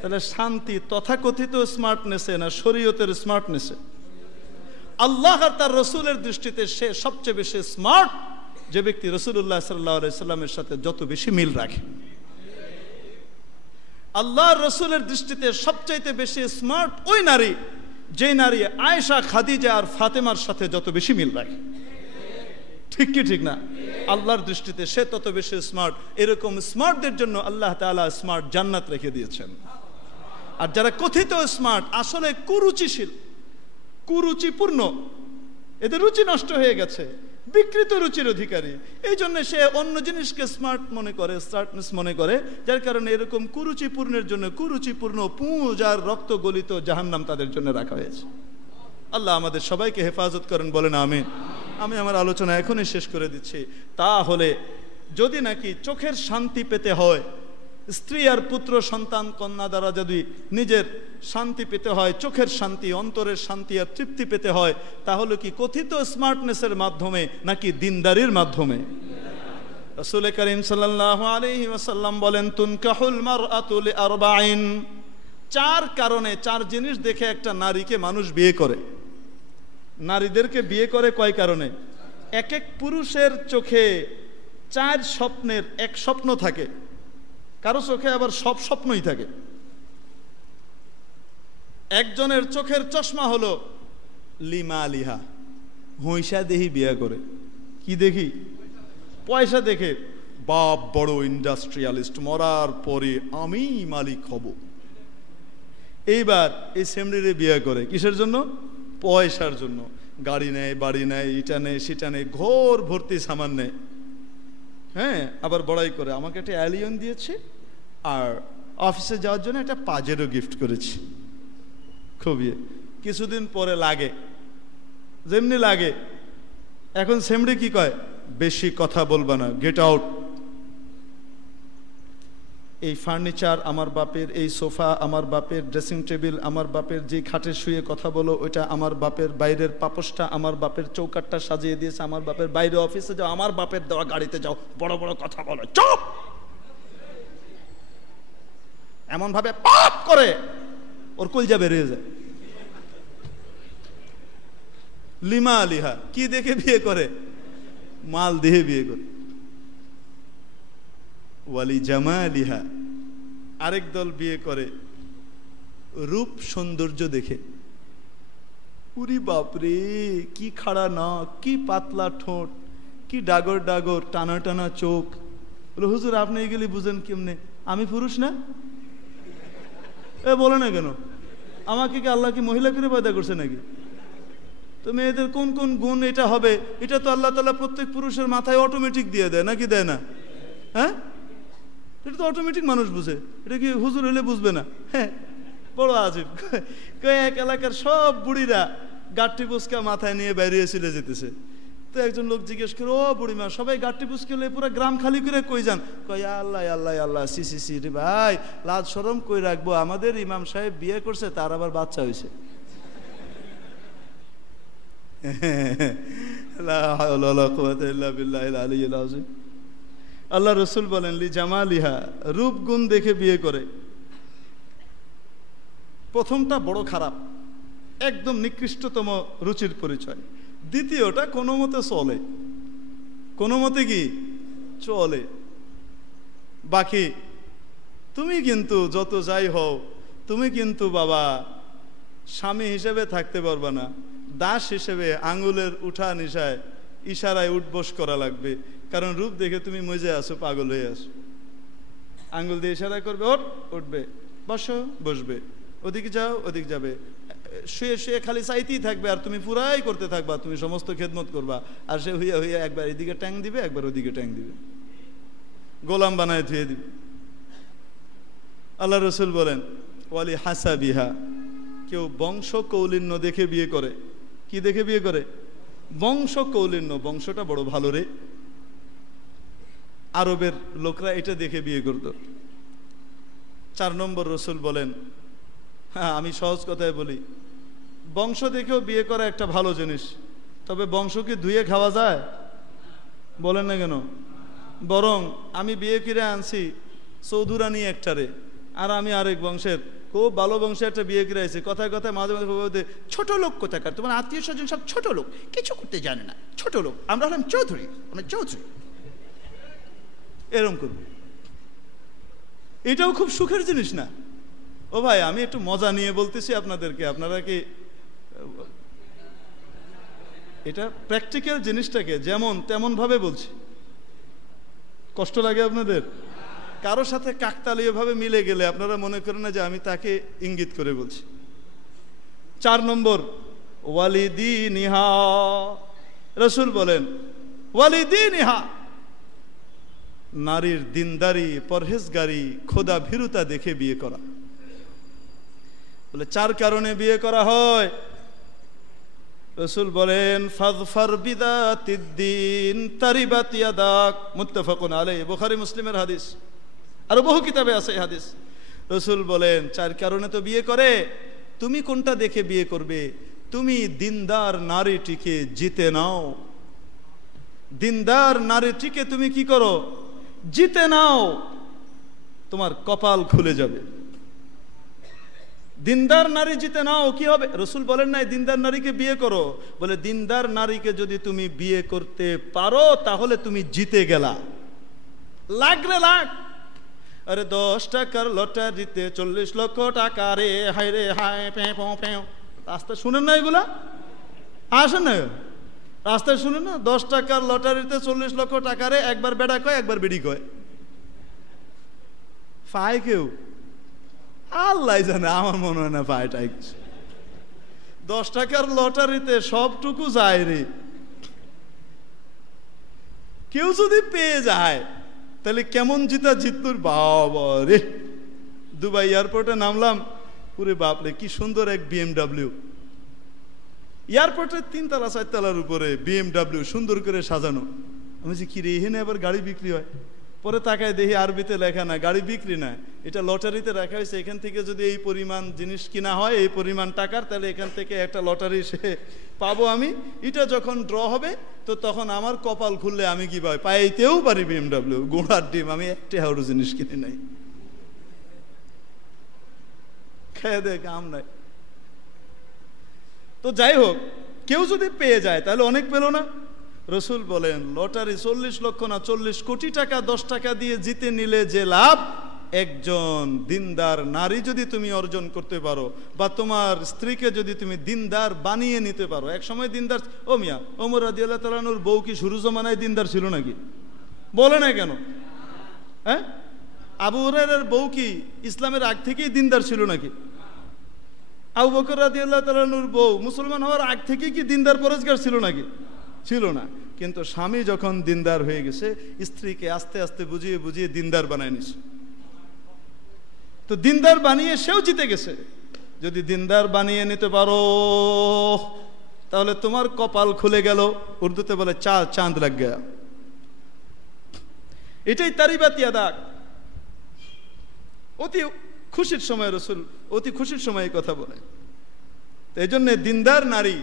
তাহলে শান্তি তথাকথিত স্মার্টনেসে না শরীয়তের স্মার্টনেসে? আল্লাহ আর তার রসুলের দৃষ্টিতে সে সবচেয়ে বেশি স্মার্ট যে ব্যক্তি রাসূলুল্লাহ সাল্লাল্লাহু আলাইহি সাল্লামের সাথে যত বেশি মিল রাখে। আল্লাহর রসুলের দৃষ্টিতে সবচাইতে বেশি স্মার্ট ওই নারী যে নারী আয়েশা, খাদিজা আর ফাতেমার সাথে যত বেশি মিল রাখে। ঠিক কি ঠিক না? আল্লাহর দৃষ্টিতে সে তত বেশি স্মার্ট। এরকম স্মার্টদের জন্য আল্লাহ তাআলা স্মার্ট জান্নাত রেখে দিয়েছেন। আর যারা কথিত স্মার্ট, আসলে কুরুচিশীল, কুরুচিপূর্ণ, এদের রুচি নষ্ট হয়ে গেছে, বিকৃত রুচির অধিকারী। এই জন্য সে অন্য জিনিসকে স্মার্ট মনে করে, স্মার্টনেস মনে করে, যার কারণে এরকম কুরুচিপূর্ণের জন্য কুরুচিপূর্ণ পুঁজ আর রক্ত গলিত জাহান্নাম তাদের জন্য রাখা হয়েছে। আল্লাহ আমাদের সবাইকে হেফাজত করেন, বলেন আমিন। আমি আমার আলোচনা এখনই শেষ করে দিচ্ছি। তাহলে যদি নাকি চোখের শান্তি পেতে হয়, স্ত্রী আর পুত্র সন্তান কন্যা দ্বারা যদি নিজের শান্তি পেতে হয়, চোখের শান্তি, অন্তরের শান্তি আর তৃপ্তি পেতে হয়, তাহলে কি কথিত স্মার্টনেসের মাধ্যমে নাকি দিনদারির মাধ্যমে? রাসূল করিম সাল্লাল্লাহু আলাইহি ওয়াসাল্লাম বলেন, তুনকাহুল মারআতু লিআরবাইন, 4 কারণে, 4 জিনিস দেখে একটা নারীকে মানুষ বিয়ে করে। নারীদেরকে বিয়ে করে কয় কারণে? এক এক পুরুষের চোখে 4 স্বপ্নের এক স্বপ্ন থাকে, কারো চোখে আবার সব স্বপ্নই থাকে। একজনের চোখের চশমা হলো লিমা লিহা, হইসা দেহি বিয়ে করে। কি দেখি? পয়সা দেখে, বাপ বড় ইন্ডাস্ট্রিয়ালিস্ট, মরার পরে আমি মালিক হব। এইবার এই সেমরিরে বিয়ে করে কিসের জন্য? পয়সার জন্য। গাড়ি নেয়, বাড়ি নেয়, ইটা নেয়, সেটা নেয়, ঘর ভর্তি সামান নেয়। হ্যাঁ, আবার বড়াই করে, আমাকে একটা অ্যালিয়ন দিয়েছে আর অফিসে যাওয়ার জন্য একটা পাজেরও গিফট করেছি। খুবই কিছুদিন পরে লাগে, যেমনি লাগে, এখন সেমরি কি কয়? বেশি কথা বলবা না, গেট আউট। এই ফার্নিচার আমার বাপের, এই সোফা আমার বাপের, ড্রেসিং টেবিল আমার বাপের, যে খাটে শুয়ে কথা বলো ওইটা আমার বাপের, বাইরের পাপোশটা আমার বাপের, চৌকাটটা সাজিয়ে দিয়েছে আমার বাপের, বাইরে অফিসে যাও আমার বাপের দেওয়া গাড়িতে যাও, বড় বড় কথা বলো, চুপ। এমন ভাবে পাপ করে ওর কলজা বেরিয়ে যায়। লিমা লিহা, কি দেখে বিয়ে করে? মাল দেহে বিয়ে করে। ওয়ালি জামালিহা, আরেক দল বিয়ে করে রূপ সৌন্দর্য দেখে। উরি বাপরে, কি খাড়া নাক, কি পাতলা ঠোঁট, কি ডাগর ডাগর, টানা টানা চোখ। বলে, হুজুর আপনি এগুলি বুঝেন কেমনে? আমি পুরুষ না? এ বলে না কেন? আমাকে কি আল্লাহ কি মহিলা করে পয়দা করছে নাকি? তো মেয়েদের কোন কোন গুণ এটা হবে, এটা তো আল্লাহ তাআলা প্রত্যেক পুরুষের মাথায় অটোমেটিক দিয়ে দেয়, নাকি দেয় না? হ্যাঁ, এটা তো অটোমেটিক মানুষ বুঝে। এটা কি হুজুর হলে বুঝবে না? হ্যাঁ, বড় আজীব। কয়েক এলাকার সব বুড়িরা গাঠি পুচকা মাথায় নিয়ে বাইরে চলে যেতেছে। তো একজন লোক জিজ্ঞেস করে, ও বুড়িমা, সবাই গাঠি পুচকে হলে পুরো গ্রাম খালি করে কই যান? কয়, আল্লাহ আল্লাহ আল্লাহ, সি সি সি রে ভাই, লাজ শরম কই রাখবো, আমাদের ইমাম সাহেব বিয়ে করছে, তার আবার বাচ্চা হয়েছে। আল্লাহ রসুল বলেন, লি জামালিহা, রূপ গুণ দেখে বিয়ে করে। প্রথমটা বড় খারাপ, একদম নিকৃষ্টতম রুচির পরিচয়। দ্বিতীয়টা কোনো মতে চলে, কোনো মতে কি চলে। বাকি তুমি কিন্তু যত যাই হও, তুমি কিন্তু বাবা স্বামী হিসেবে থাকতে পারবা না, দাস হিসেবে আঙ্গুলের উঠা নিশায় ইশারায় উঠবস করা লাগবে। কারণ রূপ দেখে তুমি মজে আসো, পাগল হয়ে আসো। আঙ্গুল দিয়ে ইশারা করবে, ওঠ, উঠবে, বসো, বসবে, ওদিকে যাও, ওদিক যাবে, শুয়ে শুয়ে খালি চাইতেই থাকবে, আর তুমি পুরাই করতে থাকবা, তুমি সমস্ত খেদমত করবা। আর সে হইয়া হইয়া একবার এদিকে ট্যাং দিবে, একবার ওদিকে ট্যাং দিবে, গোলাম বানায় ধুয়ে দিবে। আল্লাহ রসুল বলেন, ওয়ালি হাসাবিহা, কেউ বংশ কৌলিন্য দেখে বিয়ে করে। কি দেখে বিয়ে করে? বংশ কৌলিন্য, বংশটা বড় ভালো রে। আরবের লোকরা এটা দেখে বিয়ে করত। 4 নম্বর রসুল বলেন, হ্যাঁ আমি সহজ কথায় বলি, বংশ দেখেও বিয়ে করা একটা ভালো জিনিস, তবে বংশ কি ধুয়ে খাওয়া যায়? বলেন না কেন? বরং আমি বিয়ে করে আনছি চৌধুরানী একটারে, আর আমি আরেক বংশের খুব ভালো বংশে একটা বিয়ে করে আছি, কথায় কথায় মাঝে মাঝে ছোট লোক কোথাকার, তোমার আত্মীয় স্বজন সব ছোট লোক, কিছু করতে জানে না, ছোট লোক, আমরা হলাম চৌধুরী, আমরা চৌধুরী, এরকম করবো। এটাও খুব সুখের জিনিস না? ও ভাই, আমি একটু মজা নিয়ে বলতেছি আপনাদেরকে, আপনারা কি এটা প্র্যাকটিক্যাল জিনিসটাকে যেমন তেমন ভাবে বলছি। কষ্ট লাগে আপনাদের? কারো সাথে কাকতালীয় ভাবে মিলে গেলে আপনারা মনে করেন না যে আমি তাকে ইঙ্গিত করে বলছি। 4 নম্বর, ওয়ালিদিনিহা। রাসূল বলেন ওয়ালিদিনিহা, নারীর দিনদারি, পরহেজগারি, খোদা ভীরুতা দেখে বিয়ে করা। বলে 4 কারণে বিয়ে করা হয়। রাসূল বলেন ফাযফার বিদাতিদ্দিন তারিবাত ইয়াদাক, মুত্তাফাকুন আলাইহি, বুখারী মুসলিমের হাদিস, আর বহু কিতাবে আছে এই হাদিস। রাসূল বলেন 4 কারণে তো বিয়ে করে, তুমি কোনটা দেখে বিয়ে করবে? তুমি দিনদার নারীটিকে জিতে নাও। দিনদার নারীটিকে তুমি কি করো? জিতে নাও, তোমার কপাল খুলে যাবে। দিনদার নারী জিতে নাও, কি হবে? রাসূল বলেন নাই দিনদার নারীকে বিয়ে করো, বলে দিনদার নারীকে যদি তুমি বিয়ে করতে পারো তাহলে তুমি জিতে গেলা। লাখ রে লাখ, আরে 10 টাকার লটারিতে 40 লক্ষ টাকা রে, হায় রে হায়, পেঁ পেঁ। রাস্তায় শুনেন না এগুলা? আসেন না রাস্তায় শুনেন না? 10 টাকার লটারিতে 40 লক্ষ টাকা রে, একবার বেড়া কয় একবার বেড়ি কয়। পায় কেউ? আল্লাহ জানে, আমার মনে হয় না পায়টাই। 10 টাকার লটারিতে সবটুকু যায় রে। কেউ যদি পেয়ে যায় তাহলে কেমন জিতুর বাবা রে। দুবাই এয়ারপোর্টে নামলাম, পুরে বাপরে কি সুন্দর এক BMW। এয়ারপোর্টের 3 তলা 4 তলার উপরে BMW সুন্দর করে সাজানো। আমি বলছি কি রে, এখানে আবার গাড়ি বিক্রি হয়? পরে তাকায় দেখি আরবিতে লেখা না, গাড়ি বিক্রি না, এটা লটারিতে রাখা হয়েছে। এখান থেকে যদি এই পরিমাণ জিনিস কিনা হয়, এই পরিমাণ টাকার, তাহলে এখান থেকে একটা লটারি সে পাবো আমি। এটা যখন ড্র হবে তো তখন আমার কপাল খুললে আমি কি পাইতেও পারি BMW। গোড়ার ডিম, আমি একটা হাওড়ো জিনিস কিনে নাই, খেয়ে দে কাম নাই। তো যাই হোক, কেউ যদি পেয়ে যায় তাহলে অনেক পেল না? রাসূল বলেন লটারি 40 লক্ষ না 40 কোটি টাকা 10 টাকা দিয়ে জিতে নিলে যে লাভ, একজন দিনদার নারী যদি তুমি অর্জন করতে পারো, বা তোমার স্ত্রীকে যদি তুমি দিনদার বানিয়ে নিতে পারো। এক সময় দিনদার, ও মিয়া, ওমর রাদিয়াল্লাহু তাআলা আনহুর বউ কি শুরু জমানায় দিনদার ছিল নাকি? বলে না কেন? হ্যাঁ, আবু হুরায়রার বউ কি ইসলামের আগ থেকেই দিনদার ছিল নাকি? আবু বকর রাদিয়াল্লাহু তাআলা আনহুর বউ মুসলমান হওয়ার আগ থেকেই কি দিনদার পরেজগার ছিল নাকি? ছিল না। কিন্তু স্বামী যখন দিনদার হয়ে গেছে, স্ত্রীকে আস্তে আস্তে বুঝিয়ে বুঝিয়ে দিনদার বানায় নিছে। তো দিনদার বানিয়ে সেও জিতে গেছে। যদি দিনদার বানিয়ে নিতে পারো তাহলে তোমার কপাল খুলে গেল। উর্দুতে বলে চাঁদ লাগ গয়া। এটাই তারিবাত ইয়াদাক। অতি খুশির সময় রাসূল অতি খুশির সময় এই কথা বলে। এই জন্য দিনদার নারী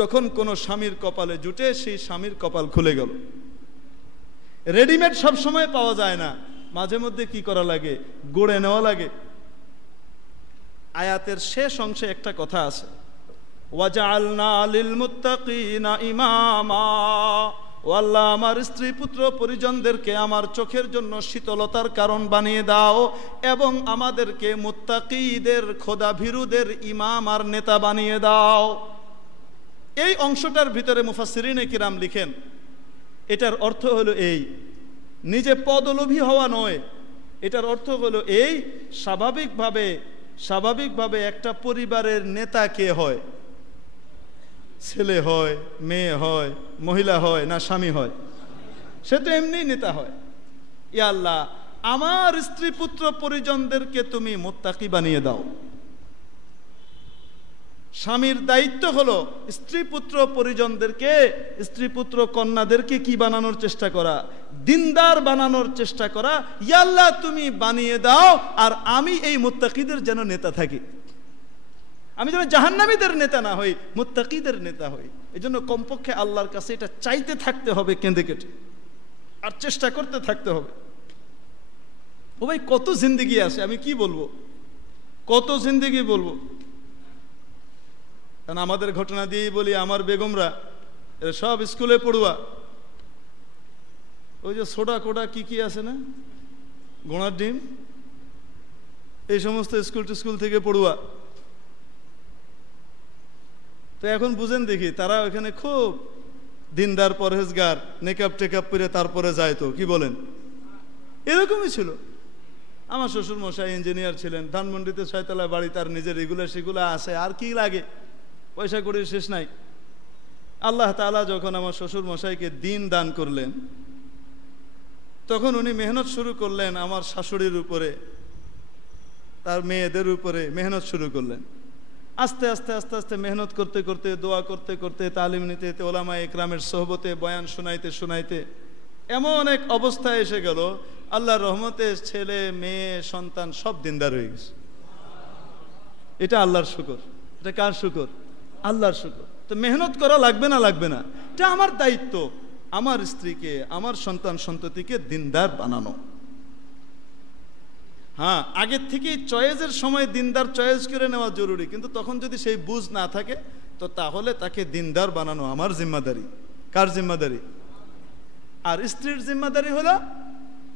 যখন কোনো স্বামীর কপালে জুটে, সেই স্বামীর কপাল খুলে গেল। রেডিমেড সব সময় পাওয়া যায় না, মাঝে মধ্যে কি করা লাগে? গড়ে নেওয়া লাগে। আয়াতের শেষ অংশে একটা কথা আছে, ওয়াজআলনা লিল মুত্তাকিনা ইমামা। ও আল্লাহ, আমার স্ত্রী পুত্র পরিজনদেরকে আমার চোখের জন্য শীতলতার কারণ বানিয়ে দাও, এবং আমাদেরকে মুত্তাকিদের, খোদাভীরুদের ইমাম আর নেতা বানিয়ে দাও। এই অংশটার ভিতরে মুফাসসিরিনে কিরাম লিখেন, এটার অর্থ হলো এই, নিজে পদলোভী হওয়া নয়। এটার অর্থ হলো এই, স্বাভাবিকভাবে একটা পরিবারের নেতা কে হয়? ছেলে হয়, মেয়ে হয়, মহিলা হয়, না স্বামী হয়? সে তো এমনি নেতা হয়। ইয়া আল্লাহ, আমার স্ত্রী পুত্র পরিজনদেরকে তুমি মুত্তাকি বানিয়ে দাও। স্বামীর দায়িত্ব হলো স্ত্রী পুত্র পরিজনদেরকে, স্ত্রী পুত্র কন্যাদেরকে কি বানানোর চেষ্টা করা? দিনদার বানানোর চেষ্টা করা। ইয়া আল্লাহ, তুমি বানিয়ে দাও, আর আমি এই মুত্তাকিদের যেন নেতা থাকি। আমি যেন জাহান্নামীদের নেতা না হই, মুত্তাকিদের নেতা হই। এই জন্য কমপক্ষে আল্লাহর কাছে এটা চাইতে থাকতে হবে, কেঁদে কেটে, আর চেষ্টা করতে থাকতে হবে। ও ভাই, কত জিন্দেগি আছে, আমি কি বলবো, কত জিন্দেগি বলবো। কারণ আমাদের ঘটনা দিয়েই বলি, আমার বেগমরা এরা সব স্কুলে পড়ুয়া। ওই যে সোডা কোডা কি আছে না, গোড়ার ডিম, এই সমস্ত স্কুল থেকে পড়ুয়া। তো এখন বুঝেন দেখি, তারা ওখানে খুব দিনদার পরহেজগার, নেকাব টেকাব করে তারপরে যায়। তো কি বলেন, এরকমই ছিল। আমার শ্বশুর মশাই ইঞ্জিনিয়ার ছিলেন, ধানমন্ডিতে 6 তলায় বাড়ি, তার নিজের এগুলা সেগুলা আছে, আর কি লাগে, পয়সা করে শেষ নাই। আল্লাহ তাআলা যখন আমার শ্বশুর মশাইকে দিন দান করলেন, তখন উনি মেহনত শুরু করলেন আমার শাশুড়ির উপরে, তার মেয়েদের উপরে মেহনত শুরু করলেন। আস্তে আস্তে আস্তে আস্তে মেহনত করতে করতে, দোয়া করতে করতে, তালিম নিতে, ওলামা একরামের সোহবতে, বয়ান শোনাইতে শোনাইতে এমন এক অবস্থায় এসে গেল, আল্লাহর রহমতে ছেলে মেয়ে সন্তান সব দিনদার হয়ে গেছে। এটা আল্লাহর শুকর। এটা কার শুকর? আল্লাহর শুকর। তো মেহনত করা লাগবে না? লাগবে না। এটা আমার দায়িত্ব, আমার স্ত্রীকে, আমার সন্তান সন্ততিকে দিনদার বানানো। হ্যাঁ, আগের থেকেই চয়েসের সময় দিনদার চয়েস করে নেওয়া জরুরি, কিন্তু তখন যদি সেই বুঝ না থাকে তো তাহলে তাকে দিনদার বানানো আমার জিম্মাদারি। কার জিম্মাদারি? আর স্ত্রীর জিম্মাদারি হলো,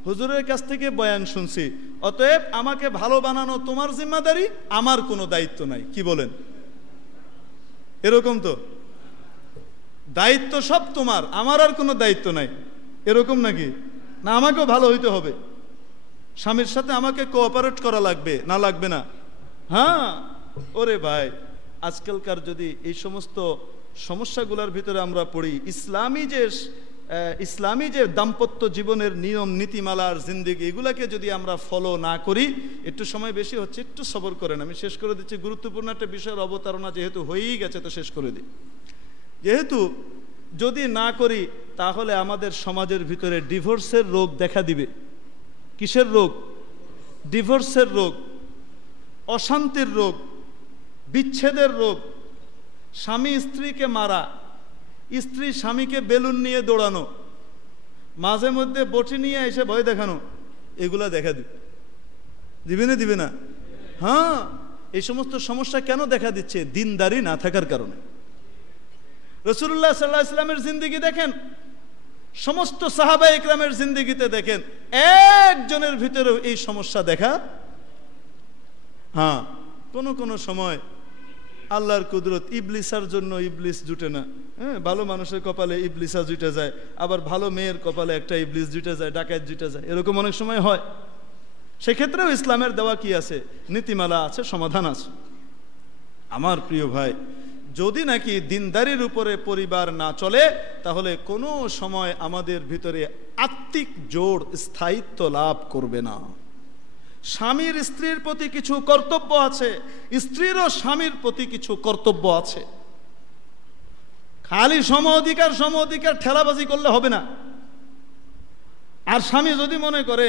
হুজুরের কাছ থেকে বয়ান শুনছি, অতএব আমাকে ভালো বানানো তোমার জিম্মাদারি, আমার কোনো দায়িত্ব নাই। কি বলেন? এরকম তো দায়িত্ব সব তোমার, আমার আর কোনো দায়িত্ব নাই, এরকম নাকি? না, আমাকেও ভালো হইতে হবে, স্বামীর সাথে আমাকে কোঅপারেট করা লাগবে, না লাগবে না? হ্যাঁ। ওরে ভাই, আজকালকার যদি এই সমস্ত সমস্যাগুলোর ভিতরে আমরা পড়ি, ইসলামী যে দাম্পত্য জীবনের নিয়ম নীতিমালার জিন্দেগি, এগুলাকে যদি আমরা ফলো না করি, একটু সময় বেশি হচ্ছে, একটু সবর করেন, আমি শেষ করে দিচ্ছি। গুরুত্বপূর্ণ একটা বিষয়ের অবতারণা যেহেতু হয়েই গেছে, তো শেষ করে দিই। যেহেতু যদি না করি তাহলে আমাদের সমাজের ভিতরে ডিভোর্সের রোগ দেখা দিবে। কিসের রোগ? ডিভোর্সের রোগ, অশান্তির রোগ, বিচ্ছেদের রোগ, স্বামী স্ত্রীকে মারা, স্ত্রী স্বামীকে বেলুন নিয়ে দৌড়ানো, মাঝে মধ্যে বটি নিয়ে এসে ভয় দেখানো, এগুলা দেখা দিবে না? দিবে না? হ্যাঁ। এই সমস্ত সমস্যা কেন দেখা দিচ্ছে? দিনদারি না থাকার কারণে। রাসূলুল্লাহ সাল্লাল্লাহু আলাইহি ওয়াসাল্লামের জিন্দেগি দেখেন, সমস্ত সাহাবা ইকরামের জিন্দেগিতে দেখেন, একজনের ভিতরেও এই সমস্যা দেখা। হ্যাঁ, কোন সময় আল্লাহর কুদরত, ইবলিসার জন্য ইবলিস জুটে না। হ্যাঁ, ভালো মানুষের কপালে ইবলিসা জুটে যায়, আবার ভালো মেয়ের কপালে একটা ইবলিস জুটে যায়, ডাকাত জুটে যায়, এরকম অনেক সময় হয়। সেক্ষেত্রেও ইসলামের দেওয়া কি আছে? নীতিমালা আছে, সমাধান আছে। আমার প্রিয় ভাই, যদি নাকি দিনদারির উপরে পরিবার না চলে, তাহলে কোনো সময় আমাদের ভিতরে আত্মিক জোড় স্থায়িত্ব লাভ করবে না। স্বামীর স্ত্রীর প্রতি কিছু কর্তব্য আছে, স্ত্রীরও স্বামীর প্রতি কিছু কর্তব্য আছে। খালি সম অধিকার ঠেলাবাজি করলে হবে না। আর স্বামী যদি মনে করে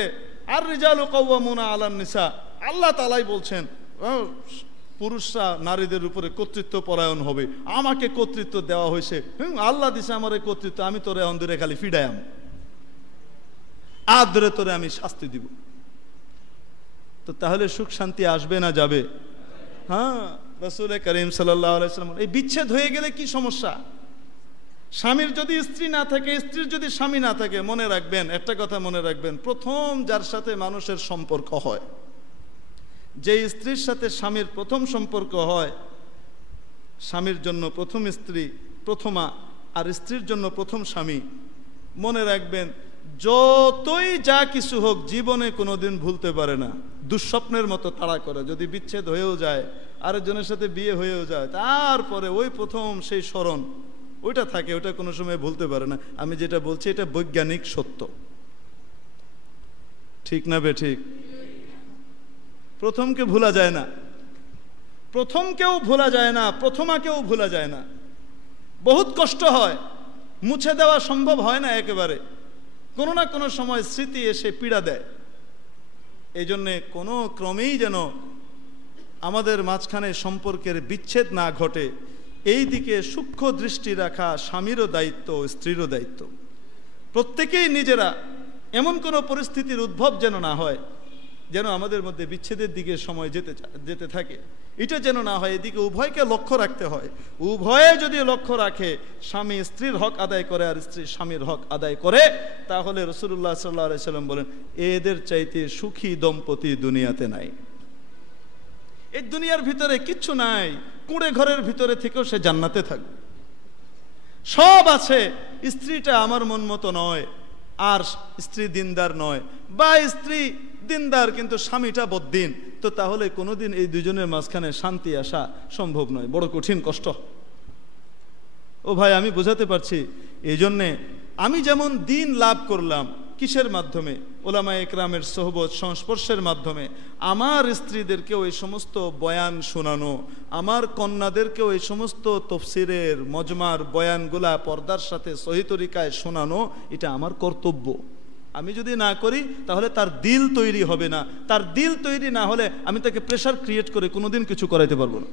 আর রিজালু কাওয়ামুনা আলান নিসা, আল্লাহ তাআলাই বলছেন পুরুষরা নারীদের উপরে কর্তৃত্ব পরায়ণ হবে, আমাকে কর্তৃত্ব দেওয়া হয়েছে, আল্লাহ দিছে আমার এই কর্তৃত্ব, আমি তোরে অন্ধরে খালি ফিডায়াম, আর ধরে তোরে আমি শাস্তি দিব। তো তাহলে সুখ শান্তি আসবে না যাবে? হ্যাঁ। রাসূল করিম সাল্লাল্লাহু আলাইহি ওয়াসাল্লাম, এই বিচ্ছেদ হয়ে গেলে কি সমস্যা? স্বামীর যদি স্ত্রী না থাকে, স্ত্রীর যদি স্বামী না থাকে, মনে রাখবেন একটা কথা, মনে রাখবেন, প্রথম যার সাথে মানুষের সম্পর্ক হয়, যে স্ত্রীর সাথে স্বামীর প্রথম সম্পর্ক হয়, স্বামীর জন্য প্রথম স্ত্রী প্রথমা, আর স্ত্রীর জন্য প্রথম স্বামী, মনে রাখবেন যতই যা কিছু হোক জীবনে কোনোদিন ভুলতে পারে না। দুঃস্বপ্নের মতো তাড়া করে, যদি বিচ্ছেদ হয়েও যায়, আরেকজনের সাথে বিয়ে হয়েও যায়, তারপরে ওই প্রথম সেই স্মরণ ওইটা থাকে, ওটা কোনো সময় ভুলতে পারে না। আমি যেটা বলছি এটা বৈজ্ঞানিক সত্য, ঠিক না বে ঠিক? প্রথমকে ভোলা যায় না, প্রথমকেও ভোলা যায় না, প্রথমাকেও ভোলা যায় না। বহুত কষ্ট হয়, মুছে দেওয়া সম্ভব হয় না একেবারে, কোনো না কোনো সময় স্মৃতি এসে পীড়া দেয়। এই জন্যে কোনো ক্রমেই যেন আমাদের মাঝখানে সম্পর্কের বিচ্ছেদ না ঘটে, এই দিকে সূক্ষ্ম দৃষ্টি রাখা স্বামীরও দায়িত্ব, স্ত্রীরও দায়িত্ব। প্রত্যেকেই নিজেরা এমন কোনো পরিস্থিতির উদ্ভব যেন না হয় যেন আমাদের মধ্যে বিচ্ছেদের দিকে সময় যেতে থাকে, এটা যেন না হয়। এদিকে উভয়কে লক্ষ্য রাখতে হয়। উভয়ে যদি লক্ষ্য রাখে, স্বামী স্ত্রীর হক আদায় করে আর স্ত্রী স্বামীর হক আদায় করে, তাহলে রাসূলুল্লাহ সাল্লাল্লাহু আলাইহি সাল্লাম বলেন, এদের চাইতে সুখী দম্পতি দুনিয়াতে নাই। এই দুনিয়ার ভিতরে কিচ্ছু নাই, কুঁড়ে ঘরের ভিতরে থেকেও সে জান্নাতে থাকবে। সব আছে, স্ত্রীটা আমার মন মতো নয়, আর স্ত্রী দিনদার নয়, বা স্ত্রী দিনদার কিন্তু স্বামীটা বদ্দিন, তো তাহলে কোনোদিন এই দুজনের মাঝখানে শান্তি আসা সম্ভব নয়, বড় কঠিন কষ্ট। ও ভাই, আমি বোঝাতে পারছি। এই জন্যে আমি যেমন দিন লাভ করলাম কিসের মাধ্যমে? ওলামায়ে কেরামের সোহবত সংস্পর্শের মাধ্যমে। আমার স্ত্রীদেরকেও এই সমস্ত বয়ান শোনানো, আমার কন্যাদেরকেও এই সমস্ত তফসিরের মজমার বয়ানগুলা পর্দার সাথে সহি তরিকায় শোনানো, এটা আমার কর্তব্য। আমি যদি না করি তাহলে তার দিল তৈরি হবে না। তার দিল তৈরি না হলে আমি তাকে প্রেশার ক্রিয়েট করে কোনোদিন কিছু করাইতে পারবো না।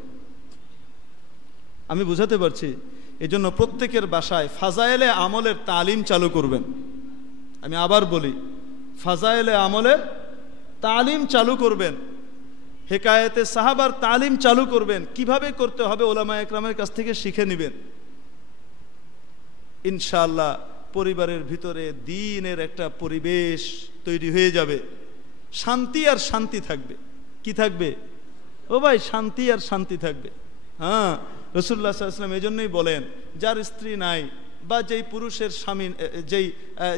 আমি বুঝাতে পারছি। এই জন্য প্রত্যেকের বাসায় ফাজায়েলে আমলের তালিম চালু করবেন। আমি আবার বলি, ফাজায়েলে আমলের তালিম চালু করবেন, হেকায়েতে সাহাবার তালিম চালু করবেন। কিভাবে করতে হবে ওলামায়ে কেরামের কাছ থেকে শিখে নেবেন। ইনশাআল্লাহ পরিবারের ভিতরে দ্বীনের একটা পরিবেশ তৈরি হয়ে যাবে, শান্তি আর শান্তি থাকবে। কি থাকবে? ও ভাই, শান্তি আর শান্তি থাকবে। হ্যাঁ, রাসূলুল্লাহ সাল্লাল্লাহু আলাইহি ওয়াসাল্লাম এজন্যই বলেন, যার স্ত্রী নাই বা যেই পুরুষের স্বামী,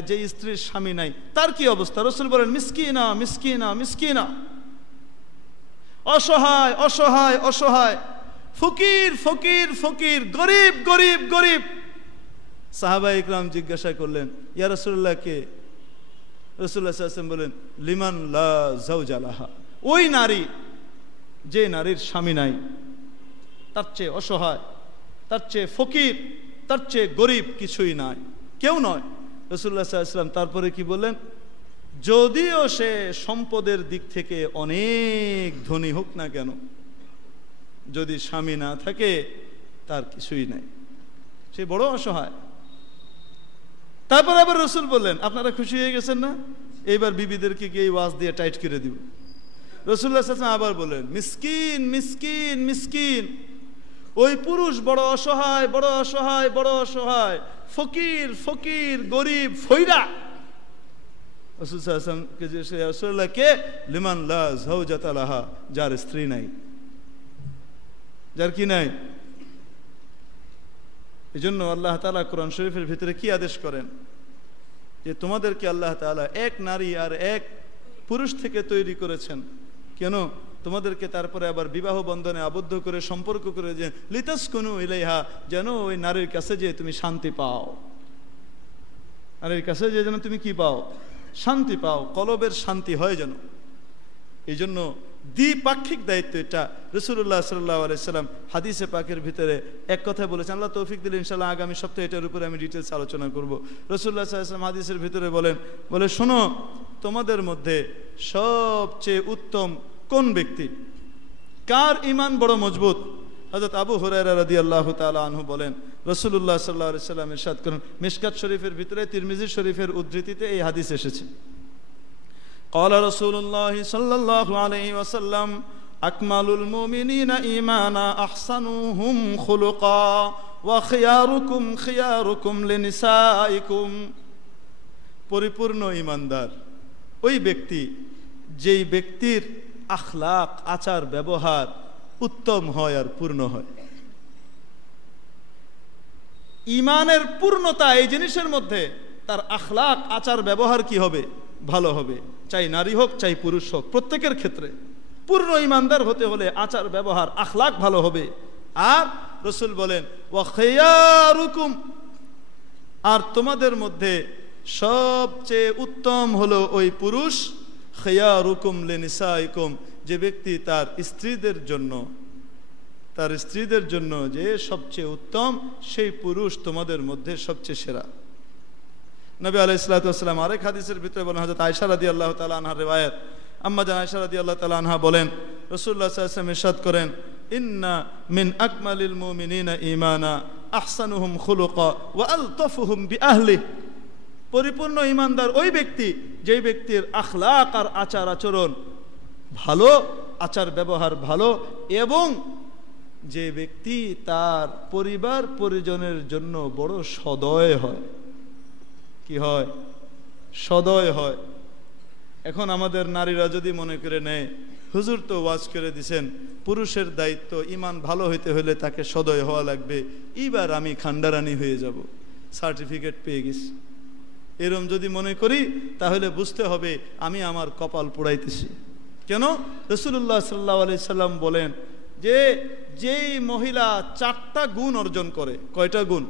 যেই স্ত্রীর স্বামী নাই, তার কি অবস্থা? রাসূল বলেন, মিসকিনা মিসকিনা মিসকিনা, অসহায় অসহায় অসহায়, ফকির ফকির ফকির, গরিব গরিব গরিব। সাহাবায়ে ইকরাম জিজ্ঞাসা করলেন, ইয়া রাসূলুল্লাহ, কে? রাসূলুল্লাহ সাল্লাল্লাহু আলাইহি ওয়াসাল্লাম বলেন, লিমান লা যাওজা লাহা, ওই নারী যে নারীর স্বামী নাই, তার চেয়ে অসহায়, তার চেয়ে ফকির, তার চেয়ে গরিব কিছুই নাই, কেউ নয়। রাসূলুল্লাহ সাল্লাল্লাহু আলাইহি ওয়াসাল্লাম তারপরে কি বললেন? যদিও সে সম্পদের দিক থেকে অনেক ধনী হোক না কেন, যদি স্বামী না থাকে তার কিছুই নাই, সে বড় অসহায়। তারপর আবার রাসূল বললেন, আপনারা খুশি হয়ে গেছেন না? এইবার বিবিদেরকে গিয়ে এই ওয়াজ দিয়ে টাইট করে দিব। রাসূলুল্লাহ সাল্লাল্লাহু আলাইহি ওয়াসাল্লাম আবার বললেন, মিসকিন মিসকিন মিসকিন, ওই পুরুষ বড় অসহায় বড় অসহায় বড় অসহায়, ফকির ফকির গরিব ফইরা। রাসূল সাল্লাল্লাহু আলাইহি ওয়াসাল্লাম কে জিজ্ঞেস করলেন, রাসূলুল্লাহ, কে? লিমান লা যাওজাতা লাহা, যার স্ত্রী নাই, যার কি নাই। এজন্য আল্লাহ তাআলা কোরআন শরীফের ভিতরে কি আদেশ করেন? যে তোমাদেরকে আল্লাহ তাআলা এক নারী আর এক পুরুষ থেকে তৈরি করেছেন। কেন? তোমাদেরকে তারপরে আবার বিবাহ বন্ধনে আবদ্ধ করে সম্পর্ক করে, যে লিতাসকুনু ইলাইহা, যেন ওই নারীর কাছে যে তুমি শান্তি পাও। নারীর কাছে যে যেন তুমি কি পাও? শান্তি পাও, কলবের শান্তি হয় যেন। এই জন্য দ্বিপাক্ষিক দায়িত্ব এটা। রাসূলুল্লাহ সাল্লাল্লাহু আলাইহি সাল্লাম হাদিসে পাকের ভিতরে এক কথায় বলেছেন, আল্লাহ তৌফিক দিলে ইনশাআল্লাহ আগামী সপ্তাহে এটার উপরে আমি ডিটেইলস আলোচনা করব। রাসূলুল্লাহ সাল্লাল্লাহু আলাইহি সাল্লাম হাদিসের ভিতরে বলে শোনো, তোমাদের মধ্যে সবচেয়ে উত্তম কোন ব্যক্তি, কার ঈমান বড় মজবুত? হযরত আবু হুরায়রা রাদিয়াল্লাহু তাআলা আনহু বলেন, রাসূলুল্লাহ সাল্লাল্লাহু আলাইহি সাল্লাম ইরশাদ করেন, মিশকাত শরীফের ভিতরে তিরমিজি শরীফের উদ্ধৃতিতে এই হাদিস এসেছে। قال رسول الله صلى الله عليه وسلم أكمل المؤمنين إيمانا أحسنهم خلقا وخياركم خياركم لنسائكم। পরিপূর্ণ ঈমানদার ওই ব্যক্তি যেই ব্যক্তির আখলাক, আচার ব্যবহার উত্তম হয় আর পূর্ণ হয়। ঈমানের পূর্ণতা এই জিনিসের মধ্যে, তার আখলাক, আচার ব্যবহার কি হবে? ভালো হবে। চাই নারী হোক চাই পুরুষ হোক, প্রত্যেকের ক্ষেত্রে পূর্ণ ঈমানদার হতে হলে আচার ব্যবহার আখলাক ভালো হবে। আর রাসূল বলেন, ওয়া খিয়ারুকুম, আর তোমাদের মধ্যে সবচেয়ে উত্তম হলো ওই পুরুষ, খিয়ারুকুম লিনিসাইকুম, যে ব্যক্তি তার স্ত্রীদের জন্য যে সবচেয়ে উত্তম, সেই পুরুষ তোমাদের মধ্যে সবচেয়ে সেরা। নবী আলাইহিস সালাতু ওয়াস সালাম আরেক হাদিসের ভিতরে বলেন, হযরত আয়েশা রাদিয়াল্লাহু তাআলা আনহার রিওয়ায়াত, আম্মা জান আয়েশা রাদিয়াল্লাহু তাআলা আনহা বলেন, রাসূলুল্লাহ সাল্লাল্লাহু আলাইহি ওয়াসাল্লাম ইরশাদ করেন, ইন্না মিন আকমালিল মুমিনিনা ঈমানা আহসানুহুম খুলুকা ওয়া আলতাফুহুম বিআহলিহি। পরিপূর্ণ ঈমানদার ওই ব্যক্তি যেই ব্যক্তির আখলাক আর আচার আচরণ ভালো, আচার ব্যবহার ভালো, এবং যে ব্যক্তি তার পরিবার পরিজনের জন্য বড় সদয় হয়। কি হয়? সদয় হয়। এখন আমাদের নারীরা যদি মনে করে নেয় হুজুর তো ওয়াজ করে দিছেন পুরুষের দায়িত্ব, ইমান ভালো হইতে হলে তাকে সদয় হওয়া লাগবে, এবার আমি খান্ডারানি হয়ে যাব, সার্টিফিকেট পেয়ে গেছি। এরম যদি মনে করি তাহলে বুঝতে হবে আমি আমার কপাল পোড়াইতেছি। কেন? রাসূলুল্লাহ সাল্লাল্লাহু আলাইহি সাল্লাম বলেন যে যেই মহিলা 4টা গুণ অর্জন করে, কয়টা গুণ?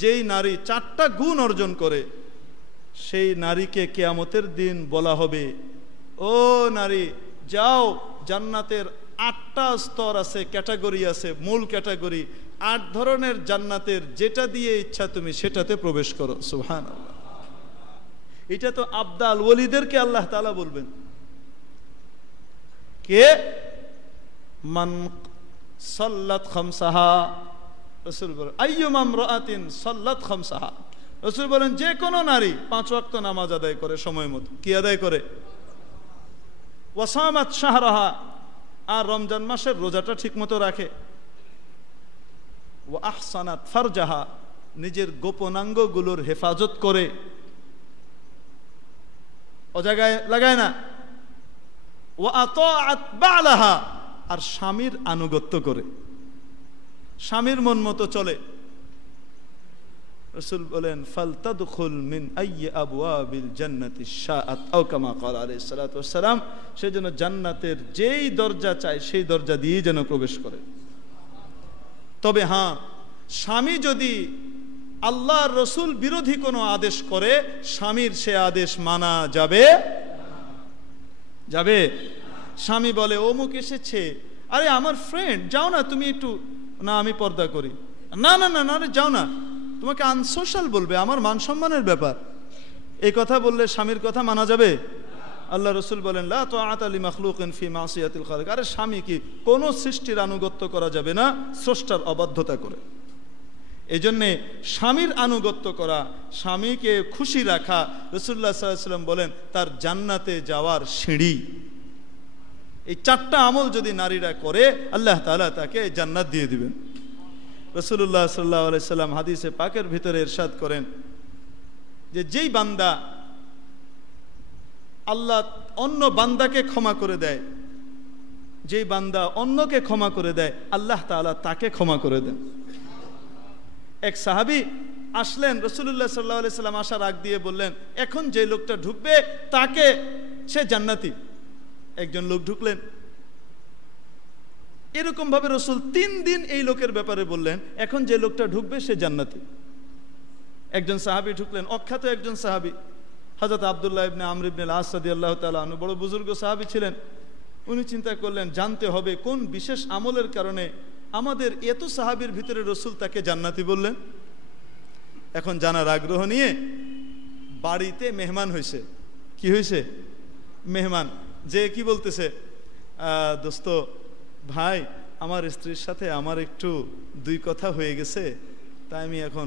যেই নারী 4টা গুণ অর্জন করে সেই নারীকে কিয়ামতের দিন বলা হবে, ও নারী যাও, জান্নাতের 8টা স্তর আছে, ক্যাটাগরি আছে, মূল ক্যাটাগরি, 8 ধরনের জান্নাতের যেটা দিয়ে ইচ্ছা তুমি সেটাতে প্রবেশ করো। সুবহানাল্লাহ। এটা তো আবদাল ওলিদেরকে আল্লাহ তাআলা বলবেন। কে? মান সাল্লাত খামসাহা, রাসূল বলেন আইয়ুমা ইমরাআতিন সাল্লাত খামসাহা, রাসূল বলেন যে কোনো নারী 5 ওয়াক্ত নামাজ আদায় করে সময় মতো। কি আদায় করে? ওয়াসামাত শাহরাহা, আর রমজান মাসের রোজাটা ঠিকমতো রাখে। ওয়া আহসানাত ফারজাহা, নিজের গোপনাঙ্গগুলোর হেফাজত করে, অজাগায় লাগায় না। ওয়া আতাআত বালাহা, আর স্বামীর আনুগত্য করে, স্বামীর মন মতো চলে। রাসূল বলেন ফালতাদখুল মিন আইয়ি আবওয়াবিল জান্নাতি শাআত আও কামা ক্বালা আলাইহিস সালাতু ওয়াস সালাম, সেজন্য জান্নাতের যেই দরজা চায় সেই দরজা দিয়েই যেন প্রবেশ করে। তবে হ্যাঁ, স্বামী যদি আল্লাহর রাসূল বিরোধী কোনো আদেশ করে স্বামীর সে আদেশ মানা যাবে? যাবে? স্বামী বলে অমুক এসেছে, আরে আমার ফ্রেন্ড, যাও না তুমি একটু, না আমি পর্দা করি, না না না না যাও না, তোমাকে আনসোশ্যাল বলবে, আমার মান সম্মানের ব্যাপার, এই কথা বললে স্বামীর কথা মানা যাবে? আল্লাহ রাসূল বলেন লা তাআতা লি মাখলুকিন ফি মাসিয়াতিল খালিক, আরে স্বামী কি কোন সৃষ্টির আনুগত্য করা যাবে না স্রষ্টার অবাধ্যতা করে। এই জন্যে স্বামীর আনুগত্য করা, স্বামীকে খুশি রাখা, রাসূলুল্লাহ সাল্লাল্লাহু আলাইহি ওয়াসাল্লাম বলেন তার জান্নাতে যাওয়ার সিঁড়ি। এই 4টা আমল যদি নারীরা করে আল্লাহ তাআলা তাকে জান্নাত দিয়ে দিবেন। রাসূলুল্লাহ সাল্লাল্লাহু আলাইহি সাল্লাম হাদিসে পাকের ভিতরে ইরশাদ করেন যে যেই বান্দা আল্লাহ অন্য বান্দাকে ক্ষমা করে দেয়, যেই বান্দা অন্যকে ক্ষমা করে দেয় আল্লাহ তাআলা তাকে ক্ষমা করে দেন। এক সাহাবী আসলেন, রাসূলুল্লাহ সাল্লাল্লাহু আলাইহি সাল্লাম আসার আগ দিয়ে বললেন এখন যে লোকটা ঢুকবে তাকে সে জান্নাতি। একজন লোক ঢুকলেন, এরকম ভাবে রাসূল 3 দিন এই লোকের ব্যাপারে বললেন এখন যে লোকটা ঢুকবে সে জান্নাতি। একজন সাহাবী ঢুকলেন, অখ্যাত একজন সাহাবী, হযরত আব্দুল্লাহ ইবনে আমর ইবনে আল-আস রাদিয়াল্লাহু তাআলা আনহু, বড় বুজুর্গ সাহাবী ছিলেন। উনি চিন্তা করলেন জানতে হবে কোন বিশেষ আমলের কারণে আমাদের এত সাহাবীর ভিতরে রাসূল তাকে জান্নাতি বললেন। এখন জানার আগ্রহ নিয়ে বাড়িতে মেহমান হয়েছে। কি হয়েছে? মেহমান। যে কি বলতেছে, দোস্ত ভাই আমার স্ত্রীর সাথে আমার একটু 2 কথা হয়ে গেছে, তাই আমি এখন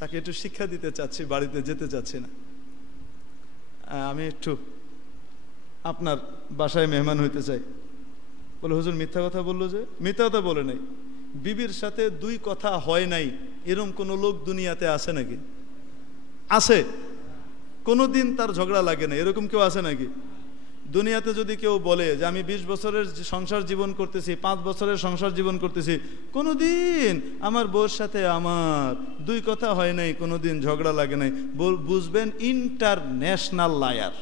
তাকে একটু শিক্ষা দিতে চাচ্ছি, বাড়িতে যেতে চাচ্ছি না, আমি একটু আপনার বাসায় মেহমান হইতে চাই। বলে হুজুর মিথ্যা কথা বললো যে? মিথ্যা কথা বলে নাই, বিবির সাথে 2 কথা হয় নাই এরকম কোন লোক দুনিয়াতে আছে নাকি? আছে? কোনোদিন তার ঝগড়া লাগে না এরকম কেউ আছে নাকি? দুনিয়াতে যদি কেউ বলে যে আমি 20 বছরের সংসার জীবন করতেছি, 5 বছরের সংসার জীবন করতেছি, কোনোদিন আমার বউর সাথে আমার 2 কথা হয় নাই, কোনোদিন ঝগড়া লাগে নাই, বুঝবেন ইন্টারন্যাশনাল লায়ার।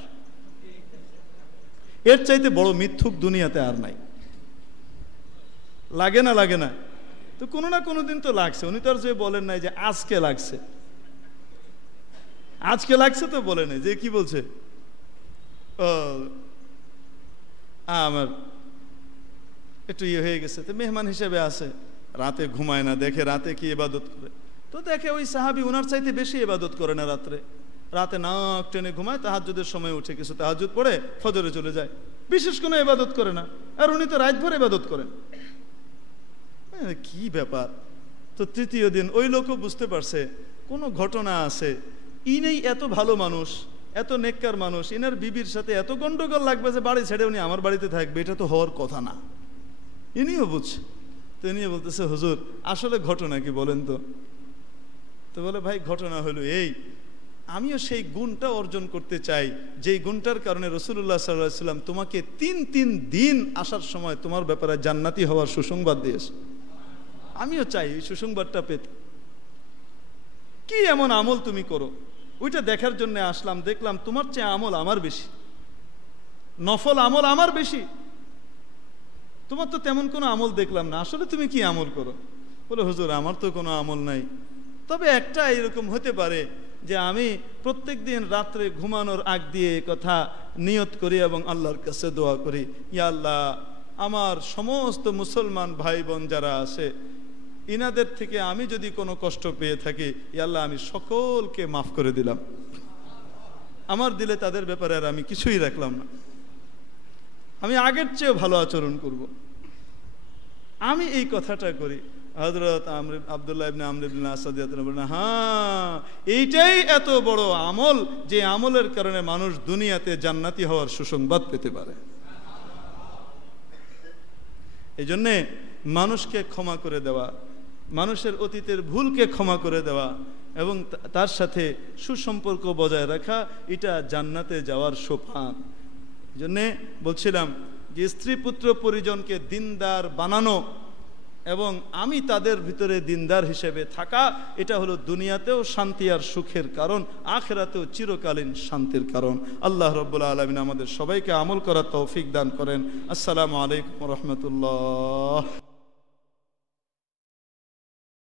এর চাইতে বড় মিথ্যুক দুনিয়াতে আর নাই। লাগে না? লাগে না তো কোনো না কোনো দিন তো লাগছে। উনি তো আর যে বলেন নাই যে আজকে লাগছে, আজকে লাগছে তো বলে নাই। যে কি বলছে, আমার একটু ইয়ে হয়ে গেছে, তো মেহমান হিসেবে আছে, রাতে ঘুমায় না, দেখে রাতে কি ইবাদত করে, তো দেখে ওই সাহাবী ওনার চাইতে বেশি ইবাদত করে না রাত্রে, রাতে নাক টেনে ঘুমায়, তাহাজ্জুদের সময় উঠে কিছু তাহাজ্জুদ পড়ে ফজরে চলে যায়, বিশেষ কোনো ইবাদত করে না, আর উনি তো রাতভর ইবাদত করেন। কি ব্যাপার? তো তৃতীয় দিন ওই লোকও বুঝতে পারছে কোনো ঘটনা আছে, ইনি এত ভালো মানুষ, এত নেককার মানুষ, ইনার বিবির সাথে এত গন্ডগোল লাগবে যে বাড়ি ছেড়ে উনি আমার বাড়িতে থাকবে, এটা তো হওয়ার কথা না। ইনিও বুঝছে, তো ইনিও বলতেছে হুজুর আসলে ঘটনা কি বলেন তো? তো বলে ভাই ঘটনা হলো এই, আমিও সেই গুণটা অর্জন করতে চাই, যেই গুণটার কারণে রাসূলুল্লাহ সাল্লাল্লাহু আলাইহি ওয়াসাল্লাম তোমাকে 3 দিন আসার সময় তোমার ব্যাপারে জান্নাতি হওয়ার সুসংবাদ দিয়েছে। আমিও চাই এই সুসংবাদটা পেতে। কি এমন আমল তুমি করো, ওইটা দেখার জন্য আসলাম। দেখলাম তোমার চেয়ে আমল আমার বেশি, নফল আমল আমার বেশি। তোমার তো তেমন কোনো আমল দেখলাম না, আসলে তুমি কি আমল করো? বলে হুজুর আমার তো কোনো আমল নাই, তবে একটা এরকম হতে পারে যে আমি প্রত্যেক দিন রাত্রে ঘুমানোর আগ দিয়ে কথা নিয়ত করি এবং আল্লাহর কাছে দোয়া করি, ইয়া আল্লাহ আমার সমস্ত মুসলমান ভাই বোন যারা আছে ইনাদের থেকে আমি যদি কোনো কষ্ট পেয়ে থাকি, ইয়া আল্লাহ আমি সকলকে মাফ করে দিলাম, আমার দিলে তাদের ব্যাপারে আর আমি কিছুই রাখলাম না, আমি আগের চেয়েও ভালো আচরণ করব। আমি এই কথাটা করি। হযরত আব্দুল্লাহ ইবনে আমর ইবনে আস রাদিয়াল্লাহু বলেন, হ্যাঁ এইটাই এত বড় আমল যে আমলের কারণে মানুষ দুনিয়াতে জান্নাতি হওয়ার সুসংবাদ পেতে পারে। এই জন্যে মানুষকে ক্ষমা করে দেওয়া, মানুষের অতীতের ভুলকে ক্ষমা করে দেওয়া এবং তার সাথে সুসম্পর্ক বজায় রাখা, এটা জান্নাতে যাওয়ার সোপান। এই জন্যে বলছিলাম যে স্ত্রী পুত্র পরিজনকে দিনদার বানানো এবং আমি তাদের ভিতরে দিনদার হিসেবে থাকা, এটা হলো দুনিয়াতেও শান্তি আর সুখের কারণ, আখিরাতেও চিরকালীন শান্তির কারণ। আল্লাহ রাব্বুল আলামিন আমাদের সবাইকে আমল করার তৌফিক দান করেন। আসসালামু আলাইকুম ওয়া রাহমাতুল্লাহ।